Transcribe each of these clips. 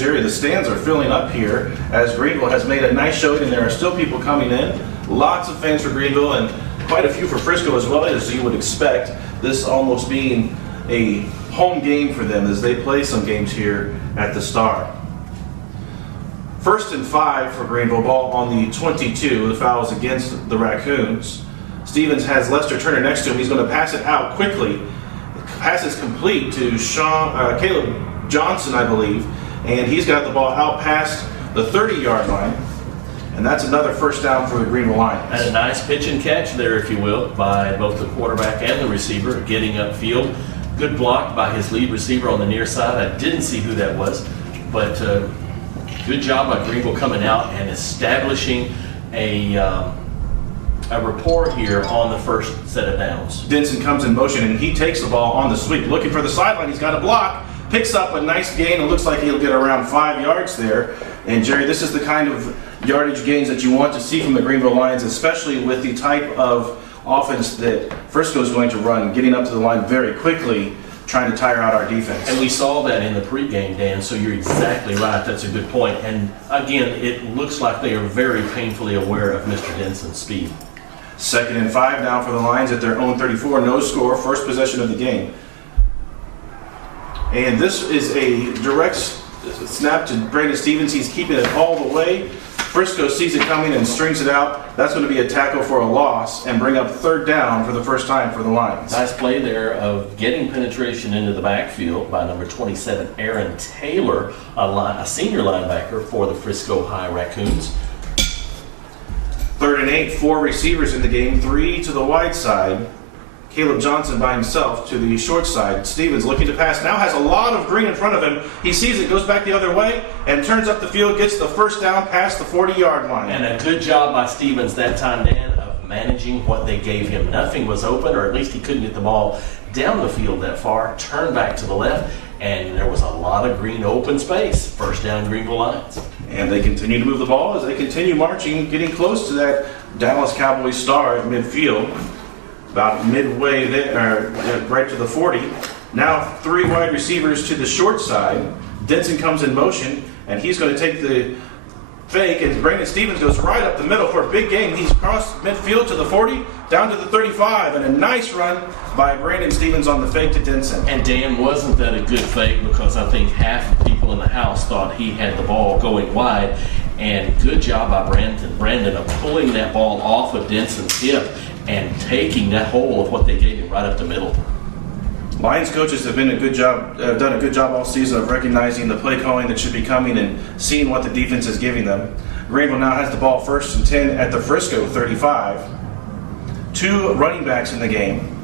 Jerry, the stands are filling up here as Greenville has made a nice showing, and there are still people coming in. Lots of fans for Greenville and quite a few for Frisco as well, as you would expect. This almost being a home game for them as they play some games here at the Star. 1st and 5 for Greenville, ball on the 22. The foul is against the Raccoons. Stevens has Lester Turner next to him. He's going to pass it out quickly. The pass is complete to Caleb Johnson, I believe, and he's got the ball out past the 30-yard line, and that's another first down for the Greenville Lions. And a nice pitch and catch there, if you will, by both the quarterback and the receiver, getting upfield. Good block by his lead receiver on the near side. I didn't see who that was, but good job by Greenville coming out and establishing a rapport here on the first set of downs. Denson comes in motion, and he takes the ball on the sweep. Looking for the sideline. He's got a block. Picks up a nice gain. It looks like he'll get around 5 yards there. And Jerry, this is the kind of yardage gains that you want to see from the Greenville Lions, especially with the type of offense that Frisco is going to run, getting up to the line very quickly, trying to tire out our defense. And we saw that in the pregame, Dan, so you're exactly right. That's a good point. And again, it looks like they are very painfully aware of Mr. Denson's speed. 2nd and 5 now for the Lions at their own 34. No score, first possession of the game. And this is a direct snap to Brandon Stevens. He's keeping it all the way. Frisco sees it coming and strings it out. That's going to be a tackle for a loss and bring up 3rd down for the first time for the Lions. Nice play there of getting penetration into the backfield by number 27, Aaron Taylor, a senior linebacker for the Frisco High Raccoons. 3rd and 8, 4 receivers in the game, 3 to the wide side. Caleb Johnson by himself to the short side. Stevens looking to pass, now has a lot of green in front of him. He sees it, goes back the other way, and turns up the field, gets the first down past the 40-yard line. And a good job by Stevens that time, Dan, of managing what they gave him. Nothing was open, or at least he couldn't get the ball down the field that far, turned back to the left, and there was a lot of green open space. First down, Greenville Lions. And they continue to move the ball as they continue marching, getting close to that Dallas Cowboys star at midfield. About midway there, right to the 40. Now 3 wide receivers to the short side. Denson comes in motion, and he's going to take the fake, and Brandon Stevens goes right up the middle for a big gain. He's crossed midfield to the 40, down to the 35, and a nice run by Brandon Stevens on the fake to Denson. And Dan, wasn't that a good fake? Because I think half the people in the house thought he had the ball going wide. And good job by Brandon of pulling that ball off of Denson's hip and taking that hole of what they gave him right up the middle. Lions coaches have done a good job all season of recognizing the play calling that should be coming and seeing what the defense is giving them. Greenville now has the ball 1st and 10 at the Frisco 35. 2 running backs in the game,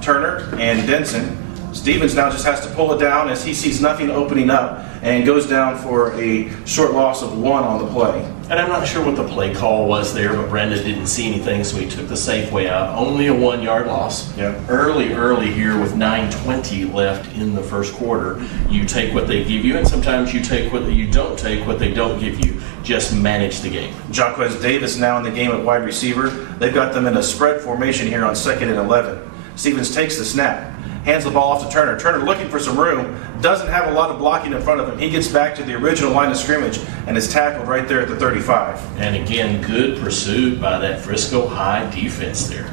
Turner and Denson. Stevens now just has to pull it down as he sees nothing opening up and goes down for a short loss of 1 on the play. And I'm not sure what the play call was there, but Brandon didn't see anything, so he took the safe way out. Only a 1-yard loss. Yeah. Early here with 9:20 left in the first quarter. You take what they give you, and sometimes you take what you don't take what they don't give you. Just manage the game. Jaquez Davis now in the game at wide receiver. They've got them in a spread formation here on 2nd and 11. Stevens takes the snap. Hands the ball off to Turner. Turner looking for some room. Doesn't have a lot of blocking in front of him. He gets back to the original line of scrimmage and is tackled right there at the 35. And again, good pursuit by that Frisco High defense there.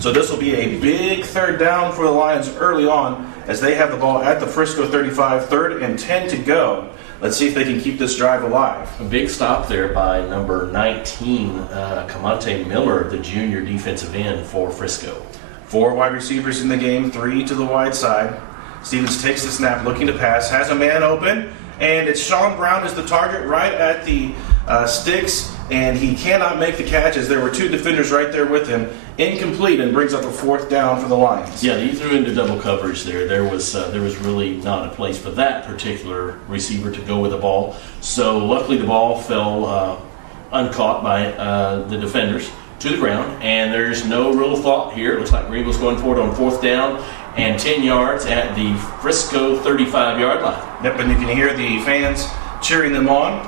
So this will be a big 3rd down for the Lions early on as they have the ball at the Frisco 35, 3rd and 10 to go. Let's see if they can keep this drive alive. A big stop there by number 19, Camonte Miller, the junior defensive end for Frisco. 4 wide receivers in the game, 3 to the wide side. Stevens takes the snap, looking to pass, has a man open, and it's Sean Brown is the target right at the sticks, and he cannot make the catch as there were 2 defenders right there with him. Incomplete, and brings up a 4th down for the Lions. Yeah, he threw into double coverage there. There was really not a place for that particular receiver to go with the ball. So luckily the ball fell uncaught by the defenders to the ground, and there's no real thought here. It looks like Greenville's going forward on 4th down and 10 yards at the Frisco 35-yard line. Yep, and you can hear the fans cheering them on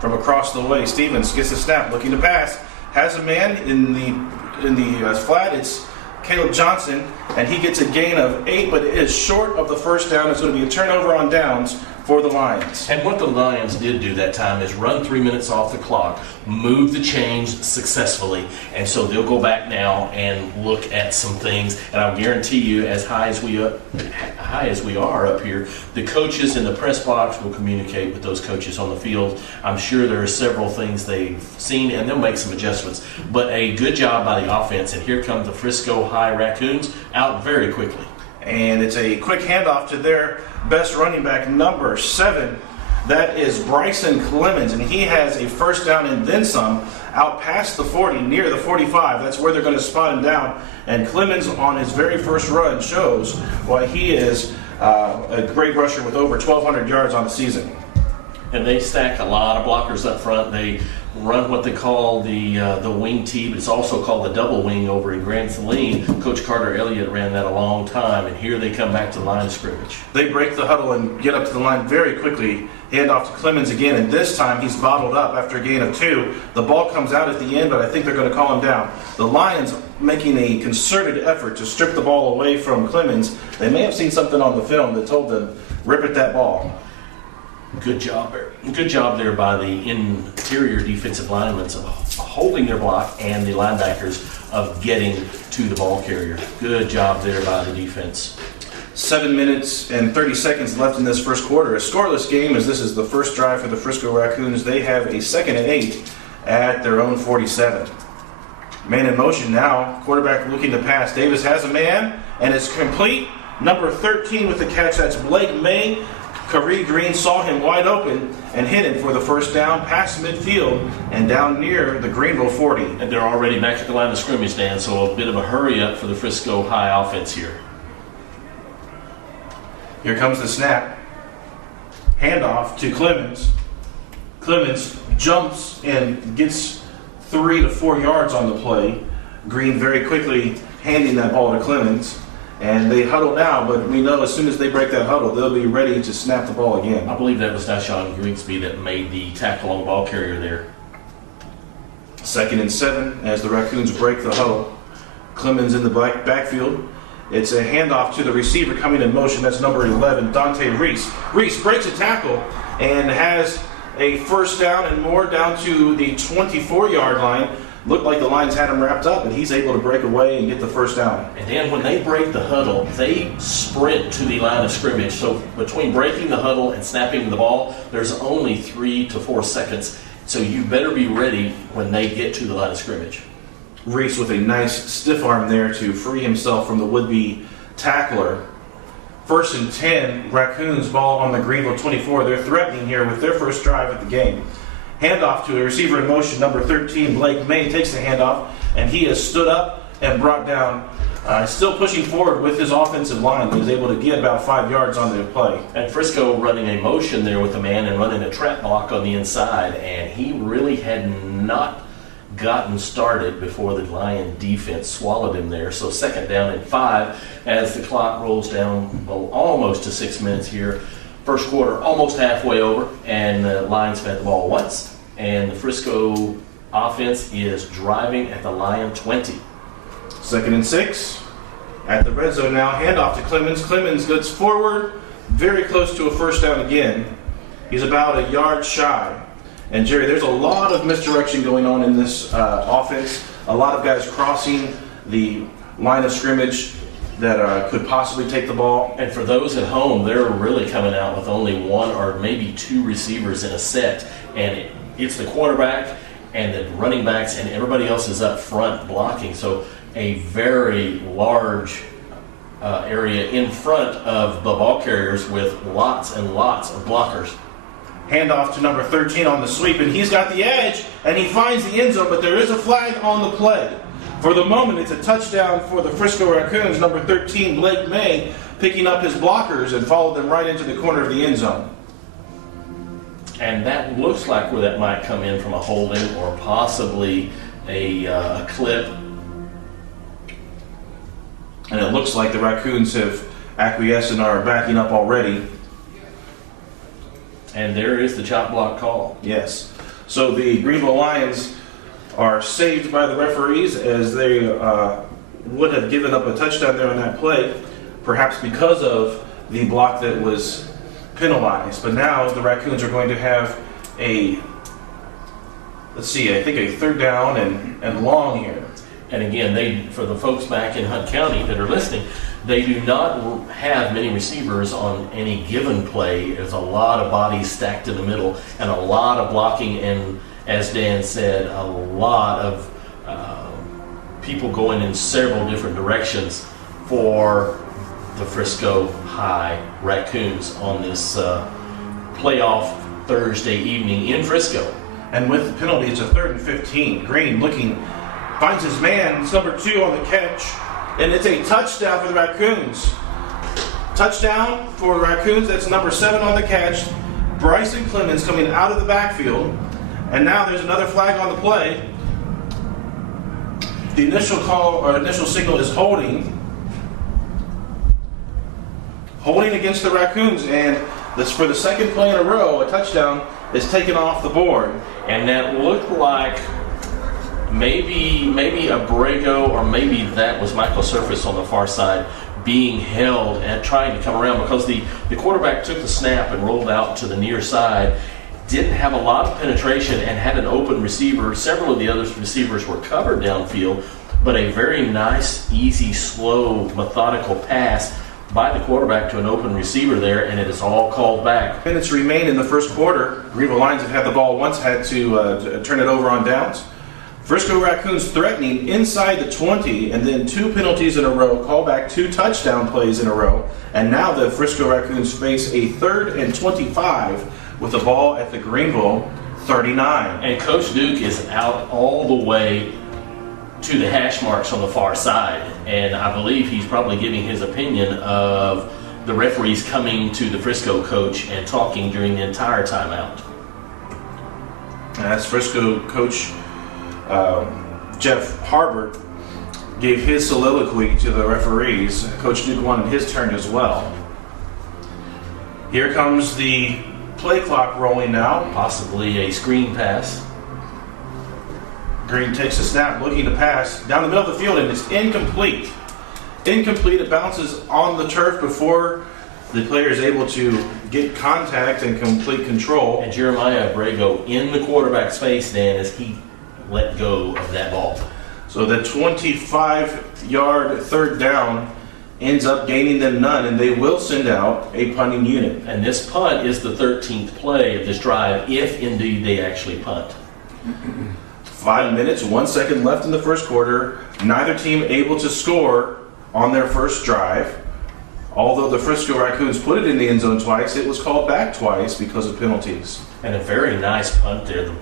from across the way. Stevens gets the snap, looking to pass, has a man in the flat. It's Caleb Johnson, and he gets a gain of 8, but it is short of the first down. It's going to be a turnover on downs for the Lions. And what the Lions did do that time is run 3 minutes off the clock, move the chains successfully, and so they'll go back now and look at some things. And I'll guarantee you, as high as we are up here, the coaches in the press box will communicate with those coaches on the field. I'm sure there are several things they've seen, and they'll make some adjustments. But a good job by the offense, and here come the Frisco High Raccoons out very quickly. And it's a quick handoff to their best running back, number 7. That is Bryson Clemens, and he has a first down and then some out past the 40, near the 45. That's where they're going to spot him down. And Clemens, on his very first run, shows why he is a great rusher with over 1,200 yards on the season. And they stack a lot of blockers up front. They run what they call the wing tee, but it's also called the double wing over in Grand Saline. Coach Carter Elliott ran that a long time, and here they come back to the line of scrimmage. They break the huddle and get up to the line very quickly. Hand off to Clemens again, and this time he's bottled up after a gain of 2. The ball comes out at the end, but I think they're going to call him down. The Lions making a concerted effort to strip the ball away from Clemens. They may have seen something on the film that told them, rip at that ball. Good job there by the interior defensive linemen of holding their block and the linebackers of getting to the ball carrier. Good job there by the defense. 7 minutes and 30 seconds left in this first quarter. A scoreless game, as this is the first drive for the Frisco Racoons. They have a 2nd and 8 at their own 47. Man in motion now. Quarterback looking to pass. Davis has a man, and it's complete. Number 13 with the catch. That's Blake May. Khari Green saw him wide open and hit him for the first down, past midfield and down near the Greenville 40. And they're already back at the line of scrimmage, Dan, so a bit of a hurry up for the Frisco High offense here. Here comes the snap. Handoff to Clemens. Clemens jumps and gets 3 to 4 yards on the play. Green very quickly handing that ball to Clemens. And they huddle now, but we know as soon as they break that huddle, they'll be ready to snap the ball again. I believe that was Dashawn Grigsby that made the tackle on the ball carrier there. 2nd and 7 as the Raccoons break the huddle. Clemens in the backfield. It's a handoff to the receiver coming in motion. That's number 11, Dante Reese. Reese breaks a tackle and has a first down and more down to the 24-yard line. Looked like the Lions had him wrapped up, and he's able to break away and get the first down. And then when they break the huddle, they sprint to the line of scrimmage. So between breaking the huddle and snapping the ball, there's only 3 to 4 seconds. So you better be ready when they get to the line of scrimmage. Reese with a nice stiff arm there to free himself from the would-be tackler. 1st and 10, Raccoons ball on the Greenville 24. They're threatening here with their first drive of the game. Handoff to a receiver in motion, number 13, Blake May takes the handoff, and he has stood up and brought down, still pushing forward with his offensive line, but is able to get about 5 yards on the play. And Frisco running a motion there with a man and running a trap block on the inside, and he really had not gotten started before the Lion defense swallowed him there. So 2nd down and 5 as the clock rolls down almost to 6 minutes here. First quarter almost halfway over, and the Lions have had the ball once, and the Frisco offense is driving at the Lion 20. 2nd and 6 at the red zone now. Handoff to Clemens. Clemens gets forward, very close to a first down again. He's about a yard shy. And Jerry, there's a lot of misdirection going on in this offense. A lot of guys crossing the line of scrimmage that could possibly take the ball. And for those at home, they're really coming out with only 1 or maybe 2 receivers in a set. And it's the quarterback and the running backs, and everybody else is up front blocking. So a very large area in front of the ball carriers with lots and lots of blockers. Handoff to number 13 on the sweep, and he's got the edge, and he finds the end zone, but there is a flag on the play. For the moment, it's a touchdown for the Frisco Racoons. Number 13, Blake May, picking up his blockers and followed them right into the corner of the end zone. And that looks like where that might come in from a holding or possibly a clip. And it looks like the Raccoons have acquiesced and are backing up already. And there is the chop block call. Yes. So the Greenville Lions are saved by the referees as they would have given up a touchdown there on that play, perhaps because of the block that was penalized. But now the Raccoons are going to have a, let's see, I think a third down and long here. And again, for the folks back in Hunt County that are listening, they do not have many receivers on any given play. There's a lot of bodies stacked in the middle and a lot of blocking, and as Dan said, a lot of people going in several different directions for the Frisco High Raccoons on this playoff Thursday evening in Frisco. And with the penalty, it's a 3rd and 15. Green finds his man, it's number 2 on the catch, and it's a touchdown for the Raccoons. Touchdown for Raccoons, that's number 7 on the catch. Bryson Clemens coming out of the backfield, and now there's another flag on the play. The initial call or initial signal is holding against the Raccoons, and this for the second play in a row, a touchdown is taken off the board. And that looked like maybe Abrego, or maybe that was Michael Surface on the far side being held and trying to come around, because the quarterback took the snap and rolled out to the near side, didn't have a lot of penetration and had an open receiver. Several of the other receivers were covered downfield, but a very nice, easy, slow, methodical pass by the quarterback to an open receiver there, and it is all called back. Minutes remain in the first quarter. Greenville Lions have had the ball once, had to turn it over on downs. Frisco Raccoons threatening inside the 20, and then 2 penalties in a row, call back 2 touchdown plays in a row, and now the Frisco Raccoons face a 3rd and 25 with the ball at the Greenville 39. And Coach Duke is out all the way to the hash marks on the far side, and I believe he's probably giving his opinion of the referees coming to the Frisco coach and talking during the entire timeout. As Frisco coach Jeff Harbert gave his soliloquy to the referees, Coach Duke wanted his turn as well. Here comes the play clock rolling now. Possibly a screen pass. Green takes a snap, looking to pass down the middle of the field, and it's incomplete. Incomplete. It bounces on the turf before the player is able to get contact and complete control. And Jeremiah Abrego in the quarterback's face, Dan, as he let go of that ball. So the 25-yard third down ends up gaining them none, and they will send out a punting unit. And this punt is the 13th play of this drive, if indeed they actually punt. 5 minutes, 1 second left in the first quarter. Neither team able to score on their first drive. Although the Frisco Raccoons put it in the end zone twice, it was called back twice because of penalties. And a very nice punt there. The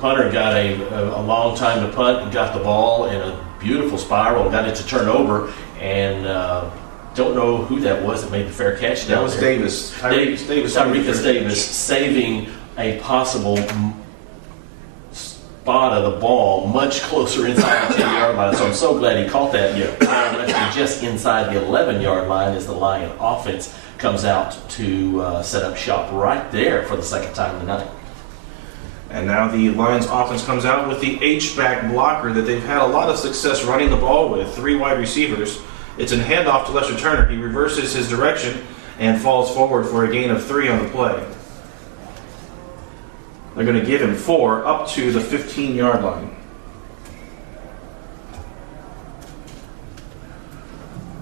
punter got a long time to punt and got the ball in a beautiful spiral, got it to turn over, and don't know who that was that made the fair catch down there. That was Davis. Tyrekus Davis saving a possible spot of the ball much closer inside the 10-yard line. So I'm so glad he caught that. Just inside the 11-yard line as the Lion offense comes out to set up shop right there for the second time tonight. And now the Lions offense comes out with the H-back blocker that they've had a lot of success running the ball with. 3 wide receivers. It's a handoff to Lester Turner. He reverses his direction and falls forward for a gain of 3 on the play. They're going to give him 4 up to the 15-yard line.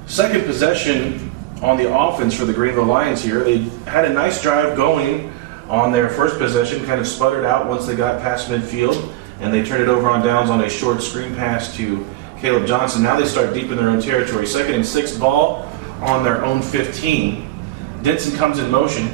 Second possession on the offense for the Greenville Lions here. They had a nice drive going on their first possession, kind of sputtered out once they got past midfield, and they turned it over on downs on a short screen pass to Caleb Johnson. Now they start deep in their own territory. 2nd and 6 ball on their own 15. Denson comes in motion,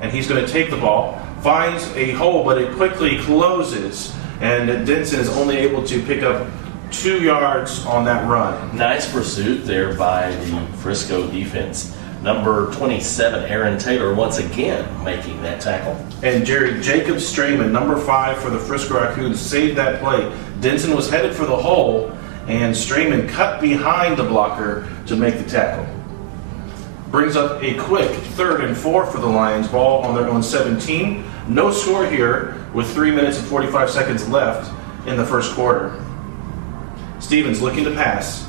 and he's going to take the ball. Finds a hole, but it quickly closes, and Denson is only able to pick up 2 yards on that run. Nice pursuit there by the Frisco defense. Number 27, Aaron Taylor, once again making that tackle. And Jacob Strayman, number 5 for the Frisco Racoons, saved that play. Denson was headed for the hole, and Strayman cut behind the blocker to make the tackle. Brings up a quick 3rd and 4 for the Lions. Ball on their own 17. No score here with 3 minutes and 45 seconds left in the first quarter. Stevens looking to pass.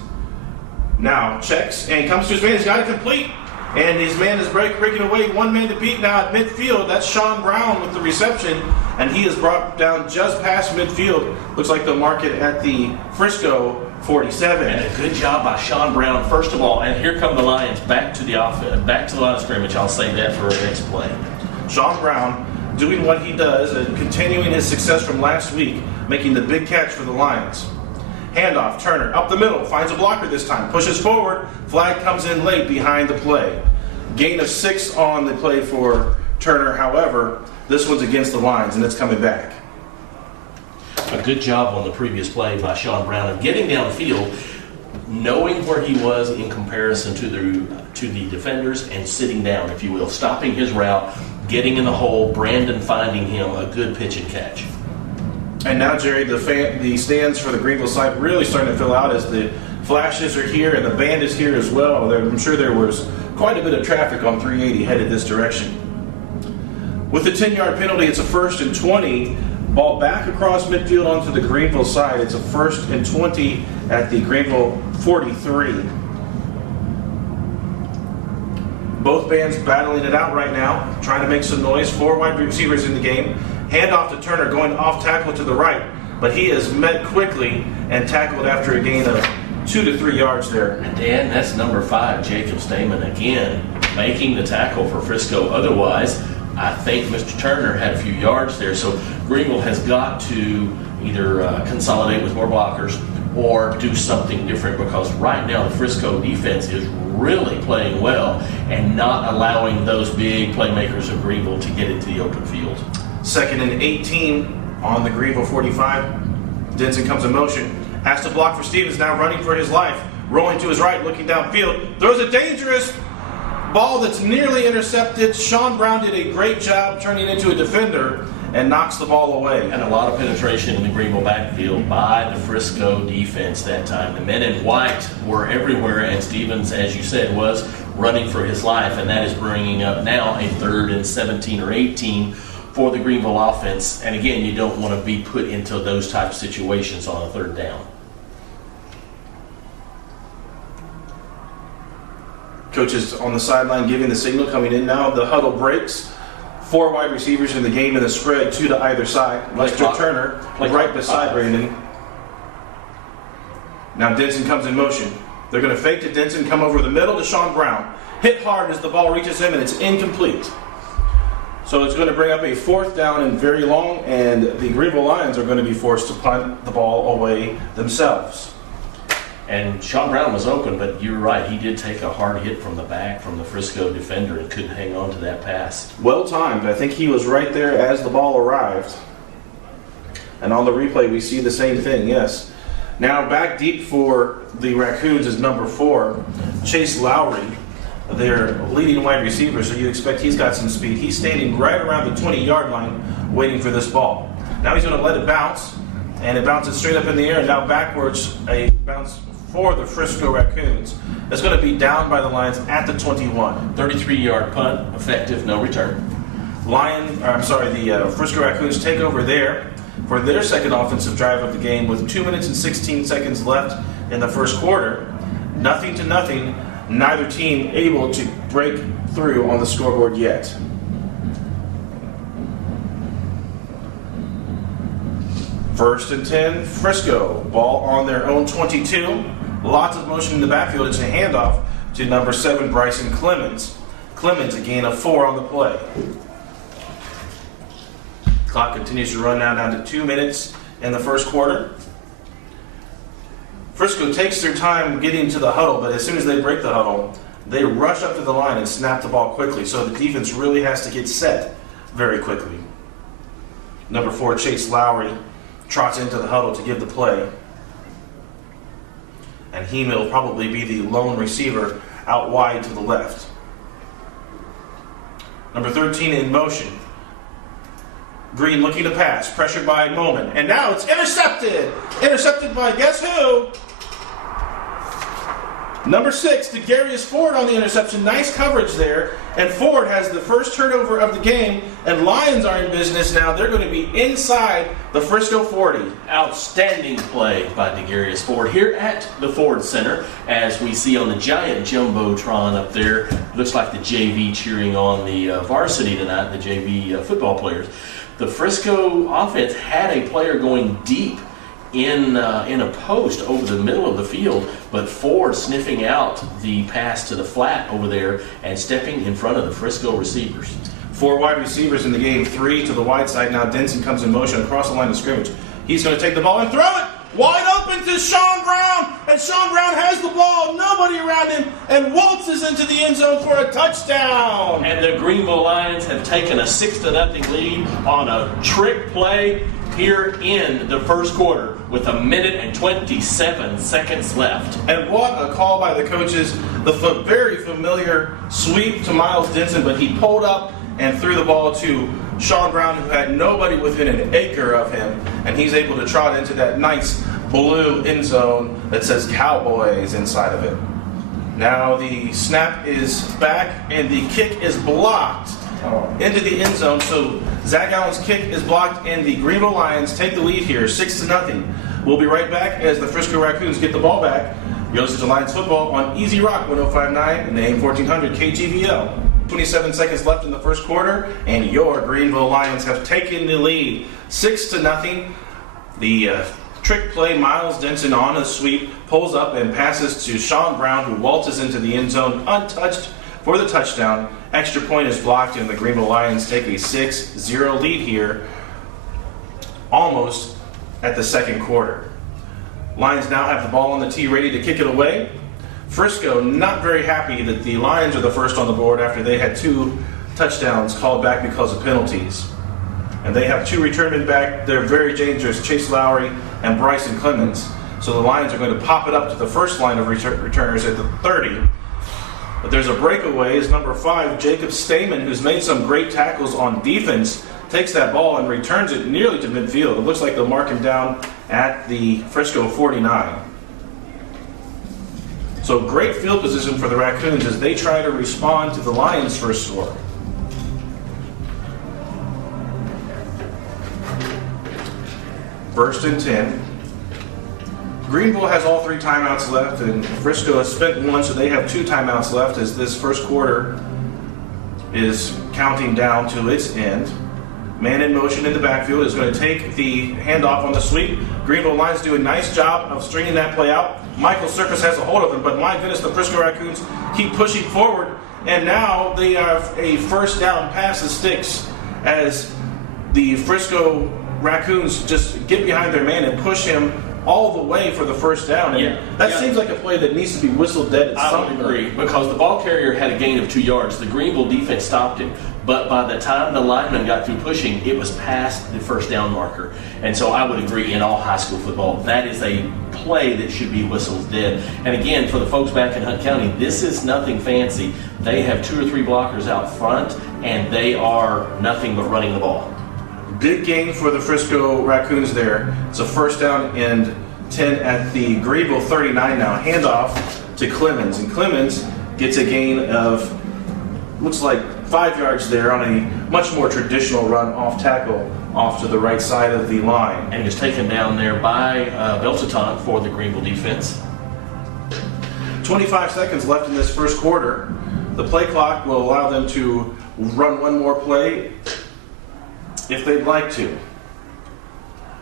Now checks and comes to his man. He's got it complete. And his man is breaking away. One man to beat now at midfield. That's Sean Brown with the reception. And he is brought down just past midfield. Looks like they'll mark it at the Frisco 47. And a good job by Sean Brown, first of all. And here come the Lions back to the offense, back to the line of scrimmage. I'll save that for our next play. Sean Brown doing what he does and continuing his success from last week, making the big catch for the Lions. Handoff, Turner up the middle, finds a blocker this time, pushes forward, flag comes in late behind the play. Gain of 6 on the play for Turner, however, this one's against the Lions and it's coming back. A good job on the previous play by Sean Brown of getting downfield, knowing where he was in comparison to the defenders and sitting down, if you will, stopping his route, getting in the hole, Brandon finding him a good pitch and catch. And now, Jerry, the stands for the Greenville side really starting to fill out as the flashes are here and the band is here as well. I'm sure there was quite a bit of traffic on 380 headed this direction. With the 10-yard penalty, it's a 1st and 20. Ball back across midfield onto the Greenville side. It's a 1st and 20 at the Greenville 43. Both bands battling it out right now, trying to make some noise. 4 wide receivers in the game. Handoff to Turner, going off tackle to the right, but he is met quickly and tackled after a gain of 2 to 3 yards there. And Dan, that's number 5, Jacob Stamen, again, making the tackle for Frisco. Otherwise, I think Mr. Turner had a few yards there. So Greenville has got to either consolidate with more blockers or do something different, because right now the Frisco defense is really playing well and not allowing those big playmakers of Greenville to get into the open field. 2nd and 18 on the Greenville 45. Denson comes in motion. Has to block for Stevens, now running for his life. Rolling to his right, looking downfield. Throws a dangerous ball that's nearly intercepted. Sean Brown did a great job turning into a defender and knocks the ball away. And a lot of penetration in the Greenville backfield by the Frisco defense that time. The men in white were everywhere, and Stevens, as you said, was running for his life, and that is bringing up now a 3rd and 17 or 18 for the Greenville offense. And again, you don't want to be put into those type of situations on a 3rd down. Coach is on the sideline giving the signal, coming in now. The huddle breaks. 4 wide receivers in the game in the spread, 2 to either side. Lester Turner right beside Brandon. Now Denson comes in motion. They're going to fake to Denson, come over the middle to Sean Brown. Hit hard as the ball reaches him, and it's incomplete. So it's going to bring up a 4th down and very long, and the Greenville Lions are going to be forced to punt the ball away themselves. And Sean Brown was open, but you're right, he did take a hard hit from the back from the Frisco defender and couldn't hang on to that pass. Well timed. I think he was right there as the ball arrived. And on the replay, we see the same thing, yes. Now back deep for the Raccoons is number 4, Chase Lowry, their leading wide receiver, so you expect he's got some speed. He's standing right around the 20-yard line waiting for this ball. Now he's going to let it bounce, and it bounces straight up in the air, and now backwards, a bounce for the Frisco Raccoons. It's going to be down by the Lions at the 21. 33-yard punt, effective, no return. The Frisco Raccoons take over there for their second offensive drive of the game with 2 minutes and 16 seconds left in the first quarter. 0-0. Neither team able to break through on the scoreboard yet. First and 10, Frisco. Ball on their own 22. Lots of motion in the backfield. It's a handoff to number 7, Bryson Clemens. Clemens, a gain of 4 on the play. Clock continues to run now down to 2 minutes in the first quarter. Frisco takes their time getting to the huddle, but as soon as they break the huddle, they rush up to the line and snap the ball quickly. So the defense really has to get set very quickly. Number 4, Chase Lowry, trots into the huddle to give the play. And he will probably be the lone receiver out wide to the left. Number 13 in motion. Green looking to pass, pressured by Moman. And now it's intercepted! Intercepted by guess who? Number 6, Degarius Ford on the interception. Nice coverage there. And Ford has the first turnover of the game. And Lions are in business now. They're going to be inside the Frisco 40. Outstanding play by Degarius Ford here at the Ford Center. As we see on the giant jumbotron up there, looks like the JV cheering on the varsity tonight, the JV football players. The Frisco offense had a player going deep in a post over the middle of the field, but Ford sniffing out the pass to the flat over there and stepping in front of the Frisco receivers. 4 wide receivers in the game, 3 to the wide side. Now Denson comes in motion across the line of scrimmage. He's going to take the ball and throw it wide open to Sean Brown, and Sean Brown has the ball, nobody around him, and waltzes into the end zone for a touchdown. And the Greenville Lions have taken a 6-0 lead on a trick play here in the first quarter with 1:27 left. And what a call by the coaches. The very familiar sweep to Miles Denson, but he pulled up and threw the ball to Sean Brown, who had nobody within an acre of him, and he's able to trot into that nice blue end zone that says Cowboys inside of it. Now the snap is back, and the kick is blocked into the end zone. So Zach Allen's kick is blocked, and the Greenville Lions take the lead here, 6-0. We'll be right back as the Frisco Racoons get the ball back. You're listening to Lions football on Easy Rock 105.9 and the AM 1400 KGVL. 27 seconds left in the first quarter, and your Greenville Lions have taken the lead, 6-0. The trick play, Miles Denson on a sweep, pulls up and passes to Sean Brown, who waltzes into the end zone untouched for the touchdown. Extra point is blocked, and the Greenville Lions take a 6-0 lead here, almost at the second quarter. Lions now have the ball on the tee, ready to kick it away. Frisco not very happy that the Lions are the first on the board after they had 2 touchdowns called back because of penalties. And they have 2 returnmen back. They're very dangerous, Chase Lowry and Bryson Clemens. So the Lions are going to pop it up to the first line of returners at the 30. But there's a breakaway. Is number 5, Jacob Stamen, who's made some great tackles on defense, takes that ball and returns it nearly to midfield. It looks like they'll mark him down at the Frisco 49. So great field position for the Raccoons as they try to respond to the Lions' first score. First and 10. Greenville has all 3 timeouts left, and Frisco has spent 1, so they have 2 timeouts left as this first quarter is counting down to its end. Man in motion in the backfield is going to take the handoff on the sweep. Greenville Lions do a nice job of stringing that play out. Michael Circus has a hold of him, but my goodness, the Frisco Racoons keep pushing forward, and now they have a first down past the sticks as the Frisco Racoons just get behind their man and push him all the way for the first down. And that seems like a play that needs to be whistled dead at some point. I would agree, because the ball carrier had a gain of 2 yards. The Greenville defense stopped him, but by the time the lineman got through pushing, it was past the first down marker. And so I would agree, in all high school football, that is a play that should be whistled dead. And again, for the folks back in Hunt County, this is nothing fancy. They have 2 or 3 blockers out front, and they are nothing but running the ball. Big gain for the Frisco Racoons there. It's a first down and 10 at the Greenville 39 now. Handoff to Clemens, and Clemens gets a gain of, looks like 5 yards there on a much more traditional run off tackle off to the right side of the line. And is taken down there by Beltaton for the Greenville defense. 25 seconds left in this first quarter. The play clock will allow them to run one more play if they'd like to.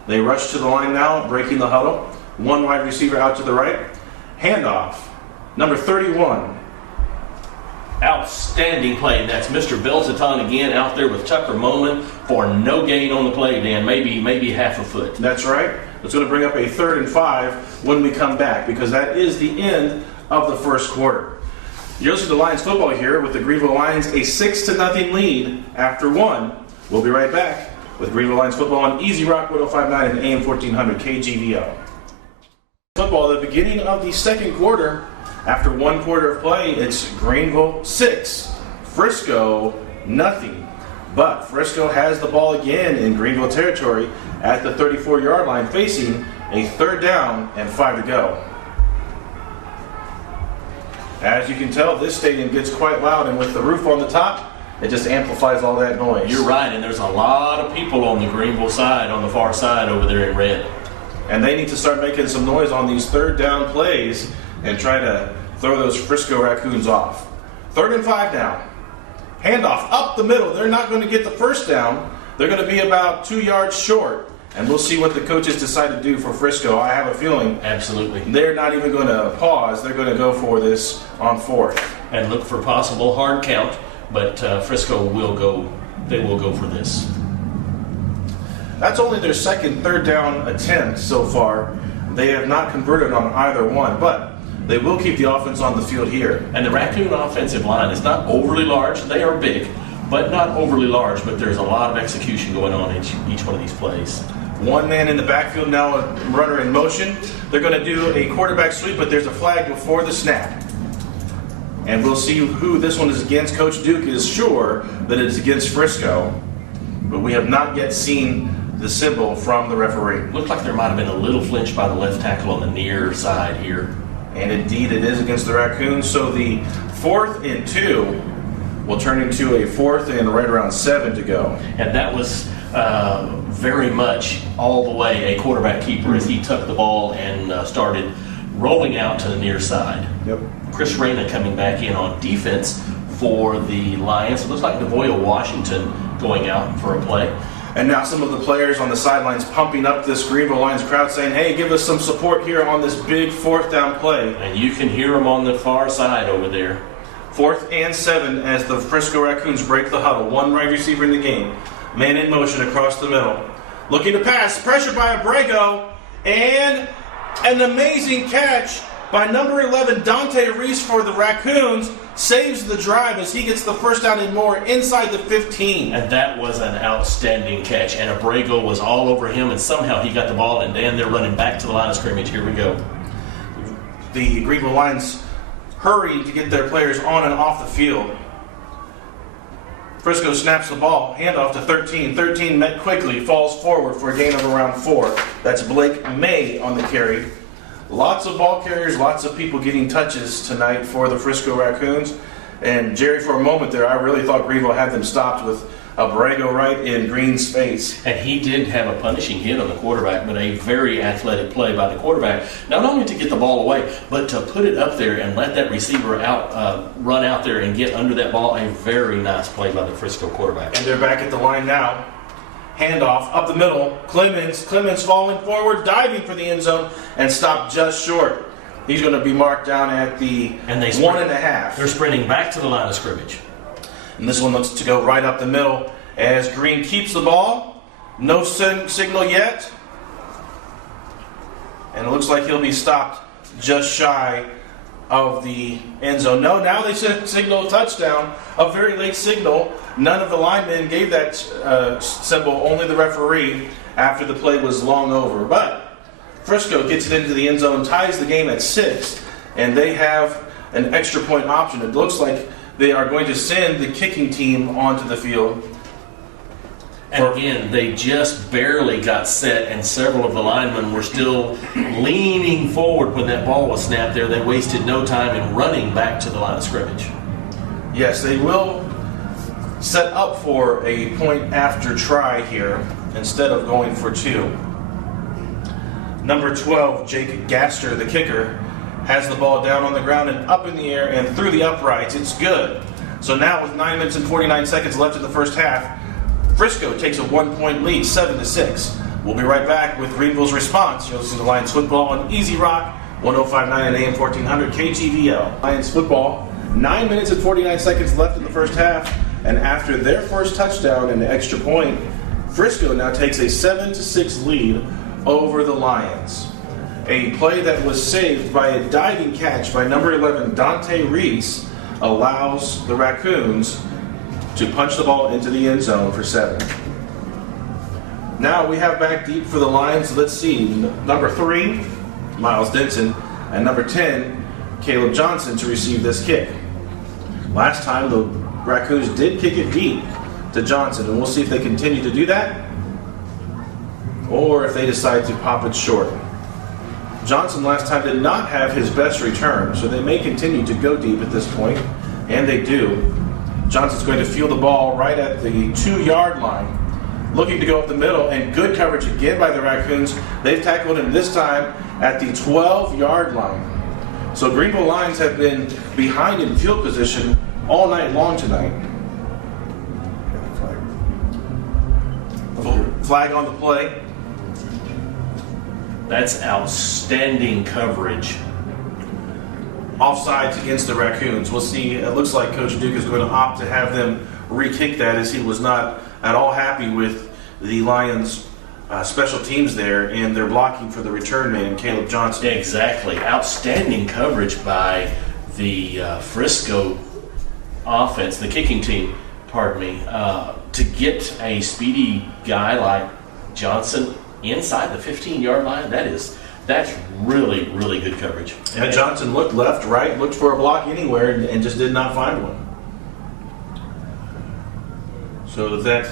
They rush to the line now, breaking the huddle. 1 wide receiver out to the right. Handoff, number 31. Outstanding play. That's Mr. Beltaton again out there with Tucker Moman for no gain on the play, Dan. Maybe half a foot. That's right. It's going to bring up a 3rd and 5 when we come back, because that is the end of the first quarter. You're listening to Lions football here with the Greenville Lions, a 6-0 lead after 1. We'll be right back with Greenville Lions football on Easy Rock 105.9 and AM 1400 KGVL. Football at the beginning of the second quarter. After 1 quarter of play, it's Greenville 6, Frisco nothing. But Frisco has the ball again in Greenville territory at the 34-yard line, facing a 3rd down and 5 to go. As you can tell, this stadium gets quite loud, and with the roof on the top, it just amplifies all that noise. You're right, and there's a lot of people on the Greenville side, on the far side over there in red. And they need to start making some noise on these third down plays and try to throw those Frisco Racoons off. 3rd and 5 now. Handoff up the middle. They're not going to get the first down. They're going to be about 2 yards short. And we'll see what the coaches decide to do for Frisco. I have a feeling Absolutely. they're not even going to pause. They're going to go for this on 4th. And look for possible hard count, but Frisco will go. They will go for this. That's only their second 3rd down attempt so far. They have not converted on either one, but they will keep the offense on the field here. And the Raccoon offensive line is not overly large. They are big, but not overly large. But there's a lot of execution going on in each one of these plays. One man in the backfield now, a runner in motion. They're going to do a quarterback sweep, but there's a flag before the snap. And we'll see who this one is against. Coach Duke is sure that it's against Frisco, but we have not yet seen the symbol from the referee. Looked like there might have been a little flinch by the left tackle on the near side here. And indeed it is against the Raccoons. So the 4th and 2 will turn into a 4th and right around 7 to go. And that was very much all the way a quarterback keeper as he took the ball and started rolling out to the near side. Yep. Chris Reyna coming back in on defense for the Lions. It looks like Devoya Washington going out for a play. And now some of the players on the sidelines pumping up this Greenville Lions crowd saying, hey, give us some support here on this big 4th down play. And you can hear them on the far side over there. 4th and 7 as the Frisco Raccoons break the huddle. One right receiver in the game. Man in motion across the middle. Looking to pass. Pressure by Abrego. And an amazing catch by number 11, Dante Reese for the Raccoons. Saves the drive as he gets the first down and more inside the 15. And that was an outstanding catch. And Abrego was all over him, and somehow he got the ball. And Dan, they're running back to the line of scrimmage. Here we go. The Greenville Lions hurry to get their players on and off the field. Frisco snaps the ball, handoff to 13. 13 met quickly, falls forward for a gain of around 4. That's Blake May on the carry. Lots of ball carriers, lots of people getting touches tonight for the Frisco Raccoons. And Jerry, for a moment there, I really thought Greenville had them stopped with Abrego right in Green's face. And he did have a punishing hit on the quarterback, but a very athletic play by the quarterback. Not only to get the ball away, but to put it up there and let that receiver run out there and get under that ball. A very nice play by the Frisco quarterback. And they're back at the line now. Handoff up the middle. Clemens falling forward, diving for the end zone, and stopped just short. He's going to be marked down at the 1.5. They're sprinting back to the line of scrimmage. And this one looks to go right up the middle as Green keeps the ball. No signal yet. And it looks like he'll be stopped just shy of the end zone. No, now they signal a touchdown, a very late signal. None of the linemen gave that symbol, only the referee, after the play was long over. But Frisco gets it into the end zone, ties the game at 6, and they have an extra point option. It looks like they are going to send the kicking team onto the field. And again, they just barely got set, and several of the linemen were still leaning forward when that ball was snapped there. They wasted no time in running back to the line of scrimmage. Yes, they will set up for a point after try here instead of going for 2. Number 12, Jake Gaster, the kicker, has the ball down on the ground and up in the air and through the uprights. It's good. So now with 9 minutes and 49 seconds left in the first half, Frisco takes a 1-point lead, 7-6. We'll be right back with Greenville's response. You'll listen to Lions football on Easy Rock, 105.9 and AM 1400 KTVL. Lions football, 9 minutes and 49 seconds left in the first half, and after their first touchdown and the extra point, Frisco now takes a 7-6 lead over the Lions. A play that was saved by a diving catch by number 11, Dante Reese, allows the Raccoons to punch the ball into the end zone for 7. Now we have back deep for the Lions. Let's see, number 3, Miles Denson, and number 10, Caleb Johnson to receive this kick. Last time the Raccoons did kick it deep to Johnson, and we'll see if they continue to do that or if they decide to pop it short. Johnson last time did not have his best return, so they may continue to go deep at this point, and they do. Johnson's going to field the ball right at the 2-yard line, looking to go up the middle, and good coverage again by the Raccoons. They've tackled him this time at the 12-yard line. So Greenville Lions have been behind in field position all night long tonight. Flag on the play. That's outstanding coverage. Offsides against the Raccoons. We'll see. It looks like Coach Duke is going to opt to have them re-kick that, as he was not at all happy with the Lions' special teams there and their blocking for the return man, Caleb Johnson. Exactly. Outstanding coverage by the Frisco offense, the kicking team, pardon me, to get a speedy guy like Johnson inside the 15-yard line. That's really, really good coverage. And Johnson looked left, right, looked for a block anywhere, and just did not find one. So that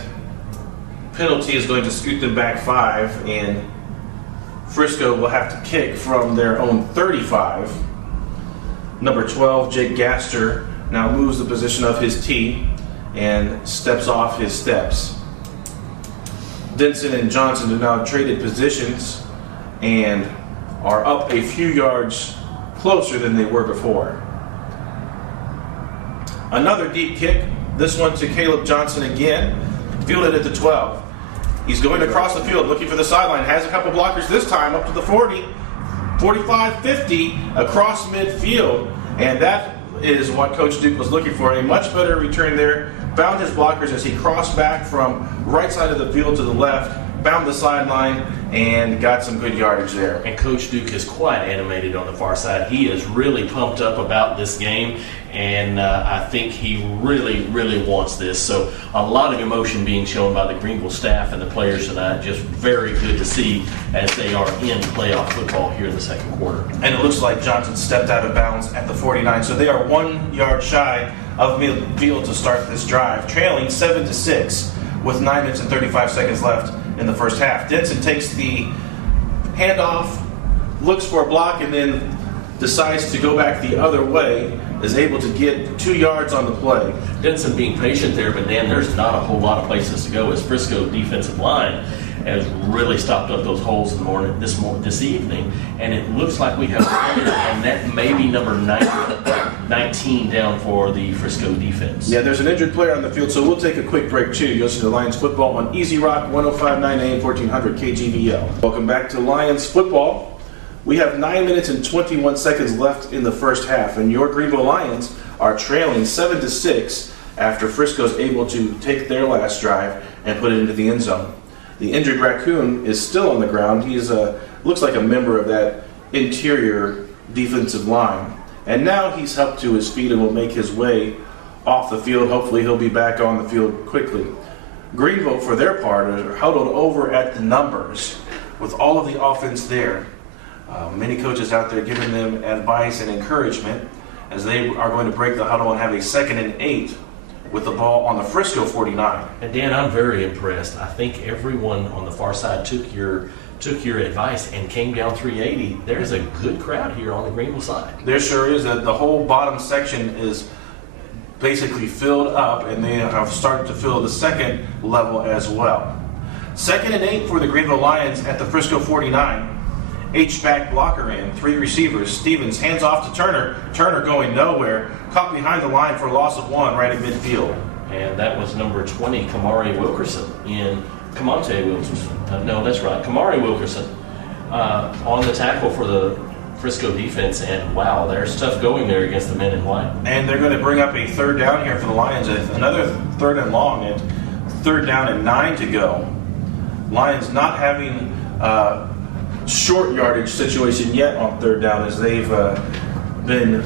penalty is going to scoot them back 5, and Frisco will have to kick from their own 35. Number 12, Jake Gaster, now moves the position of his tee and steps off his steps. Denson and Johnson have now traded positions and are up a few yards closer than they were before. Another deep kick, this one to Caleb Johnson again, fielded at the 12. He's going across the field looking for the sideline, has a couple blockers this time up to the 40, 45, 50, across midfield, and that is what Coach Duke was looking for. A much better return there. Found his blockers as he crossed back from right side of the field to the left, found the sideline, and got some good yardage there. And Coach Duke is quite animated on the far side. He is really pumped up about this game, and I think he really, really wants this. So a lot of emotion being shown by the Greenville staff and the players tonight. Just very good to see as they are in playoff football here in the second quarter. And it looks like Johnson stepped out of bounds at the 49, so they are 1 yard shy of midfield to start this drive, trailing 7-6 with 9 minutes and 35 seconds left in the first half. Denson takes the handoff, looks for a block, and then decides to go back the other way, is able to get 2 yards on the play. Denson being patient there, but Dan, there's not a whole lot of places to go as Frisco defensive line has really stopped up those holes in the morning, this evening, and it looks like we have and that may be number 19 down for the Frisco defense. Yeah, there's an injured player on the field, so we'll take a quick break too. You'll listen to Lions football on Easy Rock 105.9 AM 1400 KGVL. Welcome back to Lions football. We have 9 minutes and 21 seconds left in the first half, and your Greenville Lions are trailing 7-6 after Frisco's able to take their last drive and put it into the end zone. The injured Raccoon is still on the ground. He's looks like a member of that interior defensive line. And now he's helped to his feet and will make his way off the field. Hopefully he'll be back on the field quickly. Greenville, for their part, are huddled over at the numbers with all of the offense there. Many coaches out there giving them advice and encouragement as they are going to break the huddle and have a 2nd and 8 with the ball on the Frisco 49. And Dan, I'm very impressed. I think everyone on the far side took your advice and came down 380. There's a good crowd here on the Greenville side. There sure is. The whole bottom section is basically filled up, and they have started to fill the second level as well. 2nd and 8 for the Greenville Lions at the Frisco 49. H-back blocker in, 3 receivers. Stevens hands off to Turner. Turner going nowhere. Caught behind the line for a loss of 1 right at midfield. And that was number 20, Kamari Wilkerson, Kamari Wilkerson on the tackle for the Frisco defense. And wow, there's tough going there against the men in white. And they're going to bring up a 3rd down here for the Lions. Another 3rd and long at 3rd down and 9 to go. Lions not having short yardage situation yet on 3rd down, as they've been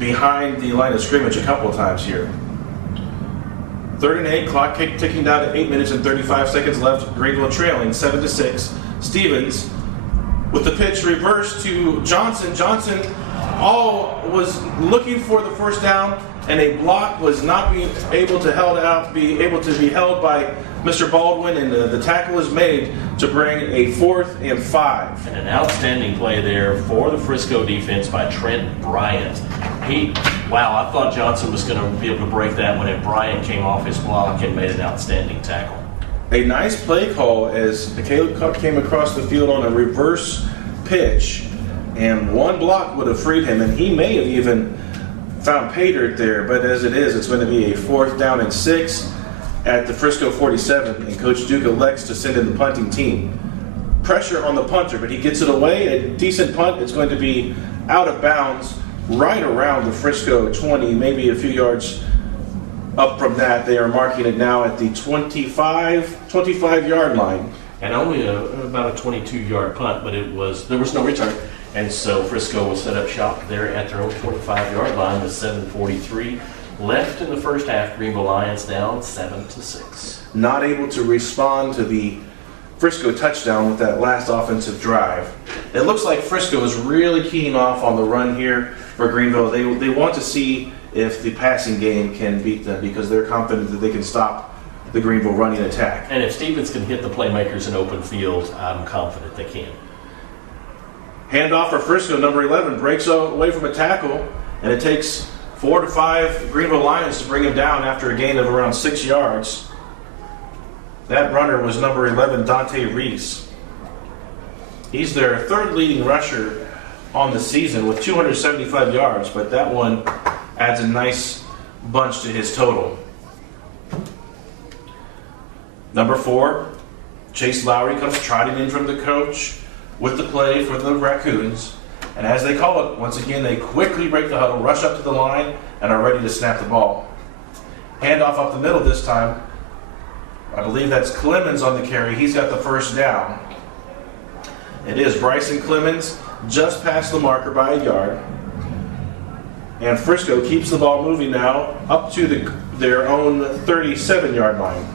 behind the line of scrimmage a couple of times here. 3rd and 8, clock ticking down to 8 minutes and 35 seconds left. Greenville trailing 7-6. Stevens with the pitch reversed to Johnson. Johnson was looking for the first down, and a block was not being able to be held by Mr. Baldwin, and the tackle is made to bring a 4th and 5. And an outstanding play there for the Frisco defense by Trent Bryant. Wow, I thought Johnson was going to be able to break that one, and Bryant came off his block and made an outstanding tackle. A nice play call as Caleb Cup came across the field on a reverse pitch, and one block would have freed him, and he may have even found pay dirt there, but as it is, it's going to be a 4th down and 6 at the Frisco 47, and Coach Duke elects to send in the punting team. Pressure on the punter, but he gets it away. A decent punt. It's going to be out of bounds right around the Frisco 20, maybe a few yards up from that. They are marking it now at the 25-yard line. And only about a 22-yard punt, but there was no return. And so Frisco will set up shop there at their own 25-yard line with 7:43 left in the first half. Greenville Lions down 7-6. Not able to respond to the Frisco touchdown with that last offensive drive. It looks like Frisco is really keying off on the run here for Greenville. They want to see if the passing game can beat them because they're confident that they can stop the Greenville running attack. And if Stevens can hit the playmakers in open field, I'm confident they can. Handoff for Frisco, number 11, breaks away from a tackle, and it takes 4 to 5 Greenville Lions to bring him down after a gain of around 6 yards. That runner was number 11, Dante Reese. He's their 3rd leading rusher on the season with 275 yards, but that one adds a nice bunch to his total. Number 4, Chase Lowry comes trotting in from the coach with the play for the Raccoons. And as they call it, once again, they quickly break the huddle, rush up to the line, and are ready to snap the ball. Handoff up the middle this time. I believe that's Clemens on the carry. He's got the 1st down. It is Bryson Clemens just past the marker by a yard. And Frisco keeps the ball moving now up to their own 37-yard line.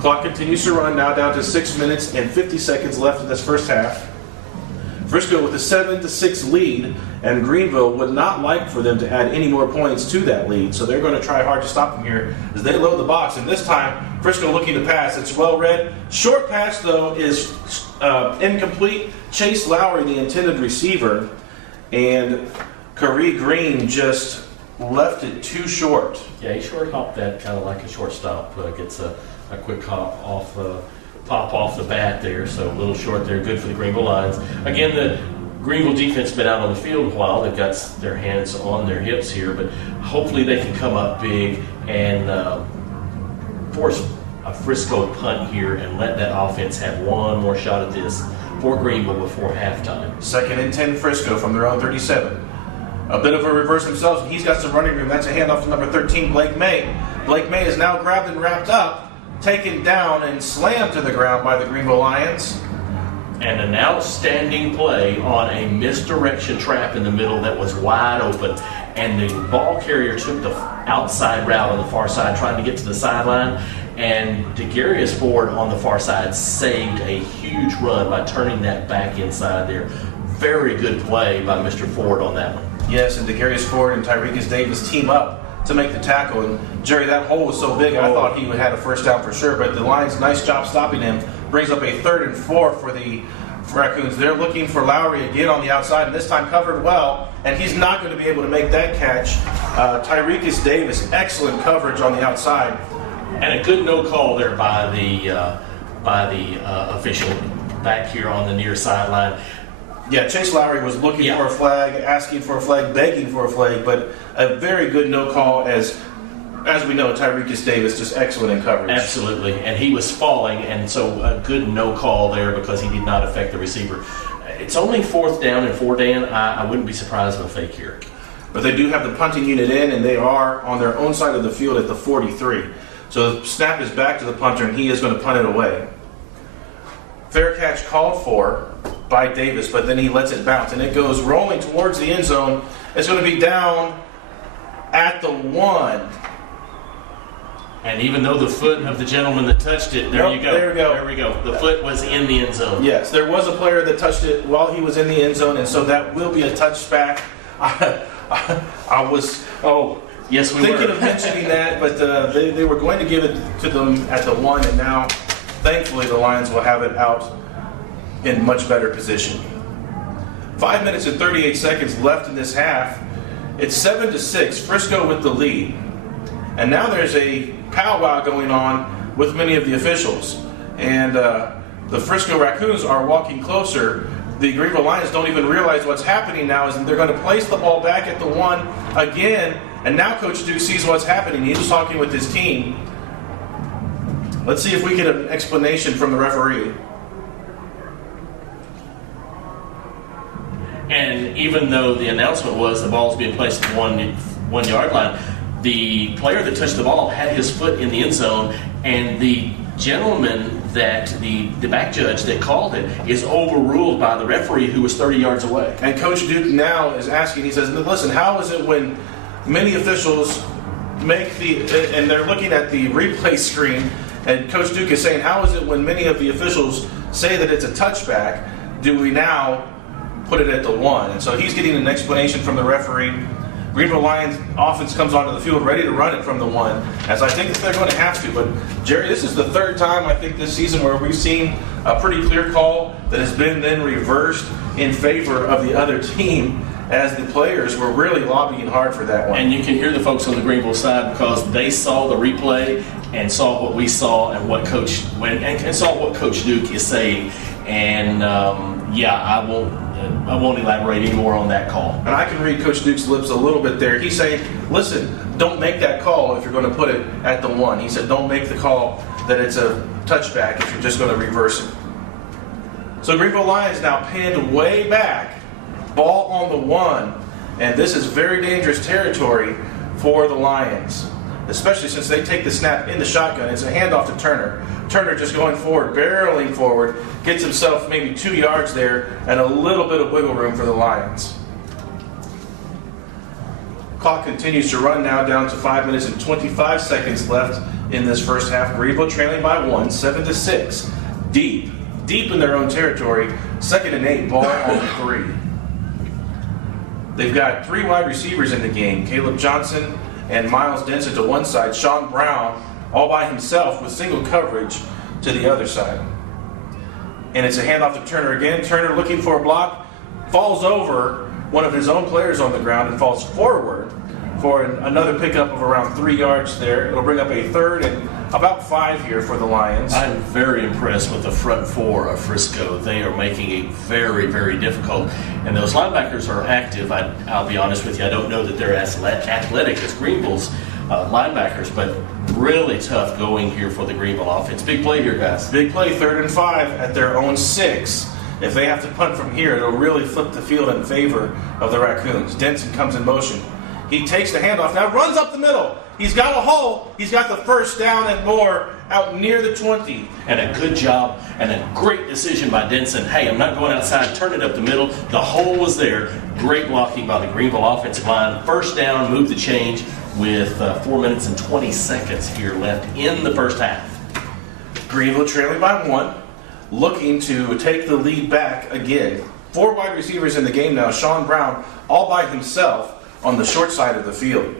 Clock continues to run now down to 6 minutes and 50 seconds left in this first half. Frisco with a 7-6 lead, and Greenville would not like for them to add any more points to that lead, so they're going to try hard to stop them here as they load the box. And this time, Frisco looking to pass. It's well read. Short pass, though, is incomplete. Chase Lowry, the intended receiver, and Khari Green just left it too short. Yeah, he short hopped that kind of like a shortstop. Gets a quick hop off pop off the bat there, so a little short there. Good for the Greenville Lions. Again, the Greenville defense been out on the field a while. They've got their hands on their hips here, but hopefully they can come up big and force a Frisco punt here and let that offense have one more shot at this for Greenville before halftime. 2nd and 10 Frisco from their own 37. A bit of a reverse himself. He's got some running room. That's a handoff to number 13, Blake May. Blake May is now grabbed and wrapped up, taken down and slammed to the ground by the Greenville Lions. And an outstanding play on a misdirection trap in the middle that was wide open. And the ball carrier took the outside route on the far side, trying to get to the sideline. And DeGarius Ford on the far side saved a huge run by turning that back inside there. Very good play by Mr. Ford on that one. Yes, and DeGarius Ford and Tyrekus Davis team up to make the tackle. And Jerry, that hole was so big, I thought he would have had a 1st down for sure. But the Lions, nice job stopping him. Brings up a 3rd and 4 for the Raccoons. They're looking for Lowry again on the outside, and this time covered well. And he's not going to be able to make that catch. Tyrekus Davis, excellent coverage on the outside. And a good no call there by the official back here on the near sideline. Yeah, Chase Lowry was looking for a flag, asking for a flag, begging for a flag, but a very good no call as we know, Tyrekus Davis just excellent in coverage. Absolutely, and he was falling, and so a good no call there because he did not affect the receiver. It's only 4th down and 4, Dan. I wouldn't be surprised with a fake here. But they do have the punting unit in, and they are on their own side of the field at the 43. So the snap is back to the punter, and he is going to punt it away. Fair catch called for by Davis, but then he lets it bounce, and it goes rolling towards the end zone. It's going to be down at the 1. And even though the foot of the gentleman that touched it, there we go. The foot was in the end zone. Yes, there was a player that touched it while he was in the end zone, and so that will be a touchback. I was Oh, yes, we thinking were. of mentioning that, but they were going to give it to them at the 1, and now, thankfully, the Lions will have it out in much better position. 5 minutes and 38 seconds left in this half. It's 7-6, Frisco with the lead. And now there's a powwow going on with many of the officials. And the Frisco Racoons are walking closer. The Greenville Lions don't even realize what's happening now, is that they're going to place the ball back at the 1 again. And now Coach Duke sees what's happening. He's talking with his team. Let's see if we get an explanation from the referee. And even though the announcement was the ball's being placed at the 1 yard line, the player that touched the ball had his foot in the end zone, and the gentleman that the back judge that called it is overruled by the referee, who was 30 yards away. And Coach Duke now is asking, he says, listen, how is it when many officials make and they're looking at the replay screen, and Coach Duke is saying, how is it when many of the officials say that it's a touchback, do we now put it at the 1? And so he's getting an explanation from the referee. Greenville Lions offense comes onto the field ready to run it from the 1, as I think that they're going to have to. But, Jerry, this is the 3rd time, I think, this season where we've seen a pretty clear call that has been then reversed in favor of the other team, as the players were really lobbying hard for that one. And you can hear the folks on the Greenville side, because they saw the replay and saw what we saw and what and saw what Coach Duke is saying. And I won't elaborate any more on that call. And I can read Coach Duke's lips a little bit there. He's saying, listen, don't make that call if you're going to put it at the 1. He said, don't make the call that it's a touchback if you're just going to reverse it. So Greenville Lions now pinned way back, ball on the 1, and this is very dangerous territory for the Lions, especially since they take the snap in the shotgun. It's a handoff to Turner. Turner just going forward, barreling forward, gets himself maybe 2 yards there, and a little bit of wiggle room for the Lions. Clock continues to run now, down to 5 minutes and 25 seconds left in this first half. Greenville trailing by 1, 7-6. Deep in their own territory. 2nd and 8, ball on the 3. They've got 3 wide receivers in the game. Caleb Johnson and Miles Denson to one side. Sean Brown all by himself with single coverage to the other side. And it's a handoff to Turner again. Turner looking for a block, falls over one of his own players on the ground and falls forward for another pickup of around 3 yards there. It'll bring up a 3rd and about 5 here for the Lions. I'm very impressed with the front 4 of Frisco. They are making it very, very difficult. And those linebackers are active. I'll be honest with you, I don't know that they're as athletic as Greenville's linebackers, but really tough going here for the Greenville offense. Big play here, guys. Big play, 3rd and 5 at their own 6. If they have to punt from here, it'll really flip the field in favor of the Raccoons. Denson comes in motion. He takes the handoff, now runs up the middle. He's got a hole. He's got the first down and more out near the 20. And a good job and a great decision by Denson. Hey, I'm not going outside, turn it up the middle. The hole was there. Great blocking by the Greenville offensive line. First down, move the change with 4 minutes and 20 seconds here left in the first half. Greenville trailing by 1, looking to take the lead back again. 4 wide receivers in the game now. Sean Brown all by himself on the short side of the field.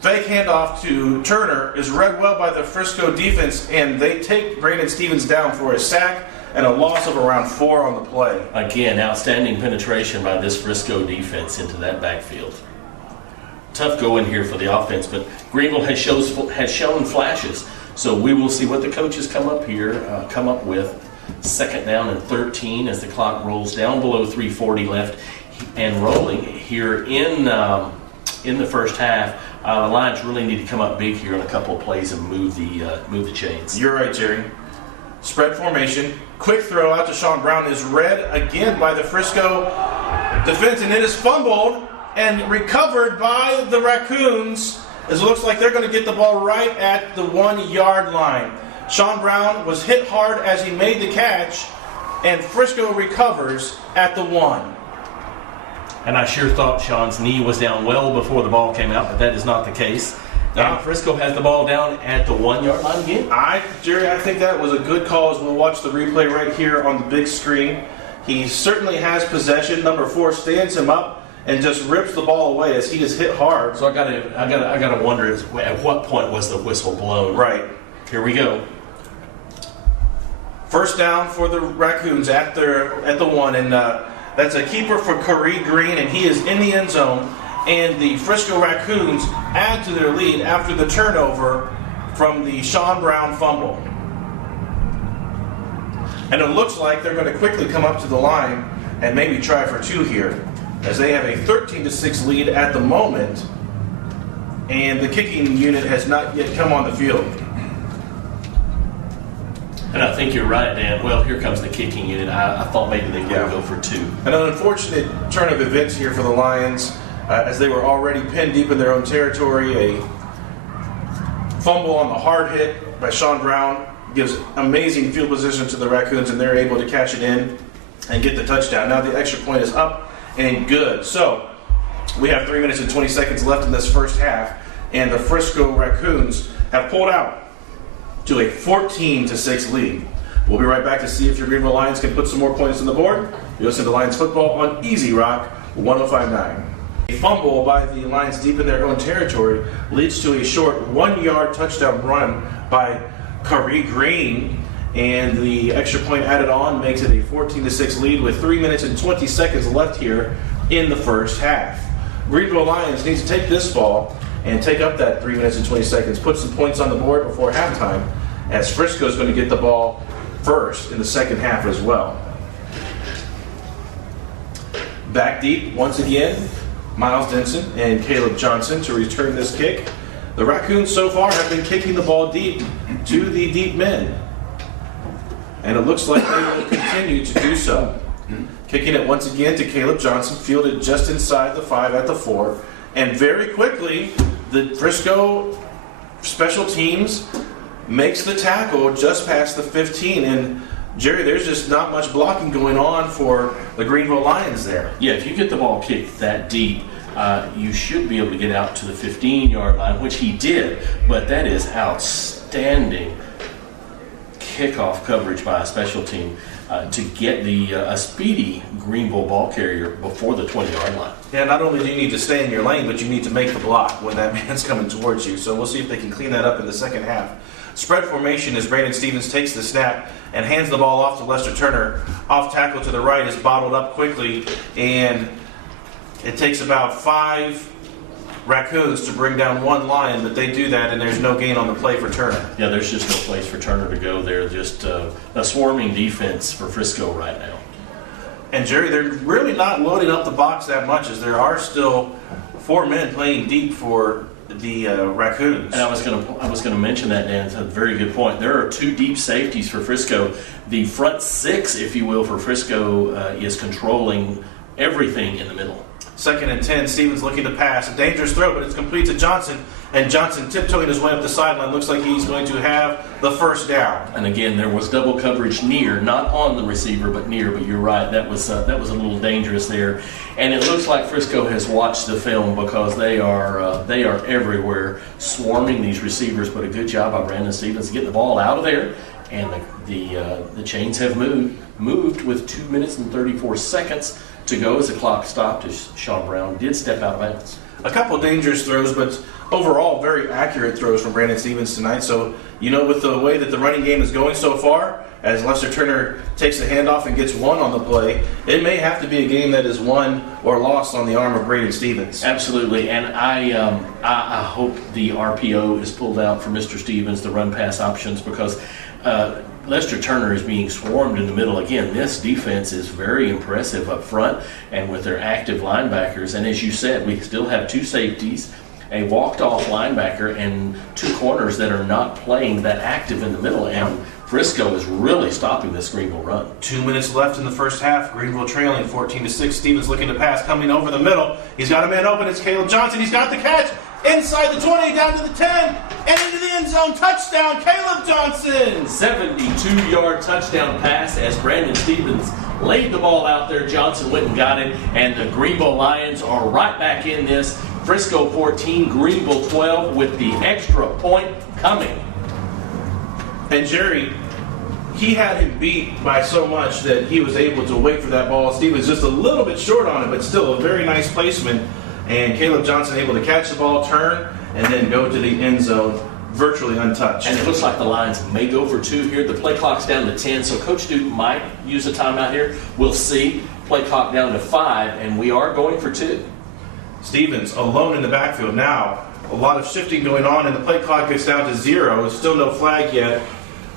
Fake handoff to Turner is read well by the Frisco defense, and they take Brandon Stevens down for a sack and a loss of around 4 on the play. Again, outstanding penetration by this Frisco defense into that backfield. Tough going here for the offense, but Greenville has shown flashes. So we will see what the coaches come up with. 2nd down and 13 as the clock rolls down below 3:40 left and rolling here in the first half. The Lions really need to come up big here on a couple of plays and move the chains. You're right, Jerry. Spread formation. Quick throw out to Sean Brown is read again by the Frisco defense, and it is fumbled and recovered by the Raccoons, as it looks like they're going to get the ball right at the 1 yard line. Sean Brown was hit hard as he made the catch, and Frisco recovers at the 1. And I sure thought Sean's knee was down well before the ball came out, but that is not the case. Now Frisco has the ball down at the 1 yard line again. Jerry, I think that was a good call, as we'll watch the replay right here on the big screen. He certainly has possession. Number 4 stands him up and just rips the ball away as he is hit hard. So I gotta wonder at what point was the whistle blown? Right. Here we go. First down for the Raccoons at the 1, and that's a keeper for Curry Green, and he is in the end zone. And the Frisco Raccoons add to their lead after the turnover from the Sean Brown fumble. And it looks like they're going to quickly come up to the line and maybe try for 2 here, as they have a 13-6 lead at the moment, and the kicking unit has not yet come on the field. And I think you're right, Dan. Well, here comes the kicking unit. I thought maybe they would go for 2. An unfortunate turn of events here for the Lions, as they were already pinned deep in their own territory. A fumble on the hard hit by Sean Brown gives amazing field position to the Raccoons, and they're able to catch it in and get the touchdown. Now the extra point is up and good. So we have 3 minutes and 20 seconds left in this first half, and the Frisco Raccoons have pulled out to a 14-6 lead. We'll be right back to see if your Greenville Lions can put some more points on the board. You're listening to Lions football on Easy Rock 105.9. A fumble by the Lions deep in their own territory leads to a short 1-yard touchdown run by Curry Green, and the extra point added on makes it a 14-6 lead with 3 minutes and 20 seconds left here in the first half. Greenville Lions need to take this ball and take up that 3 minutes and 20 seconds, put some points on the board before halftime, as Frisco is going to get the ball first in the second half as well. Back deep once again, Miles Denson and Caleb Johnson to return this kick. The Raccoons so far have been kicking the ball deep to the deep men, and it looks like they will continue to do so. Kicking it once again to Caleb Johnson, fielded just inside the 5 at the 4. And very quickly, the Frisco special teams makes the tackle just past the 15. And Jerry, there's just not much blocking going on for the Greenville Lions there. Yeah, if you get the ball kicked that deep, you should be able to get out to the 15-yard line, which he did. But that is outstanding kickoff coverage by a special team to get a speedy Greenville ball carrier before the 20-yard line. Yeah, not only do you need to stay in your lane, but you need to make the block when that man's coming towards you. So we'll see if they can clean that up in the second half. Spread formation as Brandon Stevens takes the snap and hands the ball off to Lester Turner. Off tackle to the right is bottled up quickly, and it takes about 5 Raccoons to bring down 1 Lion, but they do that, and there's no gain on the play for Turner. Yeah, there's just no place for Turner to go there. Just a swarming defense for Frisco right now. And Jerry, they're really not loading up the box that much, as there are still 4 men playing deep for the Raccoons. And I was going to mention that, Dan. It's a very good point. There are 2 deep safeties for Frisco. The front 6, if you will, for Frisco is controlling everything in the middle. 2nd and 10, Stevens looking to pass. A dangerous throw, but it's complete to Johnson. And Johnson tiptoeing his way up the sideline. Looks like he's going to have the first down. And again, there was double coverage near, not on the receiver, but near. But you're right, that was a little dangerous there. And it looks like Frisco has watched the film, because they are everywhere, swarming these receivers. But a good job by Brandon Stevens to get the ball out of there. And the chains have moved with 2 minutes and 34 seconds to go as the clock stopped, as Sean Brown did step out of bounds. A couple dangerous throws, but overall very accurate throws from Brandon Stevens tonight. So, with the way that the running game is going so far, as Lester Turner takes the handoff and gets 1 on the play, it may have to be a game that is won or lost on the arm of Brandon Stevens. Absolutely, and I hope the RPO is pulled out for Mr. Stevens, the run-pass options, because Lester Turner is being swarmed in the middle. Again, this defense is very impressive up front and with their active linebackers. And as you said, we still have 2 safeties, a walked-off linebacker, and 2 corners that are not playing that active in the middle. And Frisco is really stopping this Greenville run. 2 minutes left in the first half. Greenville trailing 14-6. Stevens looking to pass, coming over the middle. He's got a man open. It's Caleb Johnson. He's got the catch. Inside the 20, down to the 10, and into the end zone. Touchdown, Caleb Johnson! 72-yard touchdown pass as Brandon Stevens laid the ball out there. Johnson went and got it, and the Greenville Lions are right back in this. Frisco 14, Greenville 12, with the extra point coming. And Jerry, he had him beat by so much that he was able to wait for that ball. Stevens just a little bit short on it, but still a very nice placement. And Caleb Johnson able to catch the ball, turn, and then go to the end zone virtually untouched. And it looks like the Lions may go for 2 here. The play clock's down to 10, so Coach Duke might use a timeout here. We'll see. Play clock down to 5, and we are going for 2. Stevens alone in the backfield now. A lot of shifting going on, and the play clock gets down to 0. Still no flag yet,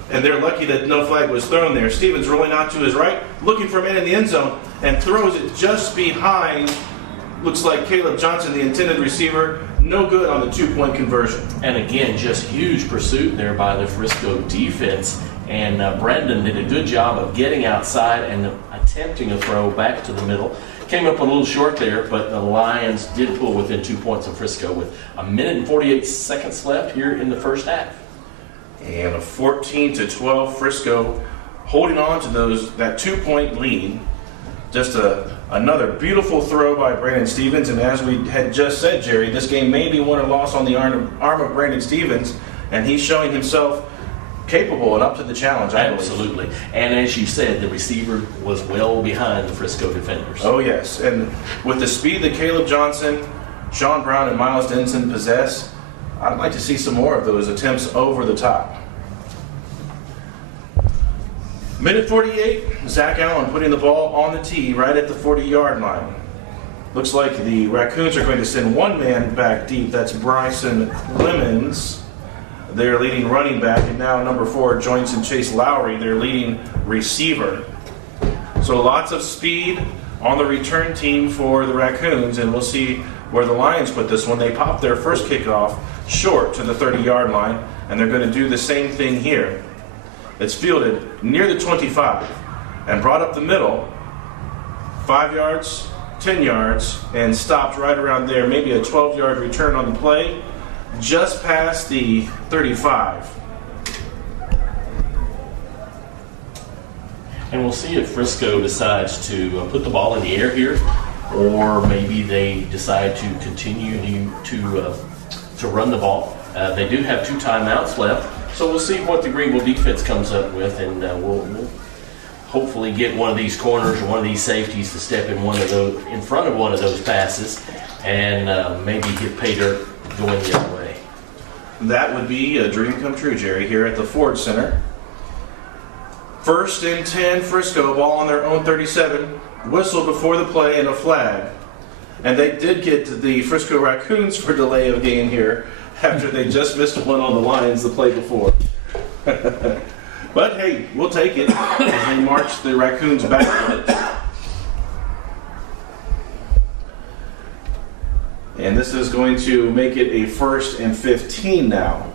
and they're lucky that no flag was thrown there. Stevens rolling out to his right, looking for a man in the end zone, and throws it just behind, looks like Caleb Johnson, the intended receiver. No good on the 2-point conversion. And again, just huge pursuit there by the Frisco defense. And Brandon did a good job of getting outside and attempting a throw back to the middle. Came up a little short there, but the Lions did pull within 2 points of Frisco with 1 minute and 48 seconds left here in the first half. And a 14-12 Frisco holding on to that 2-point lead. Just another beautiful throw by Brandon Stevens. And as we had just said, Jerry, this game may be won or lost on the arm of Brandon Stevens. And he's showing himself capable and up to the challenge, I believe. Absolutely. And as you said, the receiver was well behind the Frisco defenders. Oh, yes. And with the speed that Caleb Johnson, Sean Brown, and Miles Denson possess, I'd like to see some more of those attempts over the top. Minute 48, Zach Allen putting the ball on the tee right at the 40-yard line. Looks like the Raccoons are going to send one man back deep. That's Bryson Clemens, their leading running back, and now number 4 joins in Chase Lowry, their leading receiver. So lots of speed on the return team for the Raccoons, and we'll see where the Lions put this one. They popped their first kickoff short to the 30-yard line, and they're going to do the same thing here. It's fielded near the 25 and brought up the middle, 5 yards, 10 yards, and stopped right around there. Maybe a 12-yard return on the play, just past the 35. And we'll see if Frisco decides to put the ball in the air here, or maybe they decide to continue to run the ball. They do have 2 timeouts left. So we'll see what the Greenville defense comes up with, and we'll hopefully get one of these corners or one of these safeties to step in front of one of those passes, and maybe get pay dirt going the other way. That would be a dream come true, Jerry, here at the Ford Center. 1st and 10, Frisco, ball on their own 37. Whistle before the play and a flag. And they did get to the Frisco Racoons for delay of game here, after they just missed one on the Lions the play before. But hey, we'll take it as they march the Raccoons back. And this is going to make it a 1st and 15 now.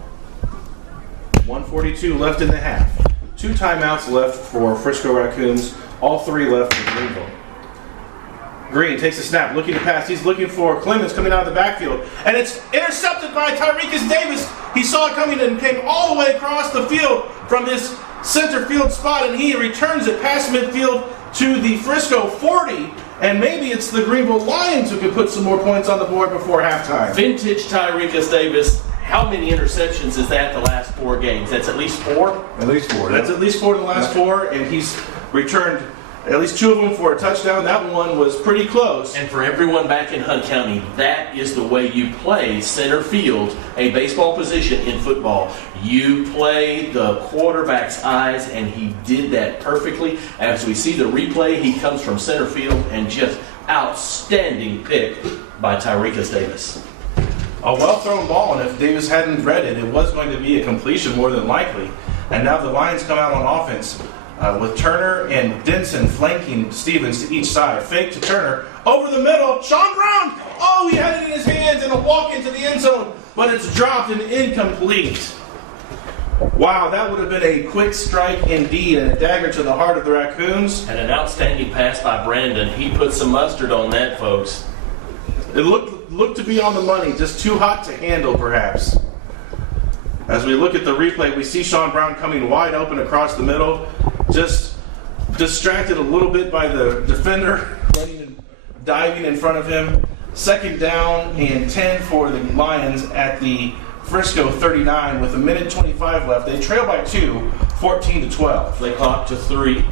1:42 left in the half. 2 timeouts left for Frisco Raccoons. All 3 left for Greenville. Green takes a snap, looking to pass. He's looking for Clemens coming out of the backfield. And it's intercepted by Tyrekus Davis. He saw it coming and came all the way across the field from this center field spot, and he returns it past midfield to the Frisco 40. And maybe it's the Greenville Lions who could put some more points on the board before halftime. Vintage Tyrekus Davis. How many interceptions is that the last 4 games? That's at least 4? At least 4. That's at least 4 in the last 4, and he's returned at least 2 of them for a touchdown. That one was pretty close. And for everyone back in Hunt County, that is the way you play center field, a baseball position in football. You play the quarterback's eyes, and he did that perfectly. As we see the replay, he comes from center field, and just outstanding pick by Tyrekus Davis. A well-thrown ball, and if Davis hadn't read it, it was going to be a completion more than likely. And now the Lions come out on offense with Turner and Denson flanking Stevens to each side. Fake to Turner. Over the middle, Sean Brown! Oh, he had it in his hands and a walk into the end zone, but it's dropped and incomplete. Wow, that would have been a quick strike indeed, and a dagger to the heart of the Raccoons. And an outstanding pass by Brandon. He put some mustard on that, folks. It looked to be on the money, just too hot to handle, perhaps. As we look at the replay, we see Sean Brown coming wide open across the middle, just distracted a little bit by the defender running and diving in front of him. 2nd down and 10 for the Lions at the Frisco 39 with 1:25 left. They trail by 2, 14-12. They clock to 3.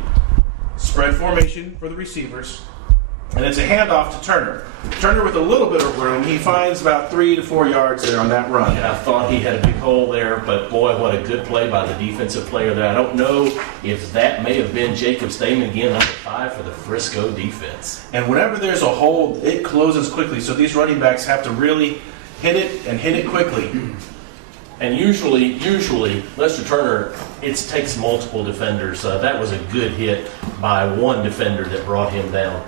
Spread formation for the receivers. And it's a handoff to Turner. Turner with a little bit of room. He finds about 3 to 4 yards there on that run. And I thought he had a big hole there, but boy, what a good play by the defensive player there. I don't know if that may have been Jacob Stamen again, number 5 for the Frisco defense. And whenever there's a hole, it closes quickly. So these running backs have to really hit it and hit it quickly. And usually, Lester Turner, it takes multiple defenders. That was a good hit by one defender that brought him down.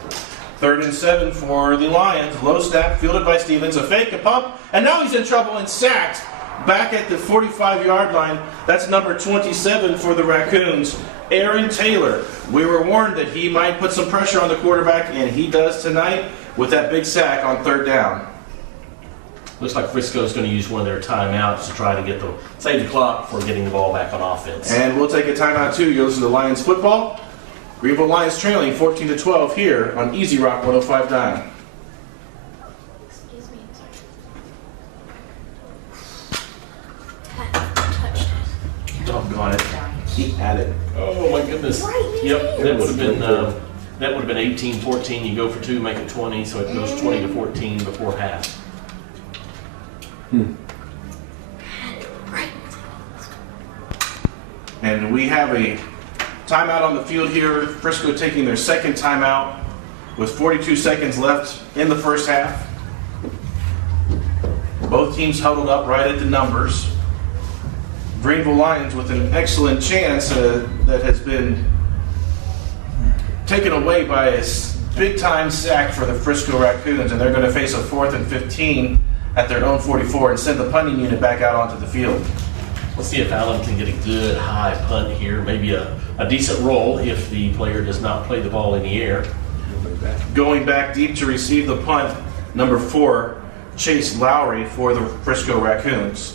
3rd and 7 for the Lions. Low snap, fielded by Stevens. A fake, a pump, and now he's in trouble and sacked back at the 45-yard line. That's number 27 for the Raccoons, Aaron Taylor. We were warned that he might put some pressure on the quarterback, and he does tonight with that big sack on 3rd down. Looks like Frisco's going to use one of their timeouts to try to save the clock for getting the ball back on offense. And we'll take a timeout too. You listen to Lions football. Greenville Lions trailing 14-12 here on Easy Rock 105.9. Excuse me. Touched it. Doggone it. He had it. Oh my goodness. Right, Yep, that would have been 18-14. You go for 2, make it 20, so it goes 20-14 before half. Right. And we have a timeout on the field here. Frisco taking their second timeout with 42 seconds left in the first half. Both teams huddled up right at the numbers. Greenville Lions with an excellent chance that has been taken away by a big-time sack for the Frisco Racoons, and they're going to face a 4th and 15 at their own 44 and send the punting unit back out onto the field. We'll see if Allen can get a good high punt here, maybe a decent roll if the player does not play the ball in the air. Going back deep to receive the punt, number 4, Chase Lowry for the Frisco Racoons.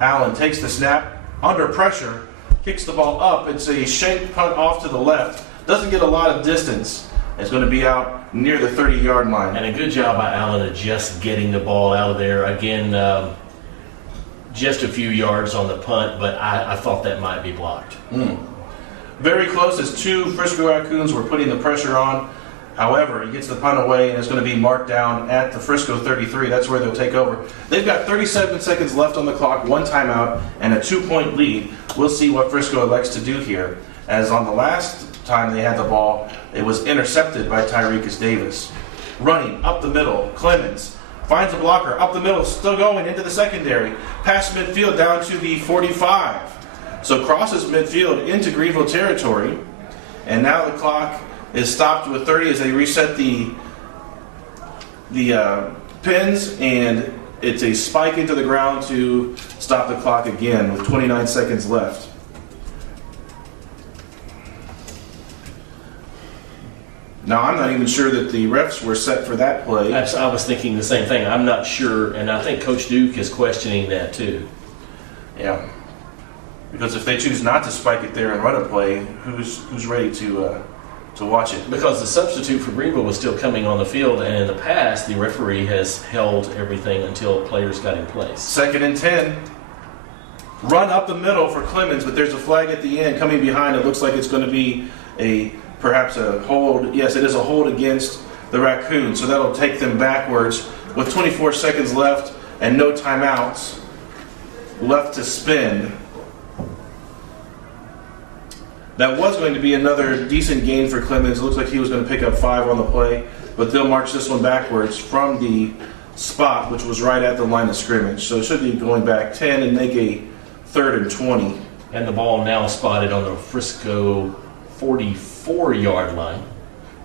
Allen takes the snap, under pressure, kicks the ball up. It's a shank punt off to the left. Doesn't get a lot of distance. It's going to be out near the 30-yard line. And a good job by Allen of just getting the ball out of there. Again, just a few yards on the punt, but I thought that might be blocked. Very close as 2 Frisco Racoons were putting the pressure on. However, he gets the punt away and it's going to be marked down at the Frisco 33. That's where they'll take over. They've got 37 seconds left on the clock, 1 timeout, and a 2-point lead. We'll see what Frisco elects to do here. As on the last time they had the ball, it was intercepted by Tyrekus Davis. Running up the middle, Clemens finds a blocker up the middle, still going into the secondary. Past midfield down to the 45. So crosses midfield into Greenville territory. And now the clock is stopped with 30 as they reset the pins, and it's a spike into the ground to stop the clock again with 29 seconds left. Now, I'm not even sure that the refs were set for that play. I was thinking the same thing. I'm not sure, and I think Coach Duke is questioning that too. Yeah. Because if they choose not to spike it there and run a play, who's ready to watch it? Because the substitute for Greenville was still coming on the field, and in the past, the referee has held everything until players got in place. 2nd and 10. Run up the middle for Clemens, but there's a flag at the end coming behind. It looks like it's going to be perhaps a hold. Yes, it is a hold against the Raccoons, so that'll take them backwards with 24 seconds left and no timeouts left to spend. That was going to be another decent gain for Clemens. It looks like he was going to pick up 5 on the play, but they'll march this one backwards from the spot, which was right at the line of scrimmage. So it should be going back 10 and make a 3rd and 20. And the ball now spotted on the Frisco 44-yard line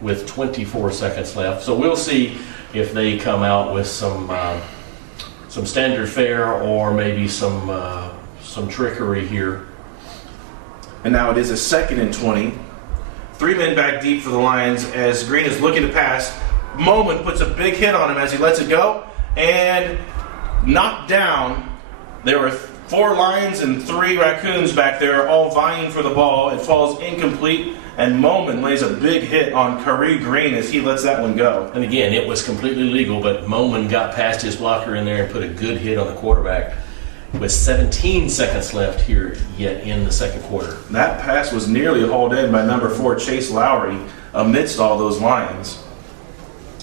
with 24 seconds left. So we'll see if they come out with some standard fare or maybe some trickery here. And now it is a 2nd and 20. 3 men back deep for the Lions as Green is looking to pass. Moman puts a big hit on him as he lets it go and knocked down. There were 4 Lions and 3 Raccoons back there all vying for the ball. It falls incomplete, and Moman lays a big hit on Khari Green as he lets that one go. And again, it was completely legal, but Moman got past his blocker in there and put a good hit on the quarterback. with 17 seconds left here yet in the second quarter. That pass was nearly hauled in by number 4, Chase Lowry, amidst all those Lions.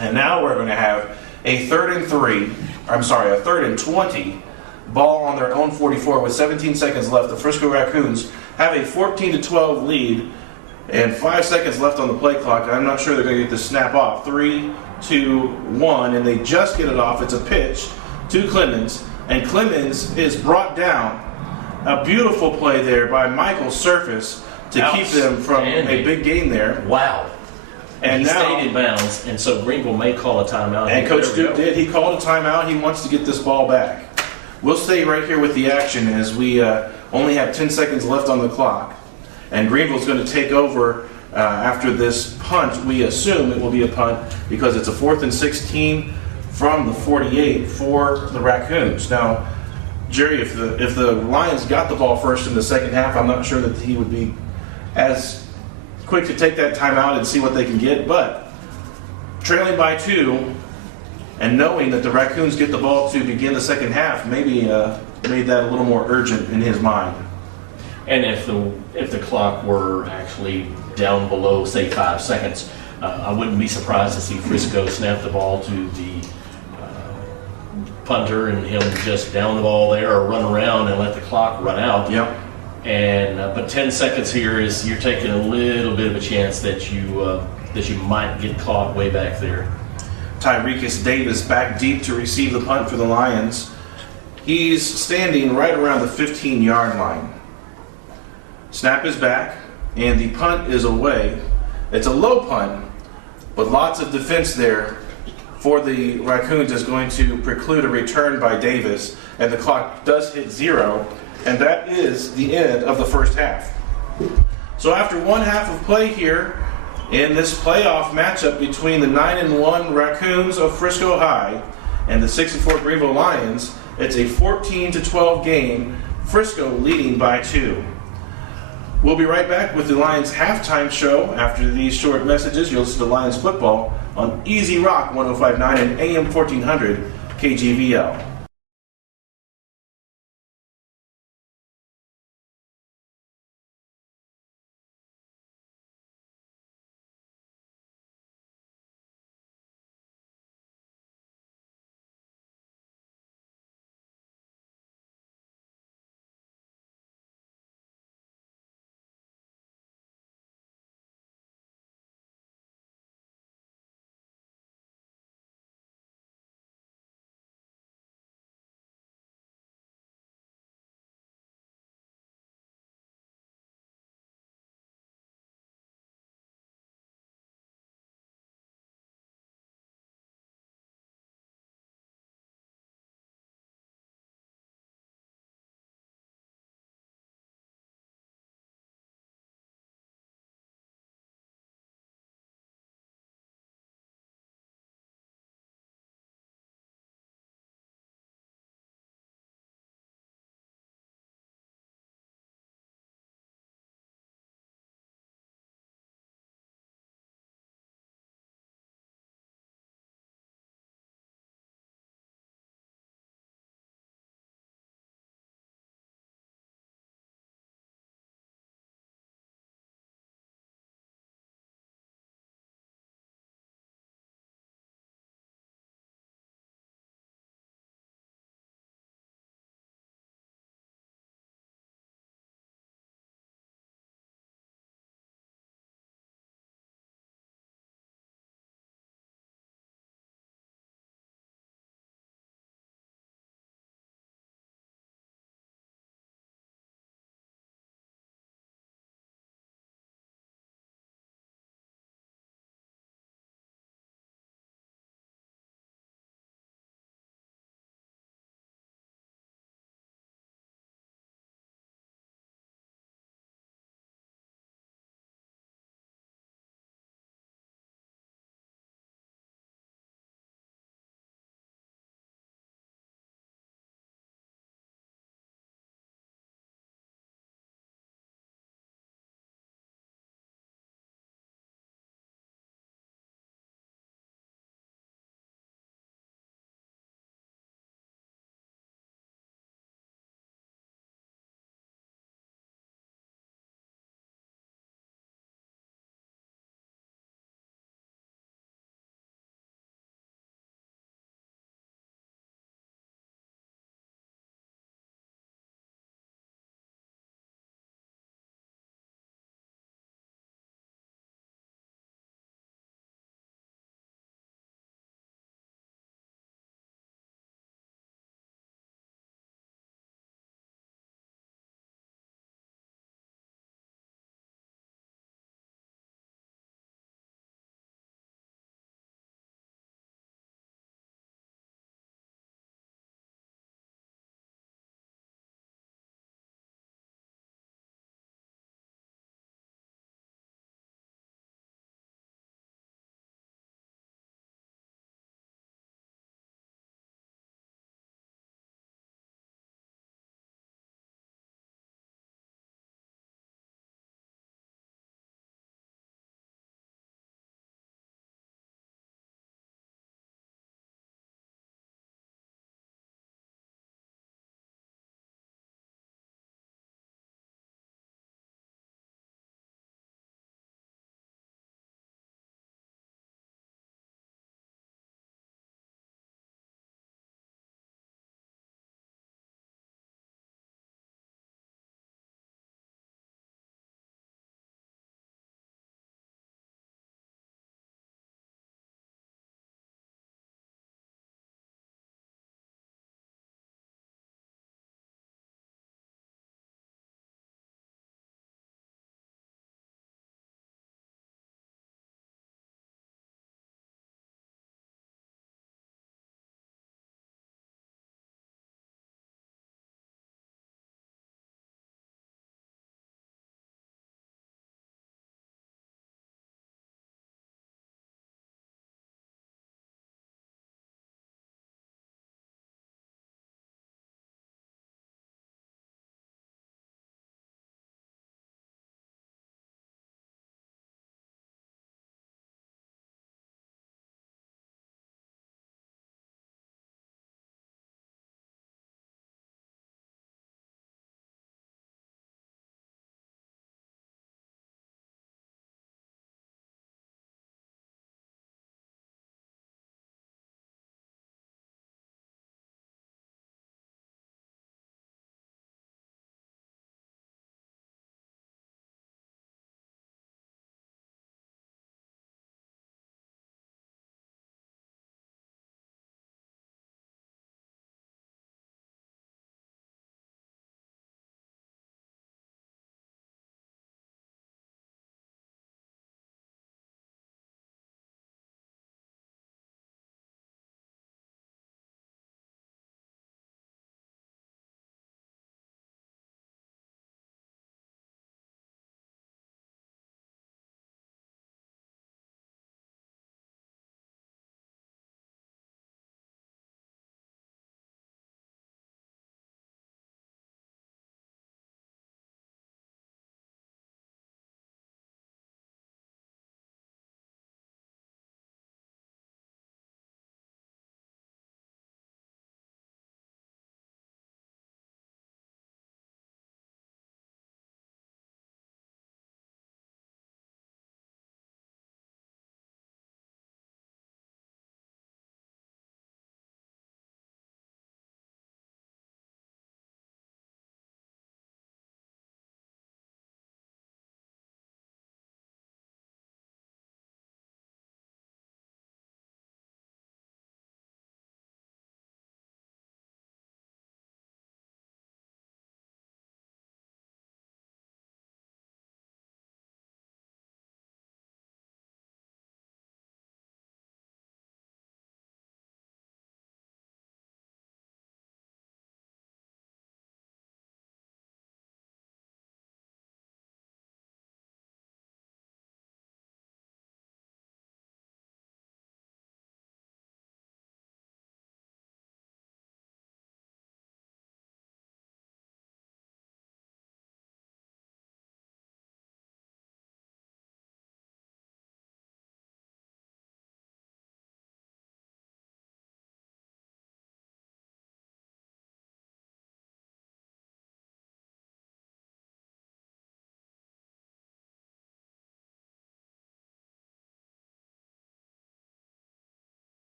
And now we're going to have a third and 20, ball on their own 44 with 17 seconds left. The Frisco Racoons have a 14-12 lead and 5 seconds left on the play clock. I'm not sure they're going to get the snap off. 3, 2, 1, and they just get it off. It's a pitch to Clemens, and Clemens is brought down. A beautiful play there by Michael Surface to keep them from a big gain there. Wow. And he now, stayed in bounds, and so Greenville may call a timeout. And Coach Duke did. He called a timeout. He wants to get this ball back. We'll stay right here with the action as we only have 10 seconds left on the clock. And Greenville's going to take over after this punt. We assume it will be a punt because it's a 4th and 16 from the 48 for the Raccoons. Now, Jerry, if the Lions got the ball first in the second half, I'm not sure that he would be as quick to take that timeout and see what they can get. But trailing by 2 and knowing that the Raccoons get the ball to begin the second half maybe made that a little more urgent in his mind. And if the clock were actually down below, say, 5 seconds, I wouldn't be surprised to see Frisco snap the ball to the punter and him just down the ball there or run around and let the clock run out. Yep. And but 10 seconds here is you're taking a little bit of a chance that you might get caught way back there. Tyrekus Davis back deep to receive the punt for the Lions. He's standing right around the 15-yard line. Snap is back, and the punt is away. It's a low punt, but lots of defense there for the Raccoons is going to preclude a return by Davis, and the clock does hit 0, and that is the end of the first half. So after one half of play here in this playoff matchup between the 9-1 Raccoons of Frisco High and the 6-4 Greenville Lions, it's a 14-12 game, Frisco leading by 2. We'll be right back with the Lions halftime show after these short messages. You'll listen to Lions football on Easy Rock 105.9 and AM 1400 KGVL.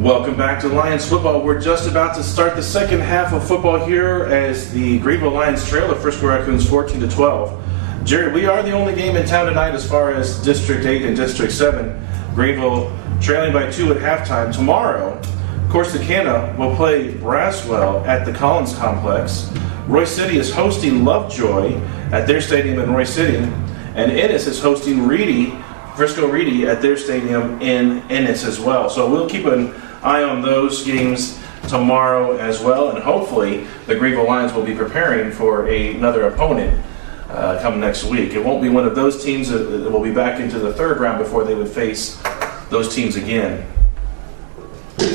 Welcome back to Lions football. We're just about to start the second half of football here as the Greenville Lions trail the Frisco Racoons 14-12. Jerry, we are the only game in town tonight as far as District 8 and District 7. Greenville trailing by 2 at halftime. Tomorrow, Corsicana will play Braswell at the Collins Complex. Roy City is hosting Lovejoy at their stadium in Roy City. And Ennis is hosting Frisco Reedy at their stadium in Ennis as well. So we'll keep an eye on those games tomorrow as well. And hopefully the Greenville Lions will be preparing for another opponent come next week. It won't be one of those teams that will be back into the third round before they would face those teams again.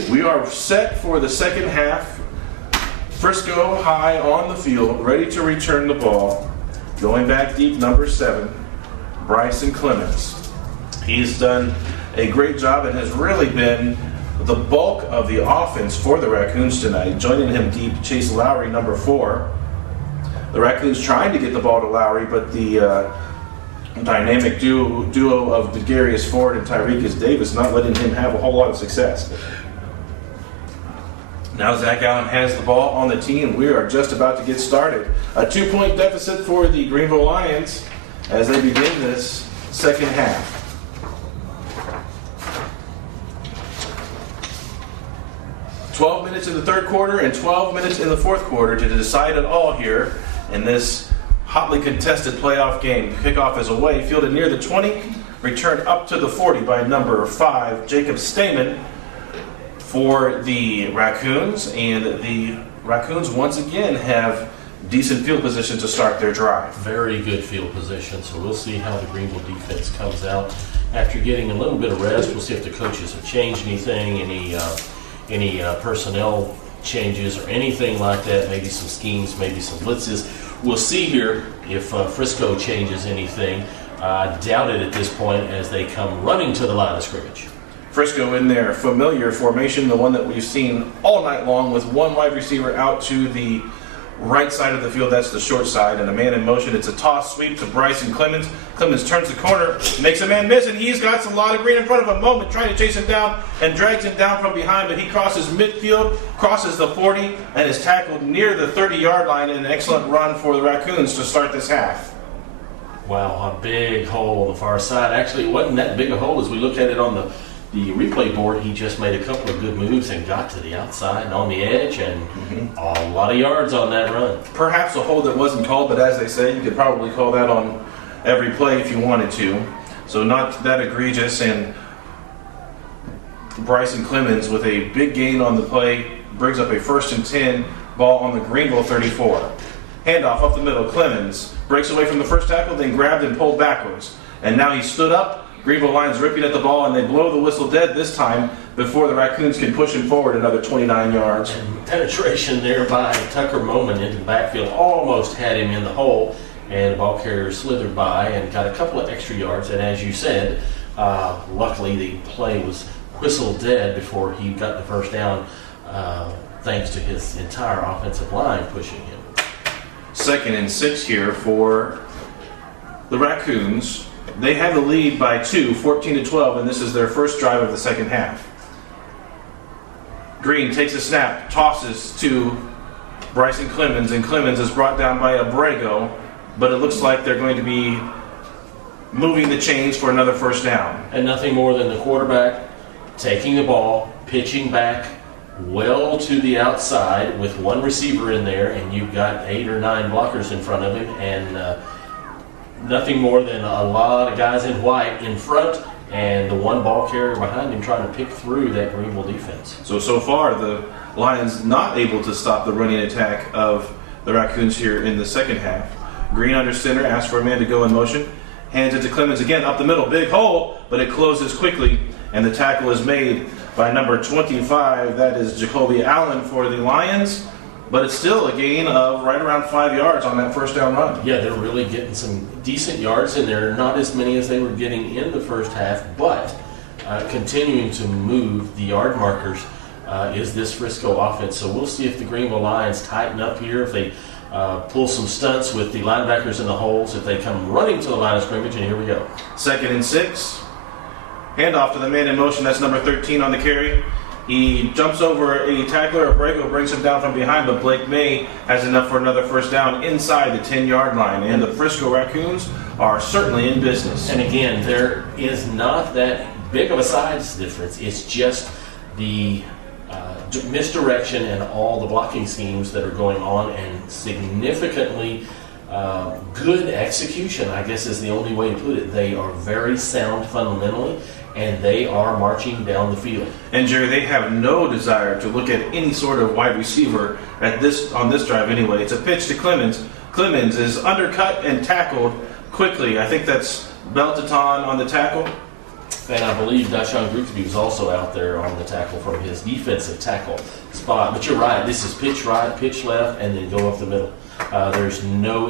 We are set for the second half. Frisco High on the field, ready to return the ball. Going back deep, number 7, Bryson Clemens. He's done a great job and has really been the bulk of the offense for the Raccoons tonight. Joining him deep, Chase Lowry, number 4. The Raccoons trying to get the ball to Lowry, but the dynamic duo of DeGarius Ford and Tyrekus Davis not letting him have a whole lot of success. Now Zach Allen has the ball on the tee, and we are just about to get started. A 2-point deficit for the Greenville Lions as they begin this second half. "12 minutes in the third quarter and 12 minutes in the fourth quarter to decide it all here in this hotly contested playoff game. Kickoff is away, fielded near the 20, returned up to the 40 by number 5, Jacob Stamen for the Raccoons. And the Raccoons once again have decent field position to start their drive. Very good field position, so we'll see how the Greenville defense comes out after getting a little bit of rest. We'll see if the coaches have changed anything, any personnel changes or anything like that, maybe some schemes, maybe some blitzes. We'll see here if Frisco changes anything. I doubt it at this point as they come running to the line of scrimmage. Frisco in their familiar formation, the one that we've seen all night long, with one wide receiver out to the right side of the field. That's the short side, and a man in motion. It's a toss sweep to Bryson Clemens. Clemens turns the corner, makes a man miss, and he's got a lot of green in front of him. Moment trying to chase him down and drags him down from behind, but he crosses midfield, crosses the 40, and is tackled near the 30-yard line in an excellent run for the Raccoons to start this half. Wow, a big hole on the far side. Actually, it wasn't that big a hole as we look at it on the replay board. He just made a couple of good moves and got to the outside and on the edge, and a lot of yards on that run. Perhaps a hold that wasn't called, but as they say, you could probably call that on every play if you wanted to. So not that egregious, and Bryson Clemens with a big gain on the play brings up a 1st and 10 ball on the Greenville 34. Handoff up the middle. Clemens breaks away from the first tackle, then grabbed and pulled backwards. And now he stood up. Greenville Lions ripping at the ball, and they blow the whistle dead this time before the Raccoons can push him forward another 29 yards. And penetration there by Tucker Moman into the backfield almost had him in the hole, and the ball carrier slithered by and got a couple of extra yards. And as you said, luckily the play was whistled dead before he got the first down, thanks to his entire offensive line pushing him. 2nd and 6 here for the Raccoons. They have the lead by 2, 14-12, and this is their first drive of the second half. Green takes a snap, tosses to Bryson Clemens, and Clemens is brought down by Abrego, but it looks like they're going to be moving the chains for another first down. And nothing more than the quarterback taking the ball, pitching back well to the outside with one receiver in there, and you've got 8 or 9 blockers in front of him, and nothing more than a lot of guys in white in front and the one ball carrier behind him trying to pick through that Greenville defense. So far, the Lions not able to stop the running attack of the Raccoons here in the second half. Green under center, asks for a man to go in motion. Hands it to Clemens again, up the middle. Big hole, but it closes quickly, and the tackle is made by number 25. That is Jacoby Allen for the Lions. But it's still a gain of right around 5 yards on that first down run. Yeah, they're really getting some decent yards in there. Not as many as they were getting in the first half, but continuing to move the yard markers is this Frisco offense. So we'll see if the Greenville Lions tighten up here, if they pull some stunts with the linebackers in the holes, if they come running to the line of scrimmage, and here we go. 2nd and 6. Handoff to the man in motion. That's number 13 on the carry. He jumps over a tackler. Abrego brings him down from behind, but Blake May has enough for another first down inside the 10-yard line. And the Frisco Racoons are certainly in business. And again, there is not that big of a size difference. It's just the misdirection and all the blocking schemes that are going on, and significantly good execution, I guess is the only way to put it. They are very sound fundamentally, and they are marching down the field. And Jerry, they have no desire to look at any sort of wide receiver on this drive anyway. It's a pitch to Clemens. Clemens is undercut and tackled quickly. I think that's Beltaton on the tackle. And I believe Dashawn Grigsby was also out there on the tackle from his defensive tackle spot. But you're right, this is pitch right, pitch left, and then go up the middle. There's no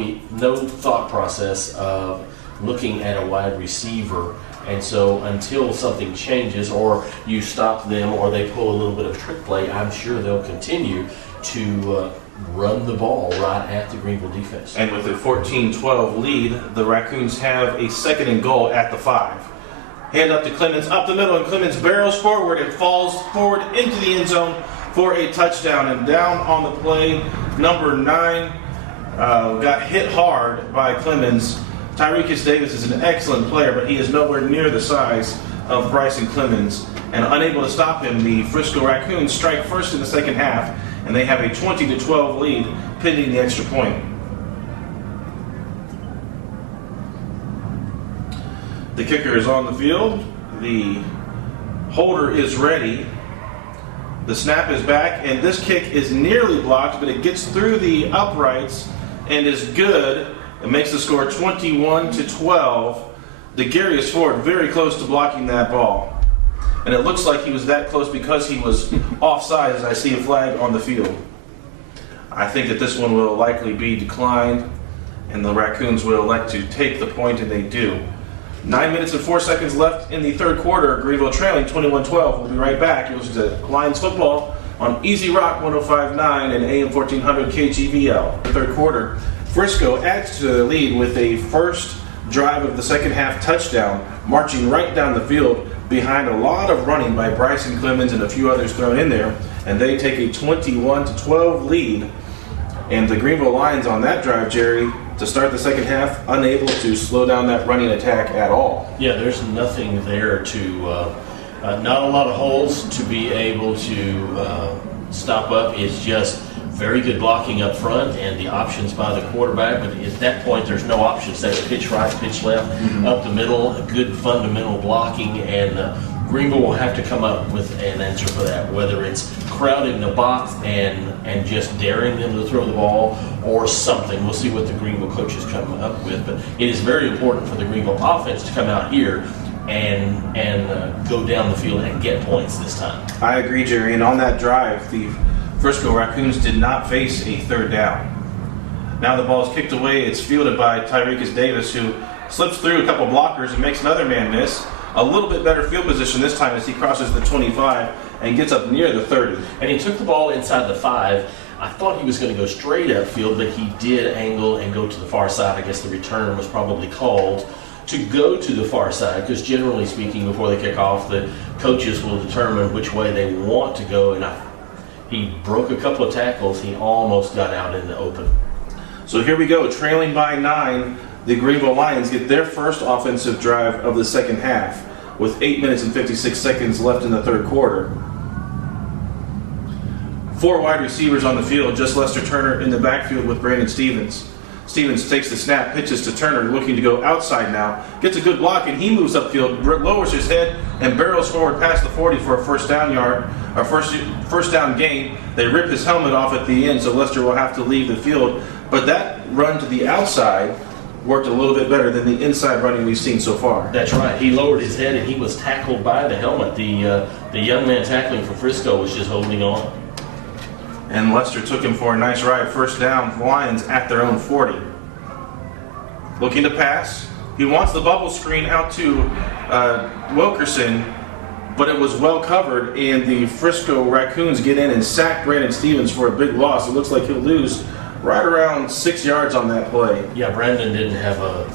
thought process of looking at a wide receiver. And so until something changes, or you stop them, or they pull a little bit of trick play, I'm sure they'll continue to run the ball right at the Greenville defense. And with a 14-12 lead, the Raccoons have a 2nd and goal at the 5. Hand up to Clemens, up the middle, and Clemens barrels forward and falls forward into the end zone for a touchdown. And down on the play, number 9 got hit hard by Clemens. Tyrekus Davis is an excellent player, but he is nowhere near the size of Bryson Clemens. And unable to stop him, the Frisco Racoons strike first in the second half, and they have a 20-12 lead pending the extra point. The kicker is on the field. The holder is ready. The snap is back, and this kick is nearly blocked, but it gets through the uprights and is good. It makes the score 21-12. DeGarius Ford very close to blocking that ball. And it looks like he was that close because he was offside, as I see a flag on the field. I think that this one will likely be declined, and the Raccoons will elect to take the point, and they do. 9 minutes and 4 seconds left in the third quarter. Greenville trailing 21-12. We'll be right back. It was the Lions football on Easy Rock 105.9 and AM 1400 KGVL. The third quarter, Frisco adds to the lead with a first drive of the second half touchdown, marching right down the field behind a lot of running by Bryson Clemens and a few others thrown in there, and they take a 21-12 lead. And the Greenville Lions on that drive, Jerry, to start the second half, unable to slow down that running attack at all. Yeah, there's nothing there to, not a lot of holes to be able to stop up. It's just very good blocking up front and the options by the quarterback. But at that point, there's no options there. Pitch right, pitch left, up the middle, good fundamental blocking, and Greenville will have to come up with an answer for that, whether it's crowding the box and just daring them to throw the ball or something. We'll see what the Greenville coaches come up with. But it is very important for the Greenville offense to come out here and go down the field and get points this time. I agree, Jerry. And on that drive, the Frisco Racoons did not face a third down. Now the ball is kicked away. It's fielded by Tyrekus Davis, who slips through a couple blockers and makes another man miss. A little bit better field position this time as he crosses the 25 and gets up near the 30. And he took the ball inside the 5. I thought he was going to go straight upfield, but he did angle and go to the far side. I guess the return was probably called to go to the far side, because generally speaking, before they kick off, the coaches will determine which way they want to go. And he broke a couple of tackles. He almost got out in the open. So here we go, trailing by 9. The Greenville Lions get their first offensive drive of the second half with 8 minutes and 56 seconds left in the third quarter. 4 wide receivers on the field, just Lester Turner in the backfield with Brandon Stevens. Stevens takes the snap, pitches to Turner, looking to go outside now. Gets a good block, and he moves upfield, lowers his head, and barrels forward past the 40 for a first down gain. They rip his helmet off at the end, so Lester will have to leave the field. But that run to the outside worked a little bit better than the inside running we've seen so far. That's right. He lowered his head, and he was tackled by the helmet. The young man tackling for Frisco was just holding on. And Lester took him for a nice ride. First down, Lions at their own 40. Looking to pass. He wants the bubble screen out to Wilkerson, but it was well covered, and the Frisco Racoons get in and sack Brandon Stevens for a big loss. It looks like he'll lose right around 6 yards on that play. Yeah, Brandon didn't have a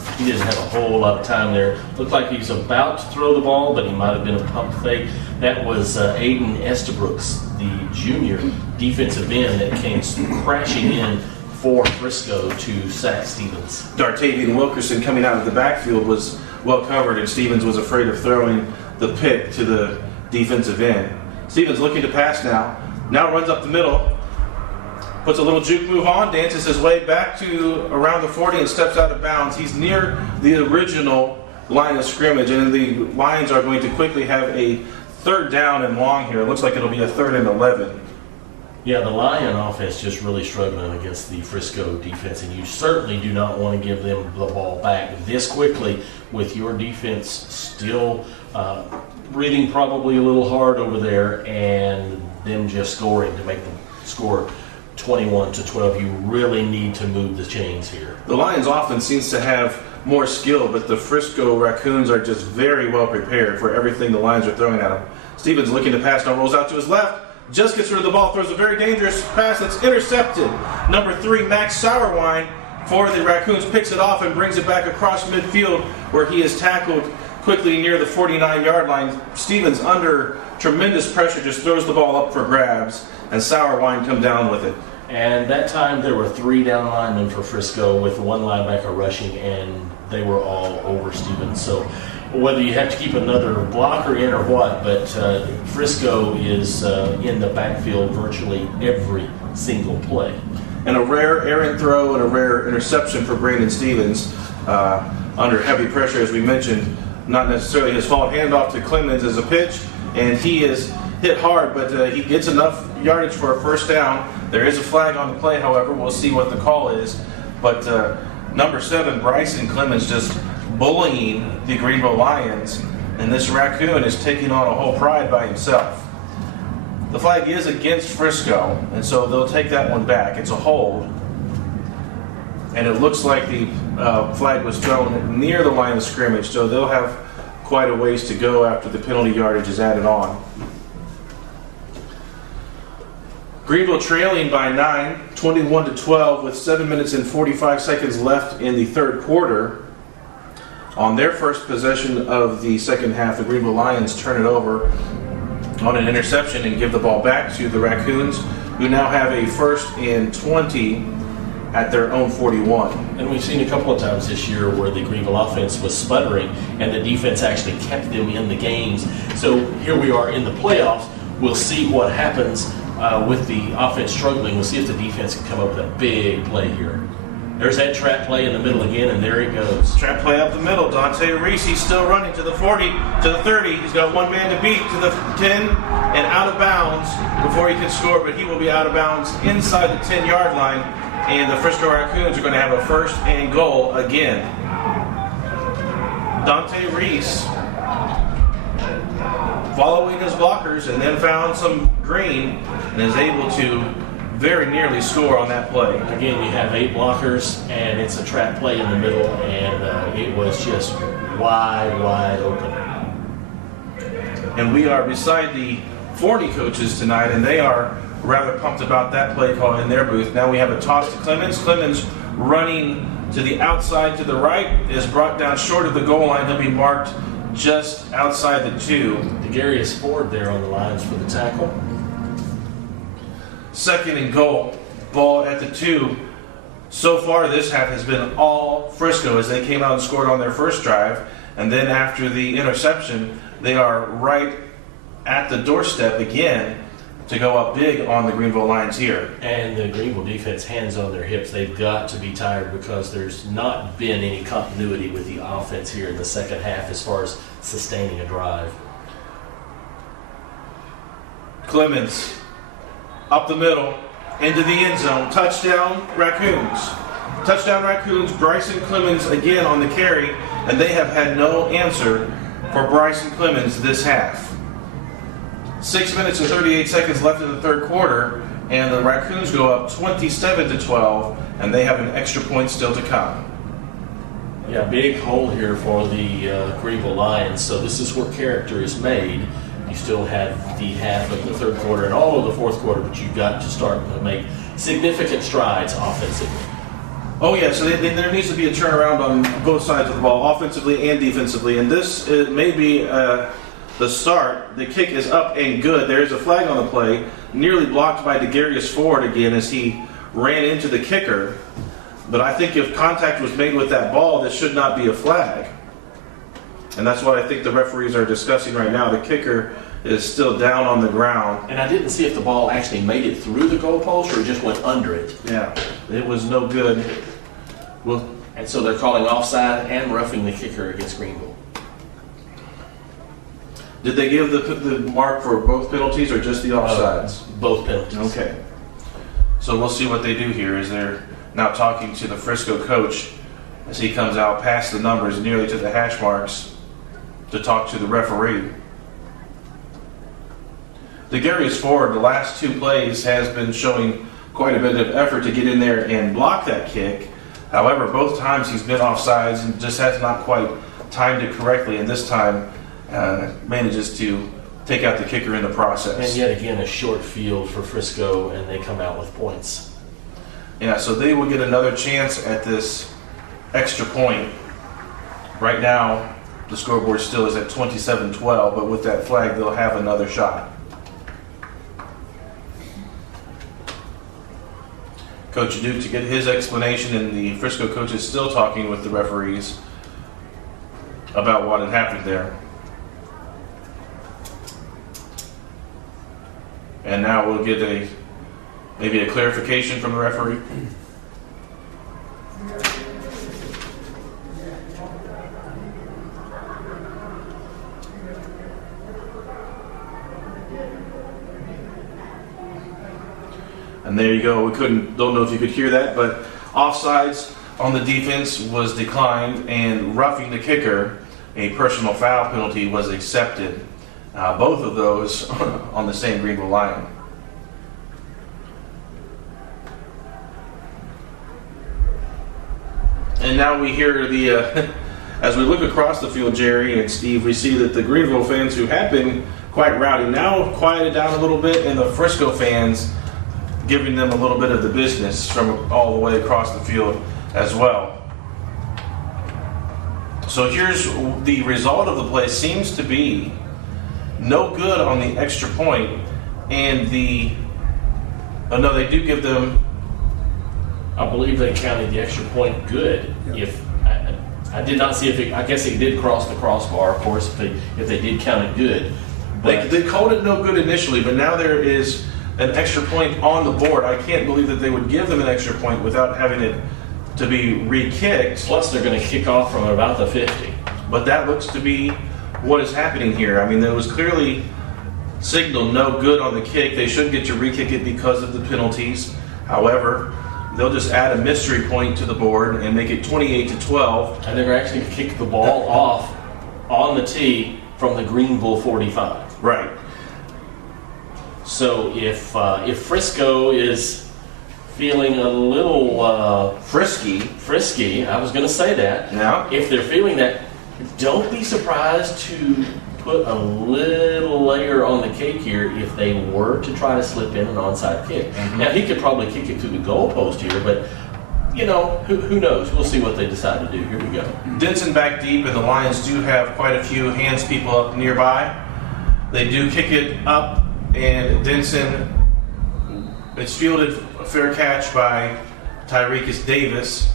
whole lot of time there. Looked like he was about to throw the ball, but he might have been a pump fake. That was Aiden Estabrooks, the junior defensive end that came crashing in for Frisco to sack Stevens. Dartavian Wilkerson coming out of the backfield was well covered, and Stevens was afraid of throwing the pick to the defensive end. Stevens looking to pass now. Now runs up the middle. Puts a little juke move on, dances his way back to around the 40 and steps out of bounds. He's near the original line of scrimmage, and the Lions are going to quickly have a third down and long here. It looks like it'll be a 3rd and 11. Yeah, the Lion offense just really struggling against the Frisco defense, and you certainly do not want to give them the ball back this quickly with your defense still breathing probably a little hard over there, and them just scoring to make them score 21-12. You really need to move the chains here. The Lions offense seems to have more skill, but the Frisco Racoons are just very well prepared for everything the Lions are throwing at them. Stevens looking to pass now, rolls out to his left, just gets rid of the ball, throws a very dangerous pass that's intercepted. Number 3, Max Sauerwein for the Raccoons picks it off and brings it back across midfield, where he is tackled quickly near the 49-yard line. Stevens, under tremendous pressure, just throws the ball up for grabs, and Sauerwein come down with it. And that time there were 3 down linemen for Frisco with 1 linebacker rushing, and they were all over Stevens. So whether you have to keep another blocker in or what, but Frisco is in the backfield virtually every single play. And a rare errant throw and a rare interception for Brandon Stevens under heavy pressure, as we mentioned. Not necessarily his fault. Handoff to Clemens as a pitch, and he is hit hard, but he gets enough yardage for a first down. There is a flag on the play, however. We'll see what the call is. But number 7, Bryson Clemens, just bullying the Greenville Lions, and this Raccoon is taking on a whole pride by himself. The flag is against Frisco, and so they'll take that one back. It's a hold, and it looks like the flag was thrown near the line of scrimmage, so they'll have quite a ways to go after the penalty yardage is added on. Greenville trailing by 9, 21-12, with 7 minutes and 45 seconds left in the third quarter. On their first possession of the second half, the Greenville Lions turn it over on an interception and give the ball back to the Raccoons, who now have a 1st and 20 at their own 41. And we've seen a couple of times this year where the Greenville offense was sputtering and the defense actually kept them in the games. So here we are in the playoffs. We'll see what happens with the offense struggling. We'll see if the defense can come up with a big play here. There's that trap play in the middle again, and there he goes. Trap play up the middle. Dante Reese, he's still running to the 40, to the 30. He's got 1 man to beat, to the 10, and out of bounds before he can score, but he will be out of bounds inside the 10-yard line, and the Frisco Racoons are going to have a 1st and goal again. Dante Reese following his blockers and then found some green and is able to very nearly score on that play. Again, you have 8 blockers, and it's a trap play in the middle, and it was just wide open. And we are beside the 40 coaches tonight, and they are rather pumped about that play call in their booth. Now we have a toss to Clemens. Clemens running to the outside to the right is brought down short of the goal line. He'll be marked just outside the 2. Degarius Ford there on the lines for the tackle. 2nd and goal. Ball at the 2. So far this half has been all Frisco as they came out and scored on their first drive. And then after the interception, they are right at the doorstep again to go up big on the Greenville Lions here. And the Greenville defense, hands on their hips. They've got to be tired because there's not been any continuity with the offense here in the second half as far as sustaining a drive. Clemens up the middle into the end zone. Touchdown Raccoons. Touchdown Raccoons. Bryson Clemens again on the carry, and they have had no answer for Bryson Clemens this half. 6 minutes and 38 seconds left in the third quarter, and the Raccoons go up 27-12, and they have an extra point still to come. Yeah, big hole here for the Greenville Lions. So this is where character is made. You still have the half of the third quarter and all of the fourth quarter, but you've got to start to make significant strides offensively. Oh yeah, so there needs to be a turnaround on both sides of the ball, offensively and defensively, and this may be the start. The kick is up and good. There's a flag on the play, nearly blocked by DeGarius Ford again as he ran into the kicker. But I think if contact was made with that ball, this should not be a flag. And that's what I think the referees are discussing right now. The kicker is still down on the ground. And I didn't see if the ball actually made it through the goalpost or it just went under it. Yeah, it was no good. Well, And so they're calling offside and roughing the kicker against Greenville. did they give the mark for both penalties or just the offsides? Both penalties. Okay. So we'll see what they do here as they're now talking to the Frisco coach as he comes out past the numbers nearly to the hash marks to talk to the referee. DeGarius Ford, the last two plays, has been showing quite a bit of effort to get in there and block that kick. However, both times he's been offsides and just has not quite timed it correctly, and this time manages to take out the kicker in the process. And yet again, a short field for Frisco, and they come out with points. Yeah, so they will get another chance at this extra point. Right now, the scoreboard still is at 27-12, but with that flag, they'll have another shot. Coach Duke to get his explanation, and the Frisco coach is still talking with the referees about what had happened there. And now we'll get maybe a clarification from the referee. And there you go. Don't know if you could hear that, but offsides on the defense was declined, and roughing the kicker, a personal foul penalty, was accepted. Both of those on the same Greenville line. And now we hear as we look across the field, Jerry and Steve, we see that the Greenville fans who had been quite rowdy now quieted down a little bit, and the Frisco fans giving them a little bit of the business from all the way across the field as well. So here's the result of the play. Seems to be no good on the extra point, and no, they do give them. I believe they counted the extra point good. Yeah. If I did not see if I guess it did cross the crossbar, of course, if they did count it good. But They called it no good initially, but now there is an extra point on the board. I can't believe that they would give them an extra point without having it to be re-kicked. plus they're going to kick off from about the 50. But that looks to be what is happening here. I mean, there was clearly signaled no good on the kick. They should get to re-kick it because of the penalties. However, they'll just add a mystery point to the board and make it 28-12. And they're actually going to kick the ball off on the tee from the Greenville 45. Right. So if Frisco is feeling a little frisky, I was going to say that. Yeah. If they're feeling that, don't be surprised to put a little layer on the cake here if they were to try to slip in an onside kick. Mhm. Now, he could probably kick it to the goalpost here, but, who knows? We'll see what they decide to do. Here we go. Denson back deep, and the Lions do have quite a few hands people up nearby. They do kick it up, and Denson, it's fielded a fair catch by Tyrekus Davis.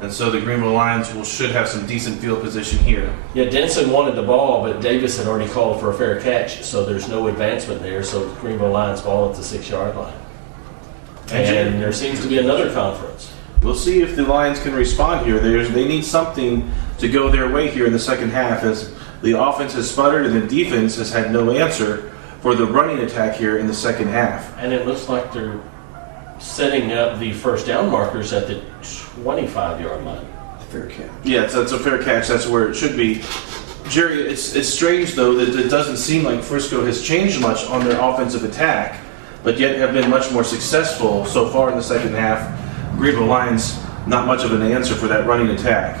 And so the Greenville Lions should have some decent field position here. Yeah, Denson wanted the ball, but Davis had already called for a fair catch, so there's no advancement there. So Greenville Lions ball at the 6-yard line. And there seems to be another conference. We'll see if the Lions can respond here. They need something to go their way here in the second half, as the offense has sputtered and the defense has had no answer for the running attack here in the second half. And it looks like they're setting up the first down markers at the 25-yard line. Fair catch. Yeah, that's a fair catch. That's where it should be. Jerry, it's strange, though, that it doesn't seem like Frisco has changed much on their offensive attack, but yet have been much more successful so far in the second half. Greenville Lions, not much of an answer for that running attack.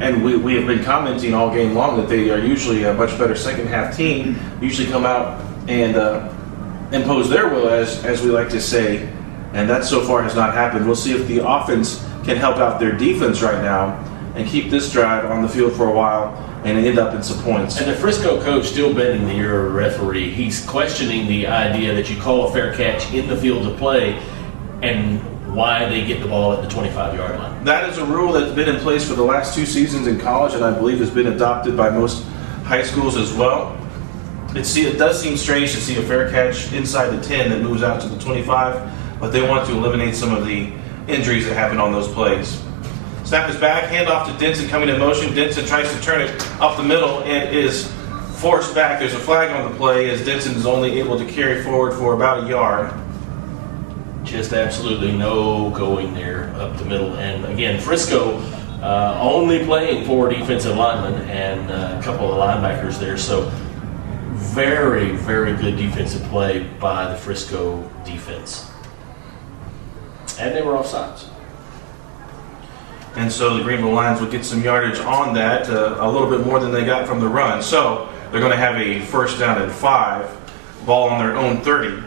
And we have been commenting all game long that they are usually a much better second half team, usually come out and impose their will, as we like to say, and that so far has not happened. We'll see if the offense can help out their defense right now and keep this drive on the field for a while and end up in some points. And the Frisco coach still bending the ear of the referee. He's questioning the idea that you call a fair catch in the field of play and why they get the ball at the 25-yard line. That is a rule that's been in place for the last 2 seasons in college, and I believe has been adopted by most high schools as well. It does seem strange to see a fair catch inside the 10 that moves out to the 25, but they want to eliminate some of the injuries that happen on those plays. Snap is back, handoff to Denson coming in motion. Denson tries to turn it up the middle and is forced back. There's a flag on the play as Denson is only able to carry forward for about a yard. Just absolutely no going there up the middle. And again, Frisco only playing 4 defensive linemen and a couple of linebackers there. So very, very good defensive play by the Frisco defense. And they were offsides. And so the Greenville Lions will get some yardage on that, a little bit more than they got from the run. So they're going to have a first down and 5, ball on their own 30.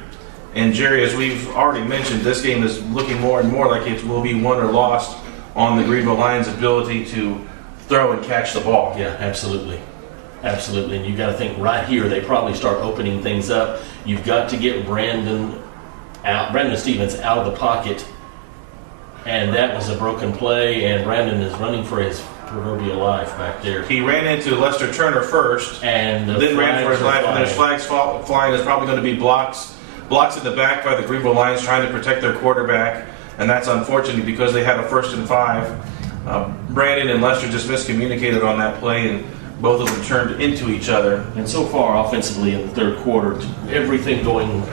And Jerry, as we've already mentioned, this game is looking more and more like it will be won or lost on the Greenville Lions' ability to throw and catch the ball. Yeah, absolutely. Absolutely. And you've got to think right here, they probably start opening things up. You've got to get Brandon Stevens out of the pocket. And that was a broken play, and Brandon is running for his proverbial life back there. He ran into Lester Turner first, and then ran for his life, and there's flags flying. There's probably going to be blocks in the back by the Greenville Lions trying to protect their quarterback, and that's unfortunate because they had a first and 5. Brandon and Lester just miscommunicated on that play, and both of them turned into each other. And so far, offensively in the third quarter, everything going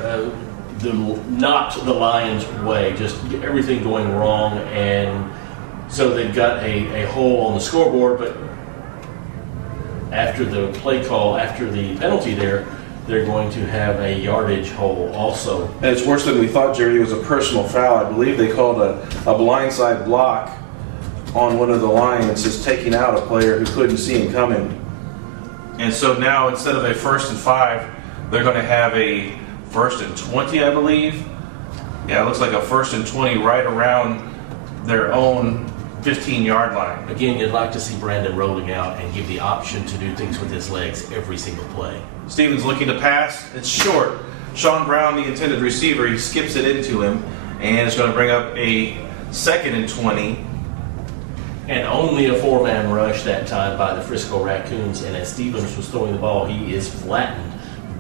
not the Lions' way, just everything going wrong, and so they've got a hole on the scoreboard, but after the play call, after the penalty there, they're going to have a yardage hole also. And it's worse than we thought, Jerry. It was a personal foul. I believe they called a blindside block on one of the Lions, just taking out a player who couldn't see him coming. And so now, instead of a first and 5, they're going to have a first and 20, I believe. Yeah, it looks like a first and 20 right around their own 15-yard line. Again, you'd like to see Brandon rolling out and give the option to do things with his legs every single play. Stevens looking to pass. It's short. Sean Brown, the intended receiver, he skips it into him, and it's going to bring up a second and 20. And only a 4-man rush that time by the Frisco Racoons, and as Stevens was throwing the ball, he is flattened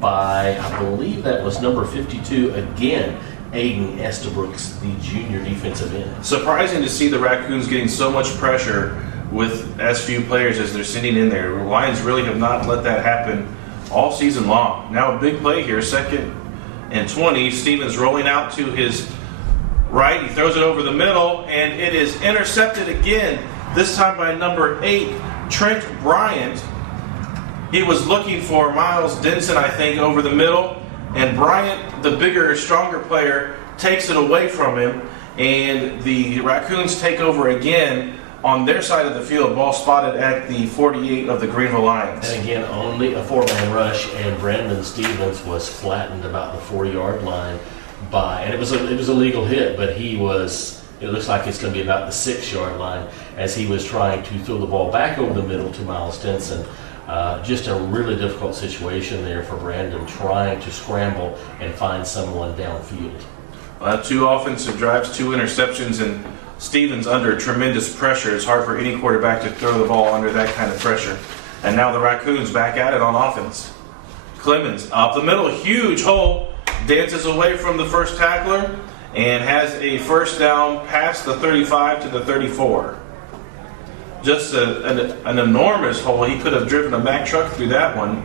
by, I believe that was number 52 again, Aiden Estabrooks, the junior defensive end. Surprising to see the Raccoons getting so much pressure with as few players as they're sitting in there. The Lions really have not let that happen all season long. Now a big play here, second and 20. Stevens rolling out to his right. He throws it over the middle, and it is intercepted again, this time by number 8, Trent Bryant. He was looking for Miles Denson, I think, over the middle, and Bryant, the bigger, stronger player, takes it away from him, and the Raccoons take over again on their side of the field, ball spotted at the 48 of the Greenville Lions. And again, only a 4-man rush, and Brandon Stevens was flattened about the 4-yard line by, and it was a legal hit, but he was, it looks like it's going to be about the 6-yard line as he was trying to throw the ball back over the middle to Miles Denson. Just a really difficult situation there for Brandon, trying to scramble and find someone downfield. 2 offensive drives, 2 interceptions, and Stevens under tremendous pressure. It's hard for any quarterback to throw the ball under that kind of pressure. And now the Raccoons back at it on offense. Clemens up the middle, huge hole, dances away from the first tackler, and has a first down past the 35 to the 34. Just an enormous hole. He could have driven a Mack truck through that one.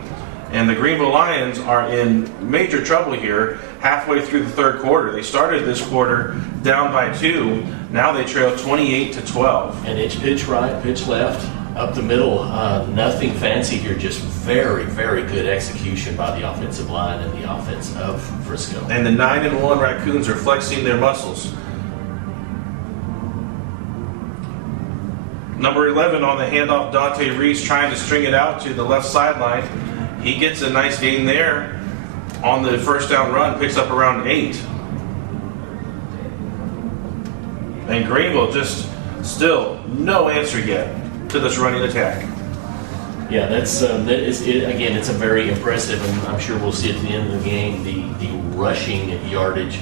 And the Greenville Lions are in major trouble here halfway through the third quarter. They started this quarter down by 2. Now they trail 28-12. And it's pitch right, pitch left, up the middle. Nothing fancy here, just very, very good execution by the offensive line and the offense of Frisco. And the 9-1 Raccoons are flexing their muscles. Number 11 on the handoff, Dante Reese trying to string it out to the left sideline. He gets a nice gain there on the first down run, picks up around 8. And Greenville just still no answer yet to this running attack. Yeah, again, it's a very impressive, and I'm sure we'll see at the end of the game the rushing yardage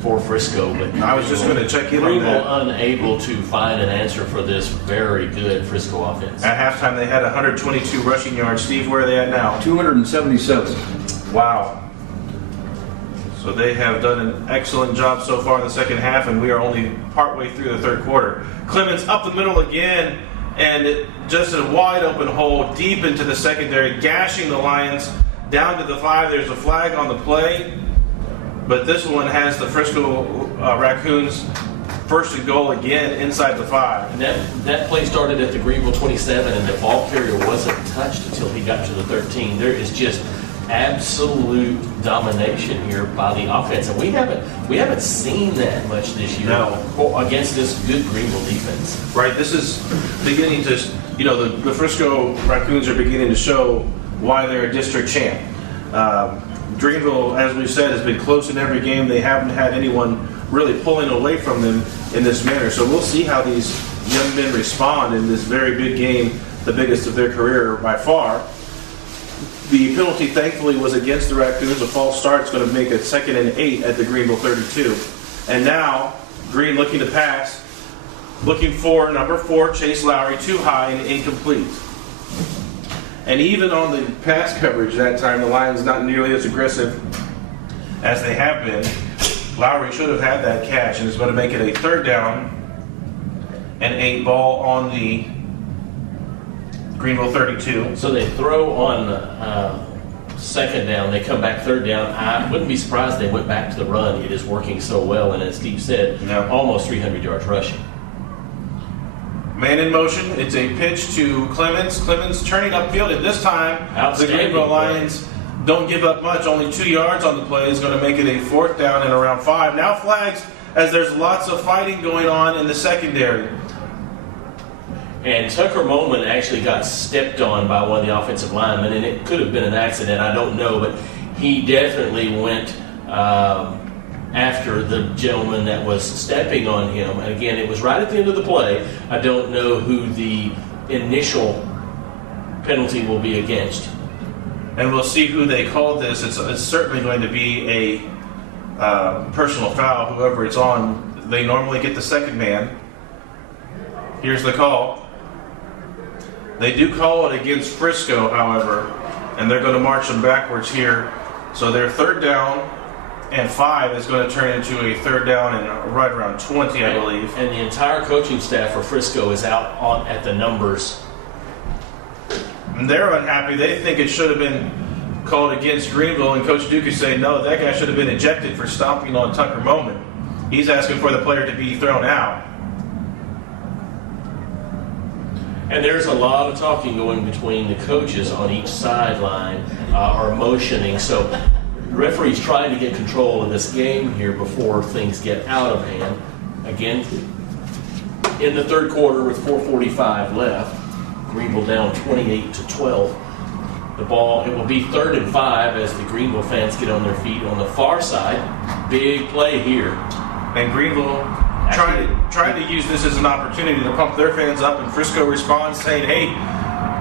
for Frisco. But I was just going to check in on Greenville that. unable to find an answer for this very good Frisco offense. At halftime, they had 122 rushing yards. Steve, where are they at now? 277. Wow. So they have done an excellent job so far in the second half, and we are only partway through the third quarter. Clemens up the middle again, and just a wide open hole deep into the secondary, gashing the Lions down to the 5. There's a flag on the play, but this one has the Frisco Racoons first and goal again inside the 5. And that play started at the Greenville 27, and the ball carrier wasn't touched until he got to the 13. There is just absolute domination here by the offense, and we haven't seen that much this year against this good Greenville defense. Right, this is beginning to, the Frisco Racoons are beginning to show why they're a district champ. Greenville, as we've said, has been close in every game. They haven't had anyone really pulling away from them in this manner. So we'll see how these young men respond in this very big game, the biggest of their career by far. The penalty, thankfully, was against the Raccoons. A false start is going to make it 2nd and 8 at the Greenville 32. And now, Green looking to pass, looking for number 4, Chase Lowry, too high and incomplete. And even on the pass coverage that time, the Lions not nearly as aggressive as they have been. Lowry should have had that catch, and it's going to make it a 3rd down and 8 ball on the Greenville 32. So they throw on 2nd down. They come back 3rd down. I wouldn't be surprised they went back to the run. It is working so well, and as Steve said, almost 300 yards rushing. Man in motion. It's a pitch to Clemens. Clemens turning upfield, and this time the Greenville Lions don't give up much. Only 2 yards on the play is going to make it a 4th down and around 5. Now flags as there's lots of fighting going on in the secondary. And Tucker Moman actually got stepped on by one of the offensive linemen, and it could have been an accident, I don't know, but he definitely went after the gentleman that was stepping on him. And again, it was right at the end of the play. I don't know who the initial penalty will be against. And we'll see who they call this. It's certainly going to be a personal foul, whoever it's on. They normally get the 2nd man. Here's the call. They do call it against Frisco, however, and they're going to march them backwards here. So their 3rd down and 5 is going to turn into a 3rd down and right around 20, I believe. And the entire coaching staff for Frisco is out at the numbers. And they're unhappy. They think it should have been called against Greenville, and Coach Duke is saying, no, that guy should have been ejected for stomping on Tucker Moman. He's asking for the player to be thrown out. And there's a lot of talking going between the coaches on each sideline or motioning. So the referee's trying to get control of this game here before things get out of hand. Again, in the 3rd quarter with 4:45 left, Greenville down 28-12. The ball, it will be 3rd and 5 as the Greenville fans get on their feet on the far side. Big play here. And Greenville trying to use this as an opportunity to pump their fans up, and Frisco responds saying, hey,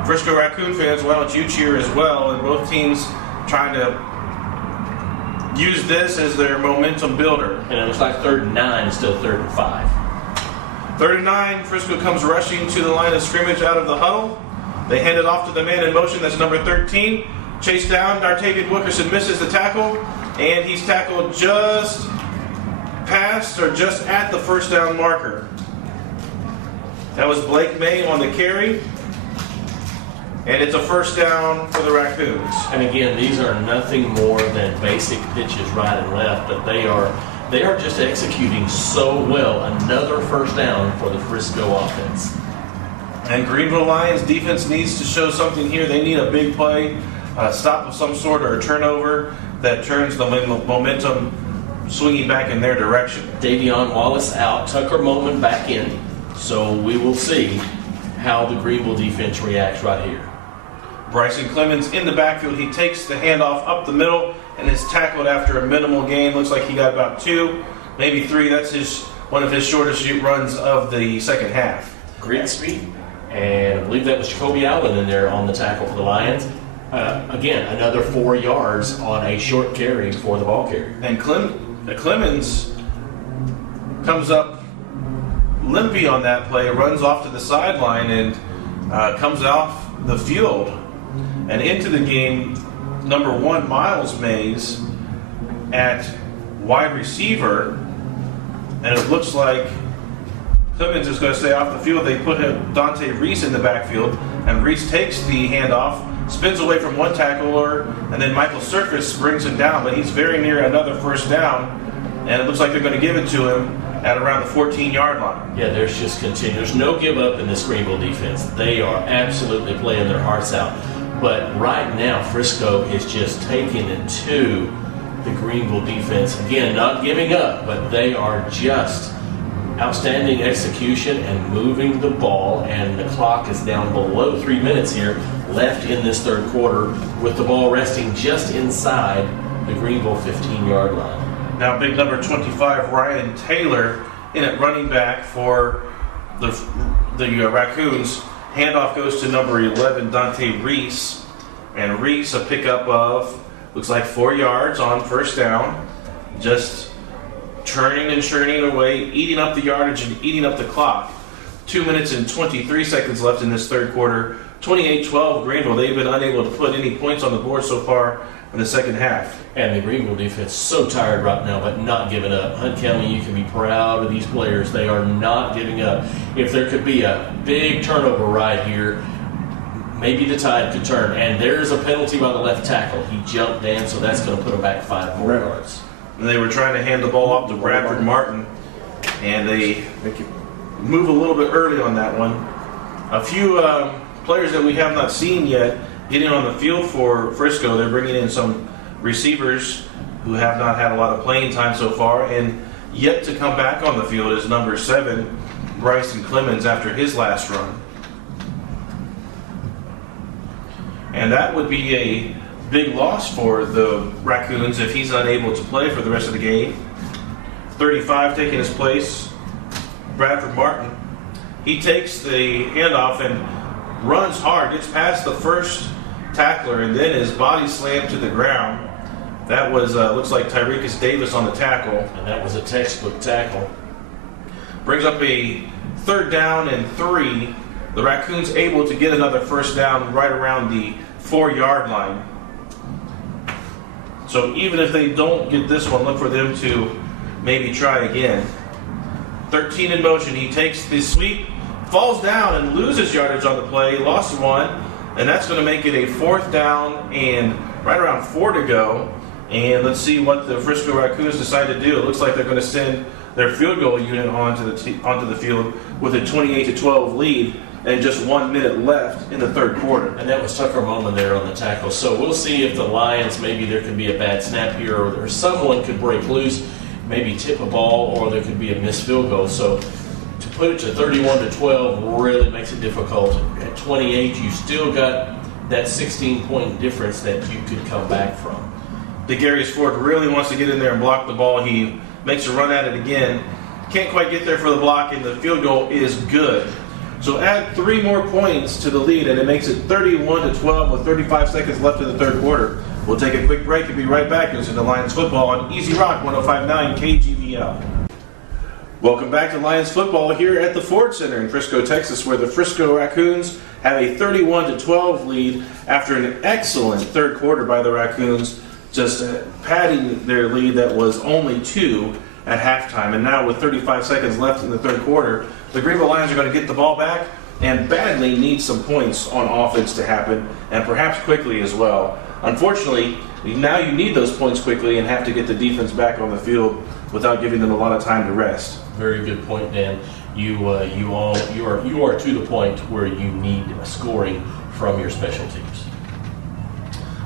Frisco Raccoon fans, why don't you cheer as well? And both teams trying to use this as their momentum builder. And it looks like 3rd and 9 is still 3rd and 5. 3rd and 9, Frisco comes rushing to the line of scrimmage out of the huddle. They hand it off to the man in motion, that's number 13. Chased down, Dartavian Wilkerson misses the tackle, and he's tackled just past or just at the 1st down marker. That was Blake May on the carry, and it's a 1st down for the Raccoons. And again, these are nothing more than basic pitches right and left, but they are just executing so well. Another 1st down for the Frisco offense. And Greenville Lions defense needs to show something here. They need a big play, stop of some sort or a turnover that turns the momentum swinging back in their direction. Davion Wallace out, Tucker Moman back in. So we will see how the Greenville defense reacts right here. Bryson Clemens in the backfield. He takes the handoff up the middle and is tackled after a minimal gain. Looks like he got about 2, maybe 3. That's one of his shortest runs of the second half. Great speed. And I believe that was Jacoby Allen in there on the tackle for the Lions. Again, another 4 yards on a short carry for the ball carrier. And Clemens comes up limpy on that play, runs off to the sideline, and comes off the field. And into the game, number 1, Miles Mays at wide receiver. And it looks like Clemens is going to stay off the field. They put Dante Reese in the backfield, and Reese takes the handoff, spins away from one tackler, and then Michael Surface brings him down, but he's very near another first down, and it looks like they're going to give it to him at around the 14-yard line. Yeah, there's no give up in this Greenville defense. They are absolutely playing their hearts out. But right now, Frisco is just taking it to the Greenville defense. Again, not giving up, but they are just outstanding execution and moving the ball, and the clock is down below 3 minutes here left in this third quarter with the ball resting just inside the Greenville 15-yard line. Now big number 25, Ryan Taylor, in at running back for the Raccoons. Handoff goes to number 11, Dante Reese. And Reese, a pickup of, looks like 4 yards on first down. Just churning and churning away, eating up the yardage and eating up the clock. 2 minutes and 23 seconds left in this third quarter. 28-12 Greenville. They've been unable to put any points on the board so far in the second half. And the Greenville defense so tired right now, but not giving up. Hunt County, you can be proud of these players. They are not giving up. If there could be a big turnover right here, maybe the tide could turn. And there's a penalty by the left tackle. He jumped in, so that's going to put him back 5 more yards. And they were trying to hand the ball off to Bradford Martin, and they move a little bit early on that one. A few players that we have not seen yet getting on the field for Frisco. They're bringing in some receivers who have not had a lot of playing time so far, and yet to come back on the field is number 7, Bryson Clemens, after his last run. And that would be a big loss for the Raccoons if he's unable to play for the rest of the game. 35 taking his place, Bradford Martin. He takes the handoff and runs hard, gets past the first tackler, and then his body slammed to the ground. That was, looks like Tyrekus Davis on the tackle. And that was a textbook tackle. Brings up a 3rd down and 3. The Raccoons able to get another first down right around the 4-yard line. So even if they don't get this one, look for them to maybe try again. 13 in motion. He takes the sweep, falls down and loses yardage on the play, lost 1, and that's going to make it a 4th down and right around 4 to go. And let's see what the Frisco Racoons decide to do. It looks like they're going to send their field goal unit onto the field with a 28-12 lead and just 1 minute left in the third quarter. And that was Tucker Mullman there on the tackle. So we'll see if the Lions, maybe there could be a bad snap here, or someone could break loose, maybe tip a ball, or there could be a missed field goal. So to put it to 31-12 really makes it difficult. At 28, you still got that 16-point difference that you could come back from. DeGarius Ford really wants to get in there and block the ball. He makes a run at it again. Can't quite get there for the block, and the field goal is good. So add 3 more points to the lead, and it makes it 31-12 with 35 seconds left in the third quarter. We'll take a quick break and be right back. You'll see the Lions football on Easy Rock 105.9 KGVL. Welcome back to Lions football here at the Ford Center in Frisco, Texas, where the Frisco Racoons have a 31-12 lead after an excellent third quarter by the Raccoons, just padding their lead that was only 2 at halftime. And now with 35 seconds left in the third quarter, the Greenville Lions are going to get the ball back and badly need some points on offense to happen, and perhaps quickly as well. Unfortunately, now you need those points quickly and have to get the defense back on the field without giving them a lot of time to rest. Very good point, Dan. You are to the point where you need scoring from your special teams.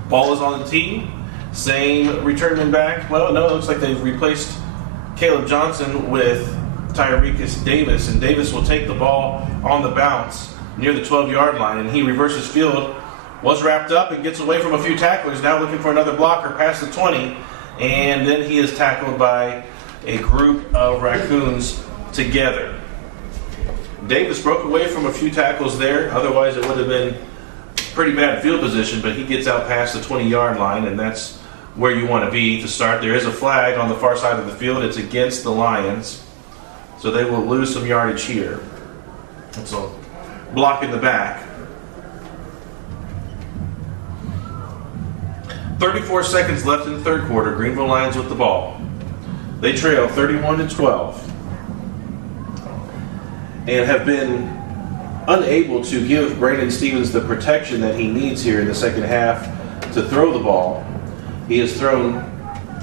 Ball is on the tee. Same return back. Well, no, it looks like they've replaced Caleb Johnson with Tyrekus Davis, and Davis will take the ball on the bounce near the 12-yard line, and he reverses field, was wrapped up and gets away from a few tacklers, now looking for another blocker past the 20, and then he is tackled by a group of Raccoons together. Davis broke away from a few tackles there. Otherwise, it would have been pretty bad field position, but he gets out past the 20-yard line, and that's where you want to be to start. There is a flag on the far side of the field. It's against the Lions, so they will lose some yardage here. It's a block in the back. 34 seconds left in the third quarter. Greenville Lions with the ball. They trail 31-12 and have been unable to give Brandon Stevens the protection that he needs here in the second half to throw the ball. He has thrown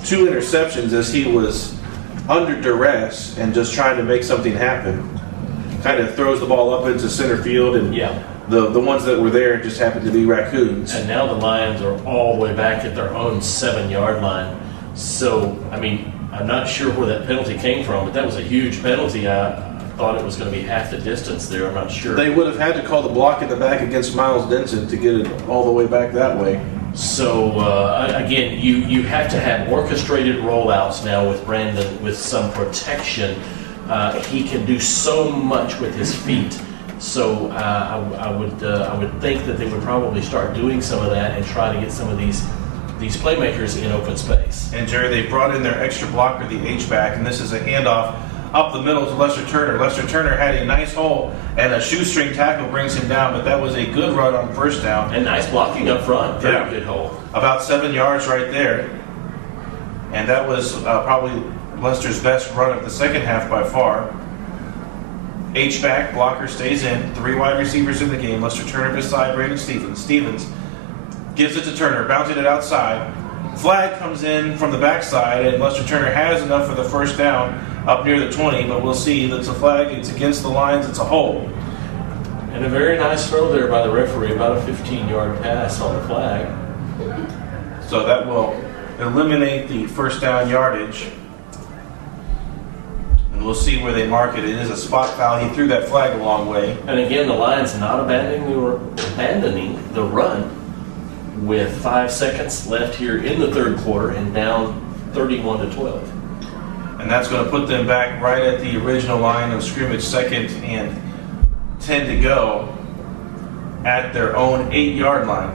2 interceptions as he was under duress and just trying to make something happen. Kind of throws the ball up into center field, and the ones that were there just happened to be Raccoons. And now the Lions are all the way back at their own 7-yard line. So, I mean, I'm not sure where that penalty came from, but that was a huge penalty. I thought it was going to be half the distance there. I'm not sure. They would have had to call the block in the back against Miles Denson to get it all the way back that way. So, again, you have to have orchestrated rollouts now with Brandon with some protection. He can do so much with his feet. So I would think that they would probably start doing some of that and try to get some of these playmakers in open space. And Jerry, they brought in their extra blocker, the H-back, and this is a handoff up the middle to Lester Turner. Lester Turner had a nice hole, and a shoestring tackle brings him down, but that was a good run on first down. And nice blocking up front. Very good hole. About 7 yards right there. And that was probably Lester's best run of the second half by far. H-back, blocker stays in. 3 wide receivers in the game. Lester Turner beside Brandon Stevens. Stevens gives it to Turner, bouncing it outside. Flag comes in from the backside, and Lester Turner has enough for the first down up near the 20, but we'll see. That's a flag. It's against the Lions. It's a hold. And a very nice throw there by the referee, about a 15-yard pass on the flag. So that will eliminate the first down yardage. And we'll see where they mark it. It is a spot foul. He threw that flag a long way. And again, the Lions not abandoning the run with 5 seconds left here in the third quarter and down 31-12. And that's going to put them back right at the original line of scrimmage, 2nd and 10 to go at their own 8-yard line.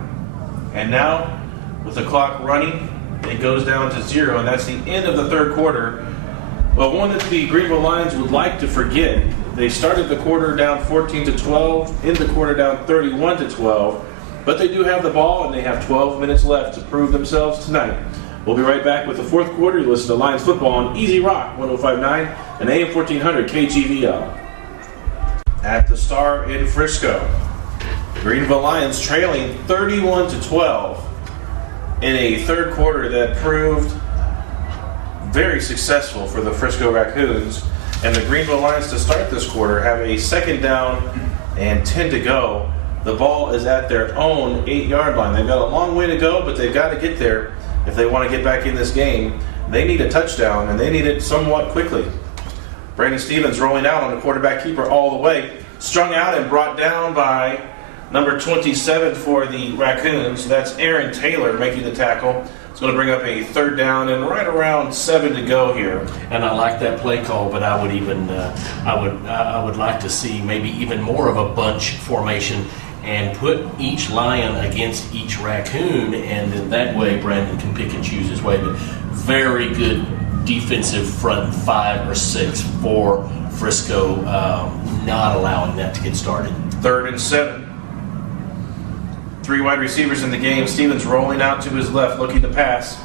And now, with the clock running, it goes down to 0, and that's the end of the third quarter. Well, one that the Greenville Lions would like to forget. They started the quarter down 14-12, in the quarter down 31-12, but they do have the ball, and they have 12 minutes left to prove themselves tonight. We'll be right back with the fourth quarter. You listen to Lions football on Easy Rock 105.9 and AM 1400 KGVL. At the Star in Frisco, Greenville Lions trailing 31-12 in a third quarter that proved very successful for the Frisco Racoons. And the Greenville Lions to start this quarter have a 2nd down and 10 to go. The ball is at their own 8-yard line. They've got a long way to go, but they've got to get there if they want to get back in this game. They need a touchdown, and they need it somewhat quickly. Brandon Stevens rolling out on the quarterback keeper all the way. Strung out and brought down by number 27 for the Raccoons. That's Aaron Taylor making the tackle. It's going to bring up a 3rd down and right around 7 to go here. And I like that play call, but I would even I would like to see maybe even more of a bunch formation and put each Lion against each Raccoon, and then that way Brandon can pick and choose his way. But very good defensive front 5 or 6 for Frisco, not allowing that to get started. 3rd and 7. 3 wide receivers in the game. Stevens rolling out to his left, looking to pass.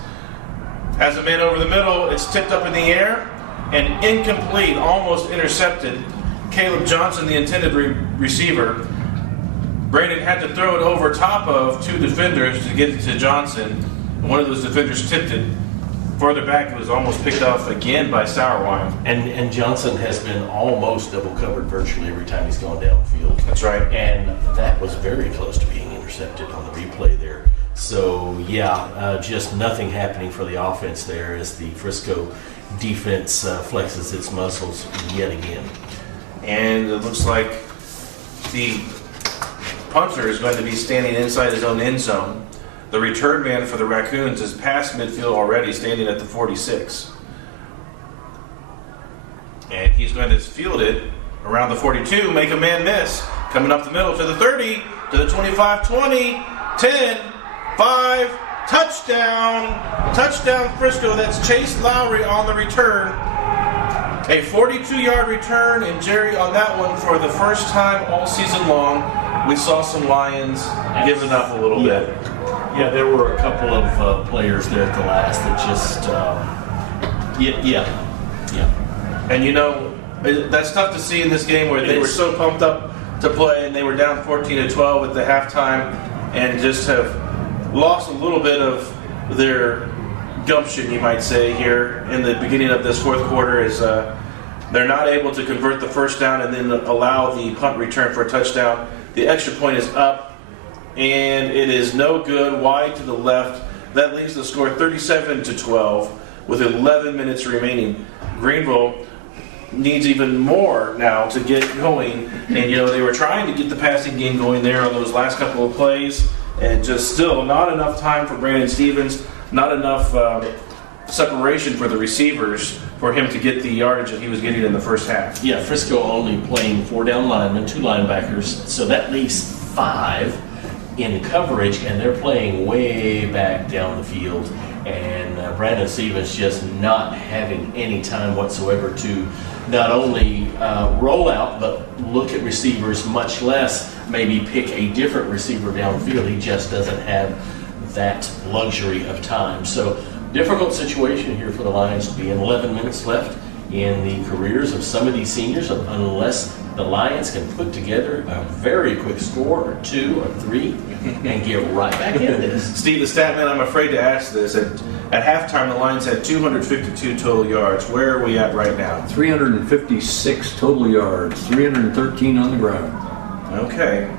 Has a man over the middle. It's tipped up in the air and incomplete, almost intercepted. Caleb Johnson, the intended receiver. Brandon had to throw it over top of 2 defenders to get it to Johnson. One of those defenders tipped it. Further back, it was almost picked off again by Sourwine. And Johnson has been almost double covered virtually every time he's gone downfield. That's right. And that was very close to being intercepted on the replay there. So, just nothing happening for the offense there as the Frisco defense flexes its muscles yet again. And it looks like the punter is going to be standing inside his own end zone. The return man for the Raccoons is past midfield already, standing at the 46. And he's going to field it around the 42, make a man miss. Coming up the middle to the 30, to the 25, 20, 10, 5, touchdown. Touchdown Frisco. That's Chase Lowry on the return. A 42-yard return, and Jerry, on that one, for the first time all season long, we saw some Lions giving up a little bit. Yeah, there were a couple of players there at the last that just, yeah. And you know, that's tough to see in this game where they were so pumped up to play and they were down 14-12 at the halftime and just have lost a little bit of their gumption, you might say, here in the beginning of this fourth quarter, as they're not able to convert the first down and then allow the punt return for a touchdown. The extra point is up, and it is no good, wide to the left. That leaves the score 37-12 with 11 minutes remaining. Greenville needs even more now to get going, and you know, they were trying to get the passing game going there on those last couple of plays, and just still not enough time for Brandon Stevens, not enough separation for the receivers for him to get the yardage that he was getting in the first half. Yeah, Frisco only playing 4 down linemen, 2 linebackers, so that leaves 5 in coverage, and they're playing way back down the field. And Brandon Stevens just not having any time whatsoever to not only roll out, but look at receivers, much less maybe pick a different receiver downfield. He just doesn't have that luxury of time. So difficult situation here for the Lions to be in. 11 minutes left in the careers of some of these seniors, unless the Lions can put together a very quick score or 2 or 3 and get right back in this. Steve, the stat man, I'm afraid to ask this. At halftime, the Lions had 252 total yards. Where are we at right now? 356 total yards, 313 on the ground. Okay.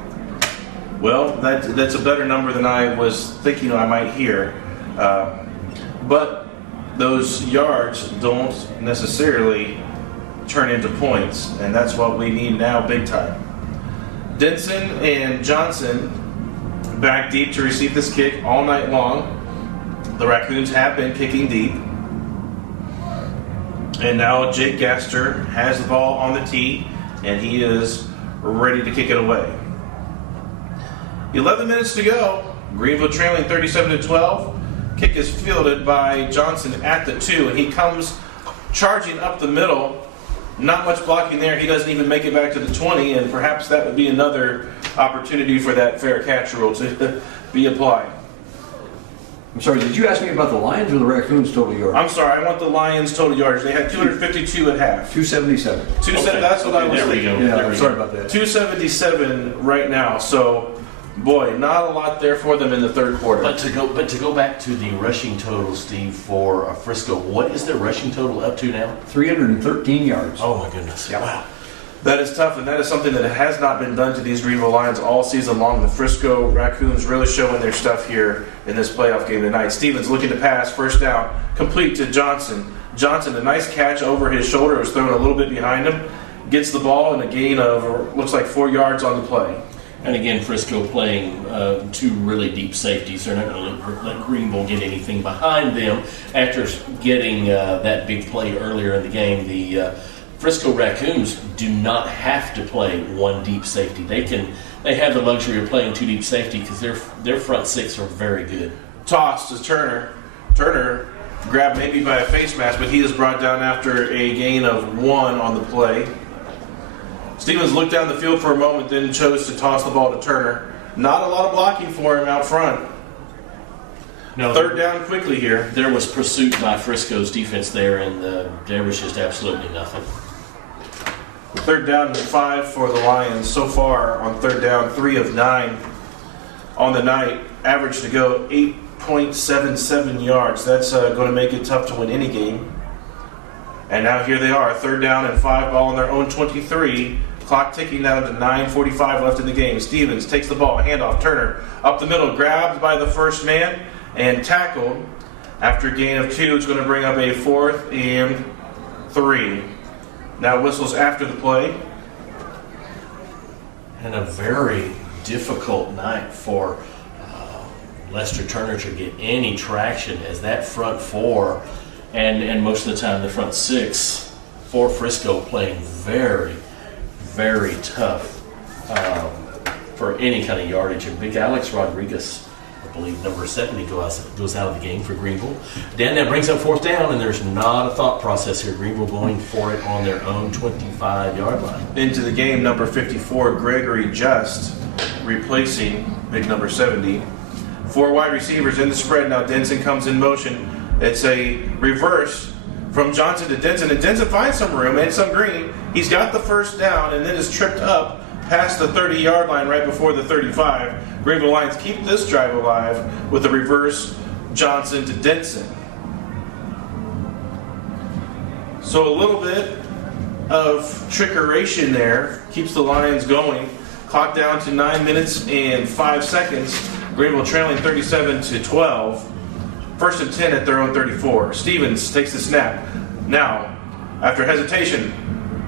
Well, that's a better number than I was thinking I might hear. But those yards don't necessarily turn into points, and that's what we need now big time. Denson and Johnson back deep to receive this kick all night long. The Raccoons have been kicking deep. And now Jake Gaster has the ball on the tee, and he is ready to kick it away. 11 minutes to go. Greenville trailing 37-12. Kick is fielded by Johnson at the 2, and he comes charging up the middle. Not much blocking there. He doesn't even make it back to the 20, and perhaps that would be another opportunity for that fair catch rule to be applied. I'm sorry, did you ask me about the Lions or the Raccoons total yards? I'm sorry, I want the Lions total yardage. They had 252 at half. 277. That's what I was there we thinking. go. Yeah, sorry about that. 277 right now. So, boy, not a lot there for them in the third quarter. But to go back to the rushing total, Steve, for Frisco, what is their rushing total up to now? 313 yards. Oh my goodness! Yep. Wow. That is tough, and that is something that has not been done to these Greenville Lions all season long. The Frisco Racoons really showing their stuff here in this playoff game tonight. Stevens looking to pass, first down, complete to Johnson. Johnson, a nice catch over his shoulder. It was thrown a little bit behind him. Gets the ball and a gain of, looks like 4 yards on the play. And again, Frisco playing 2 really deep safeties. They're not going to let Greenville get anything behind them after getting that big play earlier in the game. The Frisco Racoons do not have to play 1 deep safety. They have the luxury of playing 2 deep safety because their front 6 are very good. Toss to Turner. Turner grabbed maybe by a face mask, but he is brought down after a gain of 1 on the play. Stevens looked down the field for a moment, then chose to toss the ball to Turner. Not a lot of blocking for him out front. No, Third down quickly here. there was pursuit by Frisco's defense there, and there was just absolutely nothing. Third down and 5 for the Lions. So far on third down, 3 of 9 on the night. Average to go 8.77 yards. That's going to make it tough to win any game. And now here they are, third down and 5, ball on their own 23. Clock ticking down to 9:45 left in the game. Stevens takes the ball, handoff, Turner up the middle, grabbed by the first man and tackled. After a gain of 2, it's going to bring up a 4th and 3. Now whistles after the play. And a very difficult night for Lester Turner to get any traction as that front 4 and most of the time the front 6 for Frisco playing very, very tough for any kind of yardage. And big Alex Rodriguez, I believe number 70, goes out of the game for Greenville. Dan, that brings up fourth down, and there's not a thought process here. Greenville going for it on their own 25-yard line. Into the game, number 54, Gregory Just, replacing big number 70. 4 wide receivers in the spread. Now Denson comes in motion. It's a reverse from Johnson to Denson, and Denson finds some room and some green. He's got the first down and then is tripped up past the 30-yard line right before the 35. Greenville Lions keep this drive alive with a reverse Johnson to Denson. So a little bit of trickeration there keeps the Lions going. Clock down to 9 minutes and 5 seconds. Greenville trailing 37-12. First and 10 at their own 34. Stevens takes the snap. Now, after hesitation,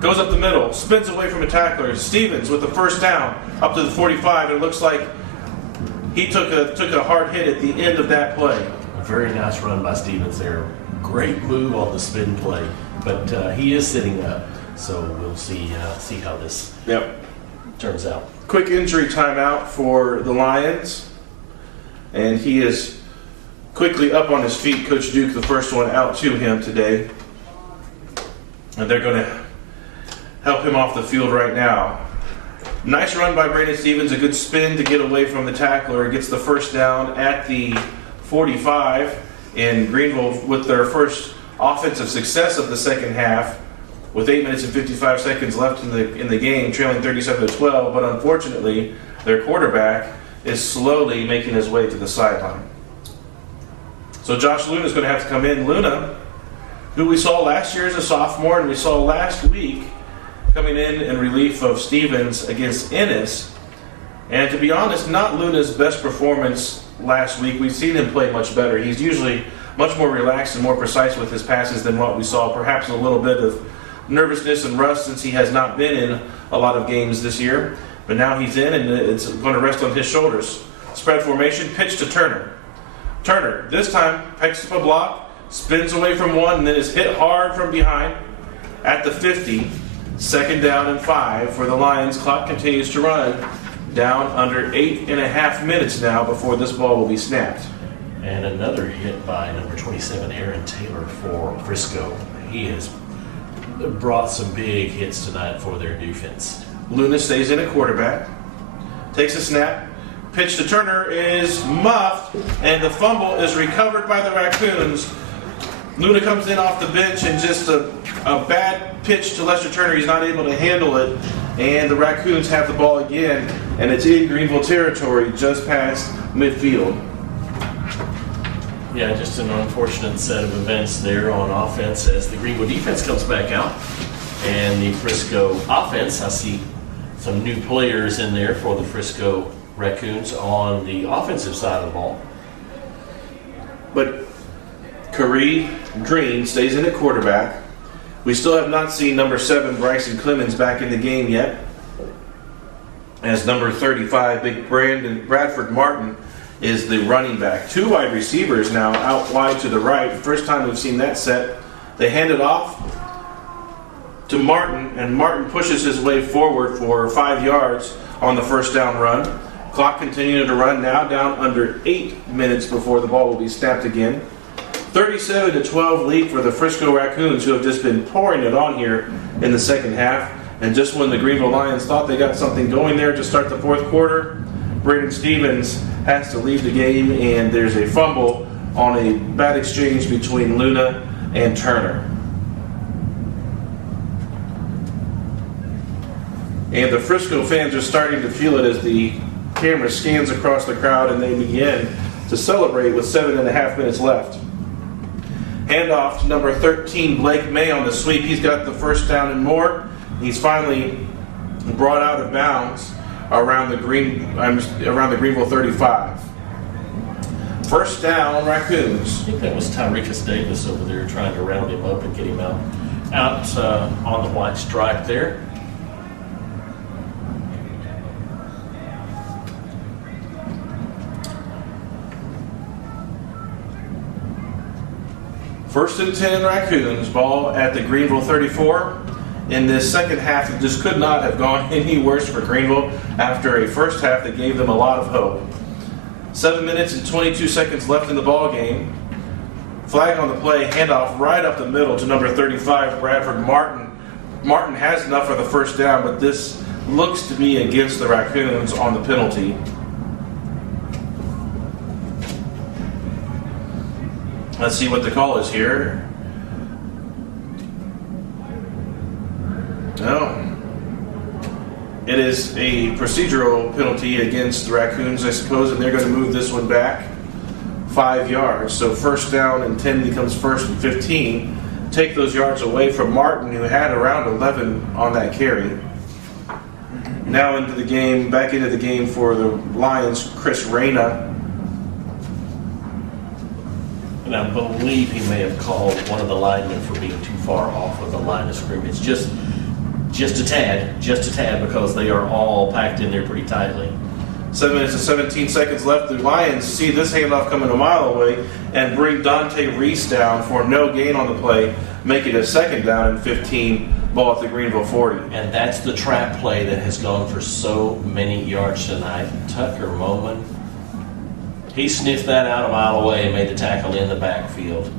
goes up the middle, spins away from a tackler. Stevens with the first down up to the 45. It looks like he took a hard hit at the end of that play. A very nice run by Stevens there. Great move on the spin play, but he is sitting up, so we'll see how this turns out. Quick injury timeout for the Lions, and he is quickly up on his feet. Coach Duke, the first one out to him today, and they're going to help him off the field right now. Nice run by Brandon Stevens, a good spin to get away from the tackler. Gets the first down at the 45, and Greenville with their first offensive success of the second half with 8 minutes and 55 seconds left in the game, trailing 37-12, but unfortunately their quarterback is slowly making his way to the sideline. So Josh Luna is going to have to come in. Luna, who we saw last year as a sophomore and we saw last week coming in relief of Stevens against Ennis. And to be honest, not Luna's best performance last week. We've seen him play much better. He's usually much more relaxed and more precise with his passes than what we saw. Perhaps a little bit of nervousness and rust since he has not been in a lot of games this year. But now he's in, and it's going to rest on his shoulders. Spread formation, pitch to Turner. Turner, this time, picks up a block, spins away from one, and then is hit hard from behind at the 50. Second down and 5 for the Lions. Clock continues to run. Down under 8.5 minutes now before this ball will be snapped. And another hit by number 27, Aaron Taylor for Frisco. He has brought some big hits tonight for their defense. Luna stays in at quarterback. Takes a snap. Pitch to Turner is muffed, and the fumble is recovered by the Raccoons. Luna comes in off the bench, and just a bad pitch to Lester Turner. He's not able to handle it, and the Raccoons have the ball again, and it's in Greenville territory just past midfield. Yeah, just an unfortunate set of events there on offense as the Greenville defense comes back out. And the Frisco offense, I see some new players in there for the Frisco Racoons on the offensive side of the ball. But Curry Green stays in at quarterback. We still have not seen number 7, Bryson Clemens, back in the game yet. As number 35, big Bradford Martin, is the running back. 2 wide receivers now out wide to the right. First time we've seen that set. They hand it off to Martin, and Martin pushes his way forward for 5 yards on the first down run. Clock continuing to run now, down under 8 minutes before the ball will be snapped again. 37-12 lead for the Frisco Racoons, who have just been pouring it on here in the second half. And just when the Greenville Lions thought they got something going there to start the fourth quarter, Brandon Stevens has to leave the game, and there's a fumble on a bad exchange between Luna and Turner. And the Frisco fans are starting to feel it as the camera scans across the crowd, and they begin to celebrate with 7.5 minutes left. Handoff to number 13, Blake May on the sweep. He's got the first down and more. He's finally brought out of bounds around the Greenville 35. First down, Raccoons. I think that was Tyrekus Davis over there trying to round him up and get him out on the white stripe there. First and 10 Raccoons. Ball at the Greenville 34. in this second half that just could not have gone any worse for Greenville after a first half that gave them a lot of hope. 7 minutes and 22 seconds left in the ball game. Flag on the play, handoff right up the middle to number 35, Bradford Martin. Martin has enough for the first down, but this looks to be against the Raccoons on the penalty. Let's see what the call is here. No. It is a procedural penalty against the Raccoons, I suppose, and they're going to move this one back 5 yards. So first down and 10 becomes first and 15. Take those yards away from Martin, who had around 11 on that carry. Now into the game, back into the game for the Lions, Chris Reyna. And I believe he may have called one of the linemen for being too far off of the line of scrimmage. Just a tad, because they are all packed in there pretty tightly. 7 minutes and 17 seconds left. The Lions see this handoff coming a mile away and bring Dante Reese down for no gain on the play, make it a second down and 15, ball at the Greenville 40. And that's the trap play that has gone for so many yards tonight. Tucker Moman, he sniffed that out a mile away and made the tackle in the backfield.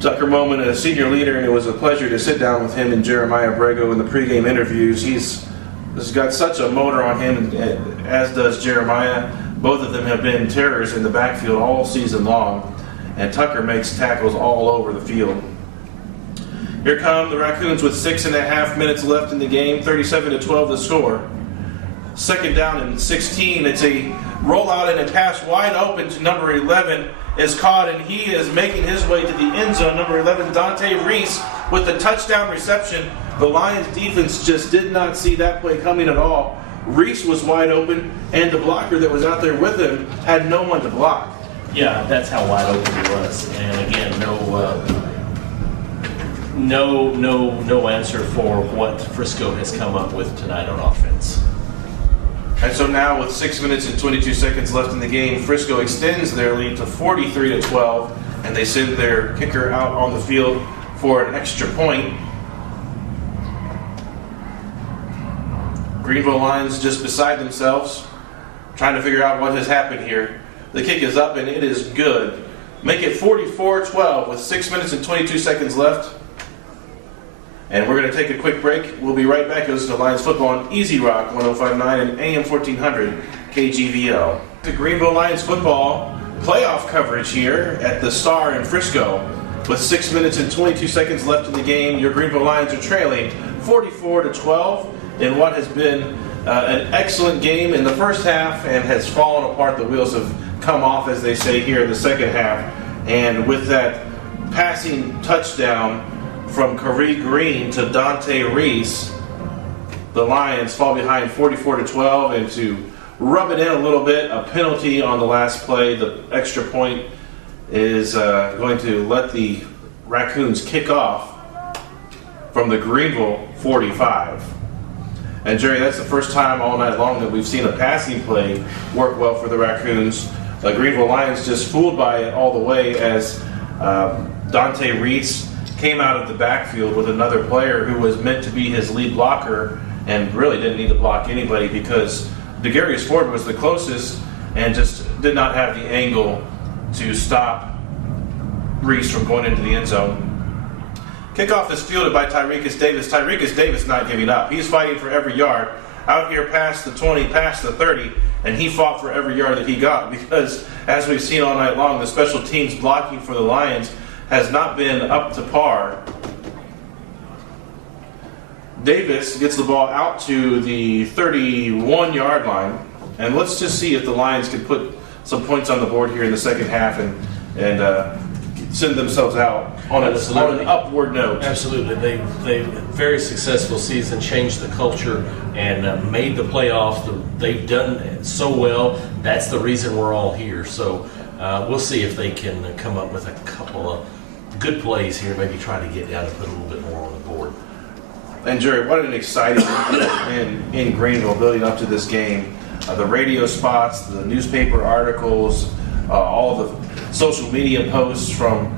Tucker Moman, a senior leader, and it was a pleasure to sit down with him and Jeremiah Brego in the pregame interviews. He's got such a motor on him, as does Jeremiah. Both of them have been terrors in the backfield all season long, and Tucker makes tackles all over the field. Here come the Raccoons with 6.5 minutes left in the game, 37-12 the score. Second down and 16. It's a rollout and a pass wide open to number 11 is caught, and he is making his way to the end zone. Number 11, Dante Reese, with the touchdown reception. The Lions defense just did not see that play coming at all. Reese was wide open, and the blocker that was out there with him had no one to block. Yeah, that's how wide open he was. And again, no answer for what Frisco has come up with tonight on offense. And so now with 6 minutes and 22 seconds left in the game, Frisco extends their lead to 43-12, and they send their kicker out on the field for an extra point. Greenville Lions just beside themselves, trying to figure out what has happened here. The kick is up, and it is good. Make it 44-12 with 6 minutes and 22 seconds left. And we're going to take a quick break. We'll be right back. It was the Lions football on Easy Rock 105.9 and AM 1400 KGVL. The Greenville Lions football playoff coverage here at the Star in Frisco. With 6 minutes and 22 seconds left in the game, your Greenville Lions are trailing 44-12 in what has been an excellent game in the first half and has fallen apart. The wheels have come off, as they say here, in the second half. And with that passing touchdown from Khari Green to Dante Reese, the Lions fall behind 44-12, and to rub it in a little bit, a penalty on the last play. The extra point is going to let the Raccoons kick off from the Greenville 45. And Jerry, that's the first time all night long that we've seen a passing play work well for the Raccoons. The Greenville Lions just fooled by it all the way as Dante Reese came out of the backfield with another player who was meant to be his lead blocker and really didn't need to block anybody because DeGarius Ford was the closest and just did not have the angle to stop Reese from going into the end zone. Kickoff is fielded by Tyrekus Davis. Tyrekus Davis not giving up. He's fighting for every yard. Out here past the 20, past the 30, and he fought for every yard that he got because, as we've seen all night long, the special teams blocking for the Lions has not been up to par. Davis gets the ball out to the 31-yard line, and let's just see if the Lions can put some points on the board here in the second half and send themselves out on an upward note. Absolutely. They've very successful season, changed the culture, and made the playoffs. They've done so well. That's the reason we're all here. So we'll see if they can come up with a couple of good plays here, maybe try to get down and put a little bit more on the board. And Jerry, what an exciting weekend in Greenville building up to this game. The radio spots, the newspaper articles, all the social media posts from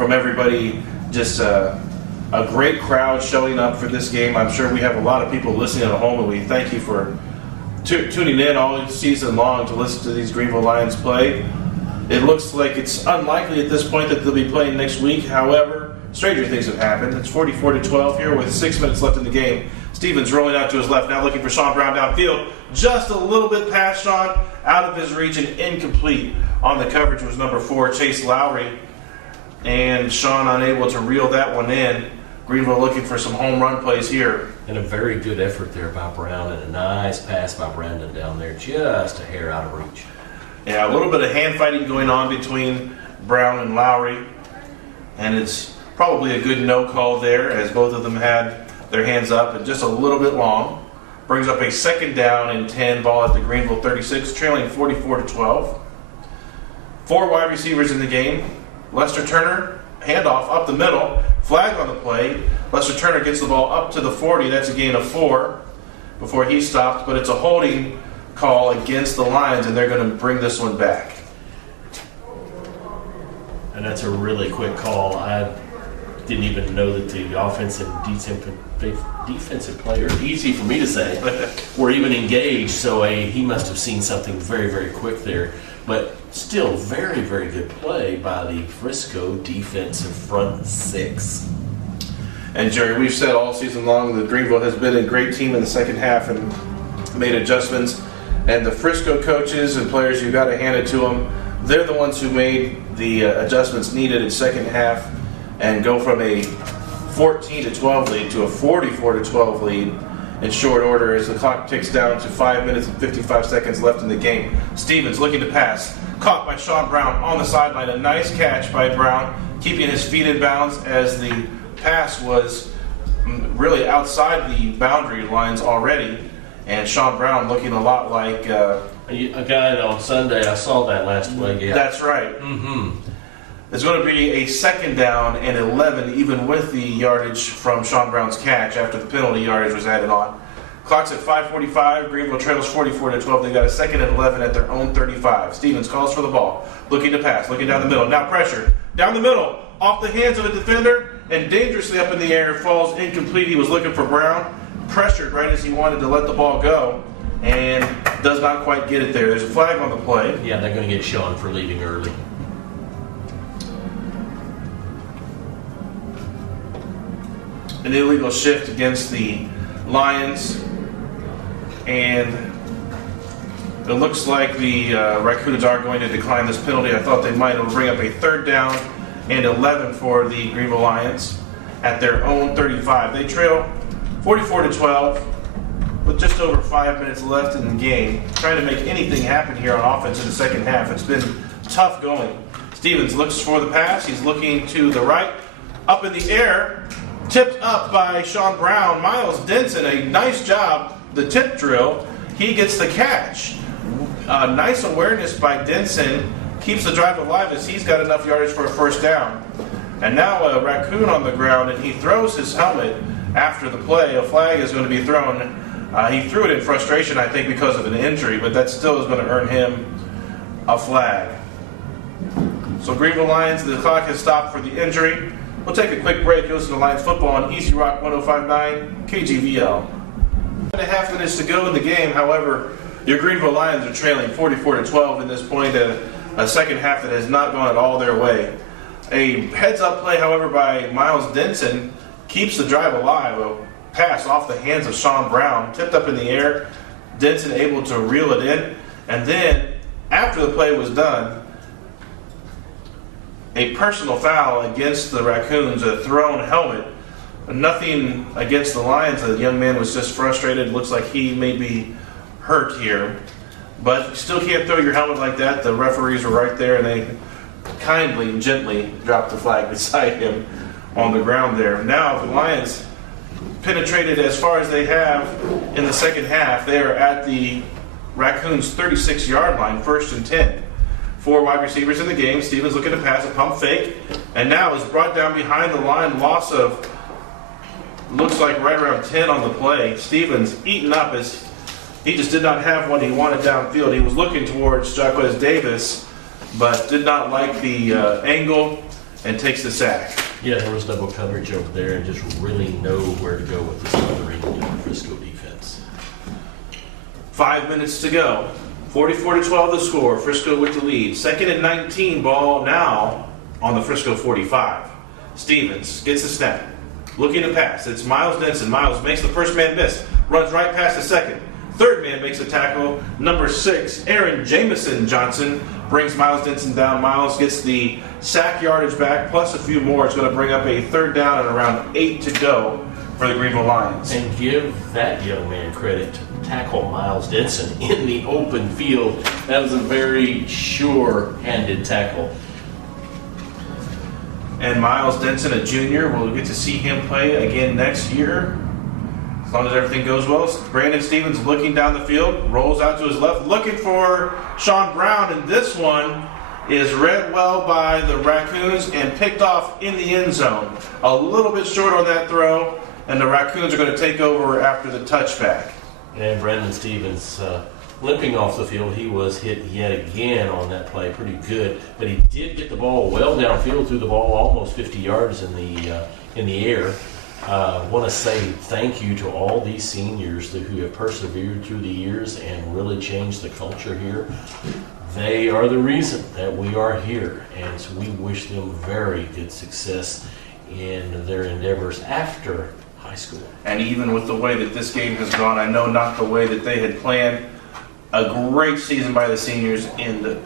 everybody just a great crowd showing up for this game. I'm sure we have a lot of people listening at home, and we thank you for tuning in all season long to listen to these Greenville Lions play. It looks like it's unlikely at this point that they'll be playing next week. However, stranger things have happened. It's 44-12 here with 6 minutes left in the game. Stevens rolling out to his left, now looking for Sean Brown downfield. Just a little bit past Sean, out of his reach and incomplete. On the coverage was number 4, Chase Lowry. And Sean unable to reel that one in. Greenville looking for some home run plays here. And a very good effort there by Brown, and a nice pass by Brandon down there, just a hair out of reach. Yeah, a little bit of hand fighting going on between Brown and Lowry. And it's probably a good no call there, as both of them had their hands up and just a little bit long. Brings up a 2nd down and 10, ball at the Greenville 36, trailing 44-12. 4 wide receivers in the game. Lester Turner, handoff up the middle, flag on the play. Lester Turner gets the ball up to the 40. That's a gain of 4 before he stopped, but it's a holding call against the Lions, and they're going to bring this one back. And that's a really quick call. I didn't even know that the offensive defensive players, easy for me to say, were even engaged. So he must have seen something very, very quick there. But still, very, very good play by the Frisco defensive front 6. And Jerry, we've said all season long that Greenville has been a great team in the second half and made adjustments. And the Frisco coaches and players, you got to hand it to them. They're the ones who made the adjustments needed in second half and go from a 14-12 lead to a 44-12 lead in short order as the clock ticks down to 5 minutes and 55 seconds left in the game. Stevens looking to pass. Caught by Sean Brown on the sideline. A nice catch by Brown, keeping his feet in bounds as the pass was really outside the boundary lines already. And Sean Brown looking a lot like... a guy on Sunday, I saw that last play. Yeah. That's right. Mm-hmm. It's going to be a 2nd down and 11, even with the yardage from Sean Brown's catch after the penalty yardage was added on. Clock's at 5:45. Greenville trails 44-12. They got a 2nd and 11 at their own 35. Stevens calls for the ball, looking to pass, looking down the middle. Now pressure down the middle, off the hands of a defender, and dangerously up in the air. Falls incomplete. He was looking for Brown. Pressured right as he wanted to let the ball go, and does not quite get it there. There's a flag on the play. Yeah, they're going to get Sean for leaving early. An illegal shift against the Lions, and it looks like the Raccoons are going to decline this penalty. I thought they might. It'll bring up a 3rd down and 11 for the Greenville Lions at their own 35. They trail 44-12 with just over 5 minutes left in the game. Trying to make anything happen here on offense in the second half. It's been tough going. Stevens looks for the pass. He's looking to the right. Up in the air. Tipped up by Sean Brown. Miles Denson, a nice job. The tip drill. He gets the catch. Nice awareness by Denson. Keeps the drive alive as he's got enough yardage for a 1st down. And now a Raccoon on the ground, and he throws his helmet after the play. A flag is going to be thrown. He threw it in frustration, I think, because of an injury, but that still is going to earn him a flag. So Greenville Lions, the clock has stopped for the injury. We'll take a quick break. You listen to Lions football on Easy Rock 105.9 KGVL. 1.5 minutes to go in the game. However, your Greenville Lions are trailing 44-12 in this point, a second half that has not gone at all their way. A heads-up play, however, by Miles Denson keeps the drive alive. A pass off the hands of Sean Brown, tipped up in the air. Denson able to reel it in. And then, after the play was done, a personal foul against the Raccoons, a thrown helmet. Nothing against the Lions. The young man was just frustrated. Looks like he may be hurt here. But you still can't throw your helmet like that. The referees were right there, and they kindly and gently dropped the flag beside him on the ground there. Now the Lions penetrated as far as they have in the second half. They are at the Raccoons' 36-yard line, 1st and 10. 4 wide receivers in the game. Stevens looking to pass a pump fake, and now is brought down behind the line. Loss of, looks like right around 10 on the play. Stevens eaten up as he just did not have what he wanted downfield. He was looking towards Jaquez Davis, but did not like the angle and takes the sack. Yeah, there was double coverage over there and just really know where to go with the smothering Frisco defense. 5 minutes to go. 44-12 the score. Frisco with the lead. 2nd and 19, ball now on the Frisco 45. Stevens gets the snap. Looking to pass. It's Miles Denson. Miles makes the first man miss. Runs right past the second. Third man makes a tackle. Number 6, Aaron Jamison Johnson brings Miles Denson down. Miles gets the sack yardage back, plus a few more. It's going to bring up a 3rd down and around 8 to go for the Greenville Lions. And give that young man credit to tackle Miles Denson in the open field. That was a very sure-handed tackle. And Miles Denson, a junior, we'll get to see him play again next year, as long as everything goes well. Brandon Stevens looking down the field, rolls out to his left, looking for Sean Brown, and this one is read well by the Raccoons and picked off in the end zone. A little bit short on that throw, and the Raccoons are going to take over after the touchback. And Brandon Stevens limping off the field. He was hit yet again on that play, pretty good. But he did get the ball well downfield, threw the ball almost 50 yards in the air. Want to say thank you to all these seniors who have persevered through the years and really changed the culture here. They are the reason that we are here, and so we wish them very good success in their endeavors after high school. And even with the way that this game has gone, I know not the way that they had planned, a great season by the seniors, and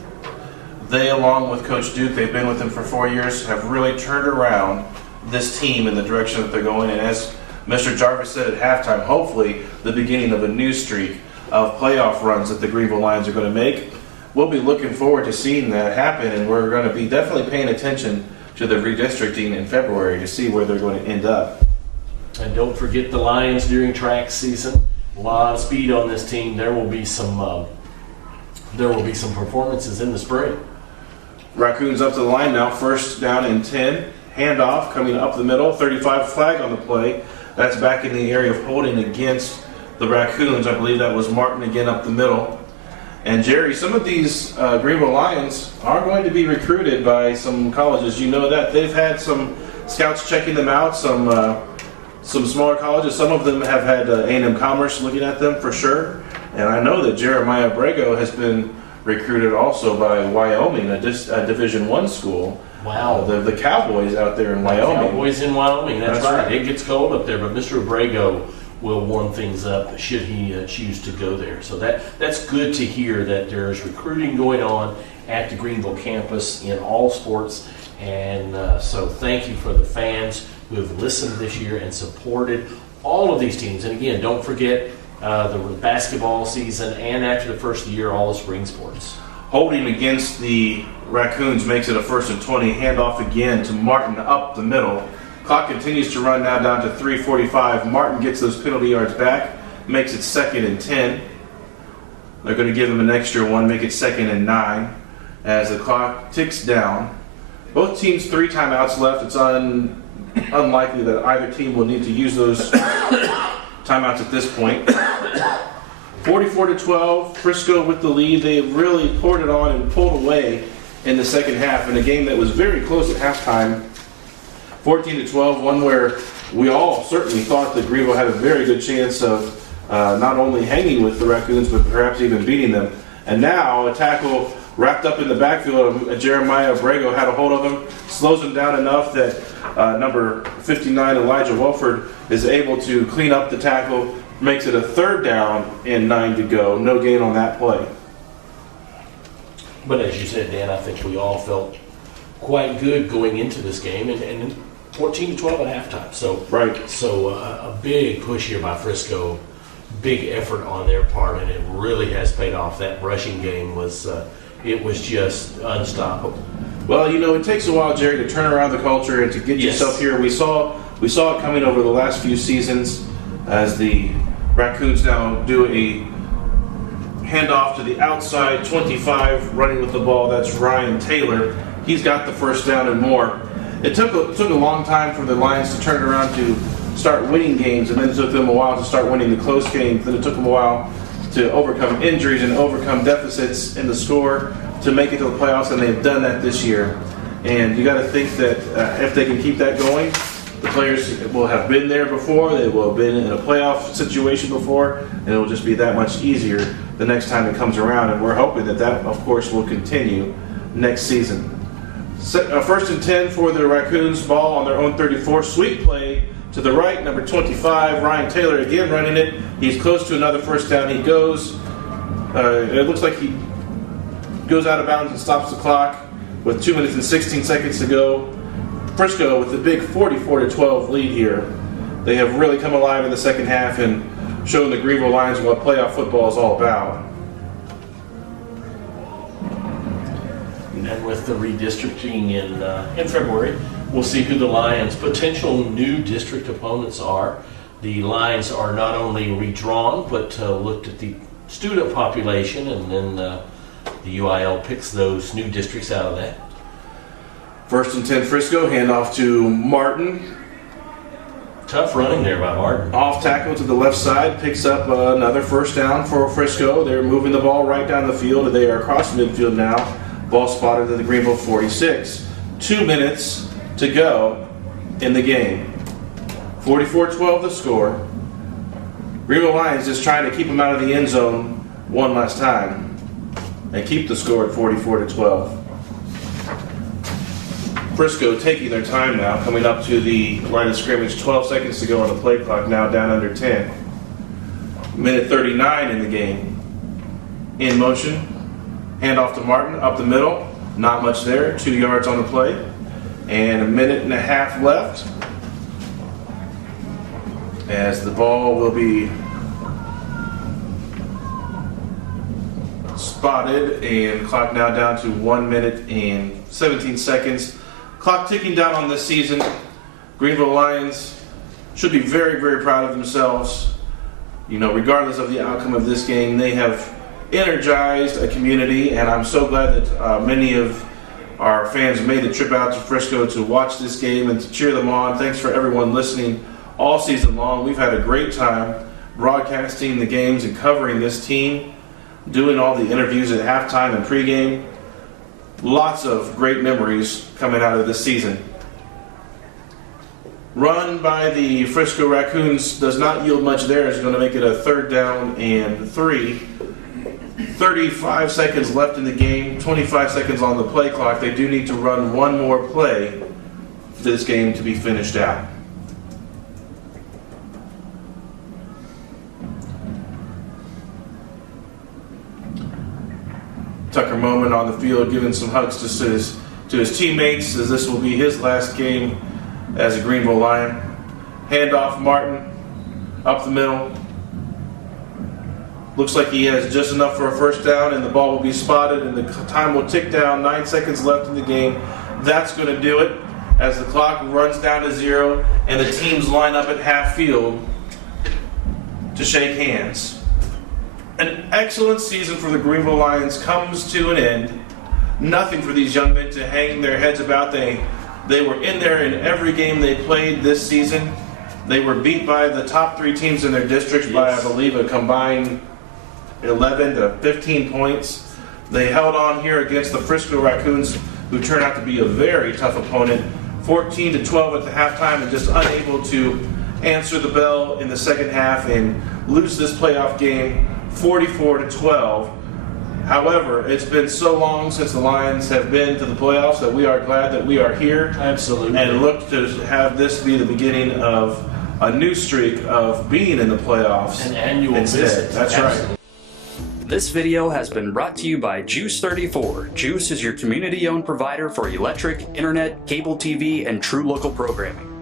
they, along with Coach Duke, they've been with him for 4 years, have really turned around this team in the direction that they're going. And as Mr. Jarvis said at halftime, hopefully the beginning of a new streak of playoff runs that the Greenville Lions are going to make. We'll be looking forward to seeing that happen, and we're going to be definitely paying attention to the redistricting in February to see where they're going to end up. And don't forget the Lions during track season. A lot of speed on this team. There will be some performances in the spring. Raccoons up to the line now, 1st down and 10. Handoff coming up the middle, 35 flag on the play. That's back in the area of holding against the Raccoons. I believe that was Martin again up the middle. And Jerry, some of these Greenville Lions are going to be recruited by some colleges. You know that. They've had some scouts checking them out, some smaller colleges. Some of them have had A&M Commerce looking at them for sure. And I know that Jeremiah Brego has been recruited also by Wyoming, a Division I school. Wow. The Cowboys out there in Wyoming. Cowboys in Wyoming, that's That's right. right. It gets cold up there, but Mr. Abrego will warm things up should he choose to go there. So that's good to hear that there's recruiting going on at the Greenville campus in all sports. And so thank you for the fans who have listened this year and supported all of these teams. And again, don't forget the basketball season, and after the first year, all the spring sports. Holding against the Raccoons makes it a 1st and 20. Handoff again to Martin up the middle. Clock continues to run now down to 3:45. Martin gets those penalty yards back, makes it 2nd and 10. They're going to give him an extra one, make it 2nd and 9 as the clock ticks down. Both teams 3 timeouts left. It's unlikely that either team will need to use those timeouts at this point. 44-12, Frisco with the lead. They really poured it on and pulled away in the second half in a game that was very close at halftime. 14-12, one where we all certainly thought that Greenville had a very good chance of not only hanging with the Raccoons, but perhaps even beating them. And now a tackle wrapped up in the backfield, Jeremiah Abrego had a hold of him, slows him down enough that number 59, Elijah Welford, is able to clean up the tackle, makes it a 3rd down and 9 to go. No gain on that play. But as you said, Dan, I think we all felt quite good going into this game, and 14-12 at halftime. So, Right. So a big push here by Frisco, big effort on their part, and it really has paid off. That rushing game was just unstoppable. Well, you know, it takes a while, Jerry, to turn around the culture and to get Yes. yourself here. We saw it coming over the last few seasons as the Raccoons now do a handoff to the outside 25, running with the ball. That's Ryan Taylor. He's got the 1st down and more. It took a long time for the Lions to turn it around to start winning games, and then it took them a while to start winning the close games. Then it took them a while to overcome injuries and overcome deficits in the score to make it to the playoffs, and they've done that this year. And you got to think that if they can keep that going, the players will have been there before, they will have been in a playoff situation before, and it will just be that much easier the next time it comes around. And we're hoping that that, of course, will continue next season. First and 10 for the Raccoons, ball on their own 34. Sweep play to the right, number 25, Ryan Taylor again running it. He's close to another first down. He goes, it looks like he goes out of bounds and stops the clock with 2 minutes and 16 seconds to go. Frisco with the big 44-12 lead here. They have really come alive in the second half and shown the Greenville Lions what playoff football is all about. And with the redistricting in February, we'll see who the Lions' potential new district opponents are. The Lions are not only redrawn, but looked at the student population, and then the UIL picks those new districts out of that. First and 10 Frisco, handoff to Martin. Tough running there by Martin. Off tackle to the left side, picks up another first down for Frisco. They're moving the ball right down the field. They are across midfield now. Ball spotted at the Greenville 46. 2 minutes to go in the game. 44-12 the score. Greenville Lions just trying to keep them out of the end zone one last time and keep the score at 44-12. Frisco taking their time now, coming up to the line of scrimmage. 12 seconds to go on the play clock, now down under 10. Minute 39 in the game. In motion. Handoff to Martin, up the middle. Not much there, 2 yards on the play. And a minute and a half left. As the ball will be spotted, and clock now down to 1 minute and 17 seconds. Clock ticking down on this season. Greenville Lions should be very, very proud of themselves. You know, regardless of the outcome of this game, they have energized a community, and I'm so glad that many of our fans made the trip out to Frisco to watch this game and to cheer them on. Thanks for everyone listening all season long. We've had a great time broadcasting the games and covering this team, doing all the interviews at halftime and pregame. Lots of great memories coming out of this season. Run by the Frisco Racoons does not yield much there. It's going to make it a 3rd down and 3. 35 seconds left in the game, 25 seconds on the play clock. They do need to run one more play for this game to be finished out. Tucker Moman on the field giving some hugs to his teammates, as this will be his last game as a Greenville Lion. Handoff Martin up the middle. Looks like he has just enough for a first down, and the ball will be spotted, and the time will tick down. 9 seconds left in the game. That's going to do it as the clock runs down to 0 and the teams line up at half field to shake hands. An excellent season for the Greenville Lions comes to an end. Nothing for these young men to hang their heads about. They were in there in every game they played this season. They were beat by the top 3 teams in their districts by, I believe, a combined 11 to 15 points. They held on here against the Frisco Racoons, who turned out to be a very tough opponent. 14-12 at the halftime, and just unable to answer the bell in the second half and lose this playoff game 44-12. However, it's been so long since the Lions have been to the playoffs that we are glad that we are here. Absolutely. And look to have this be the beginning of a new streak of being in the playoffs. An annual instead. visit. That's Absolutely. right. This video has been brought to you by GEUS 34. GEUS is your community-owned provider for electric, internet, cable TV, and true local programming.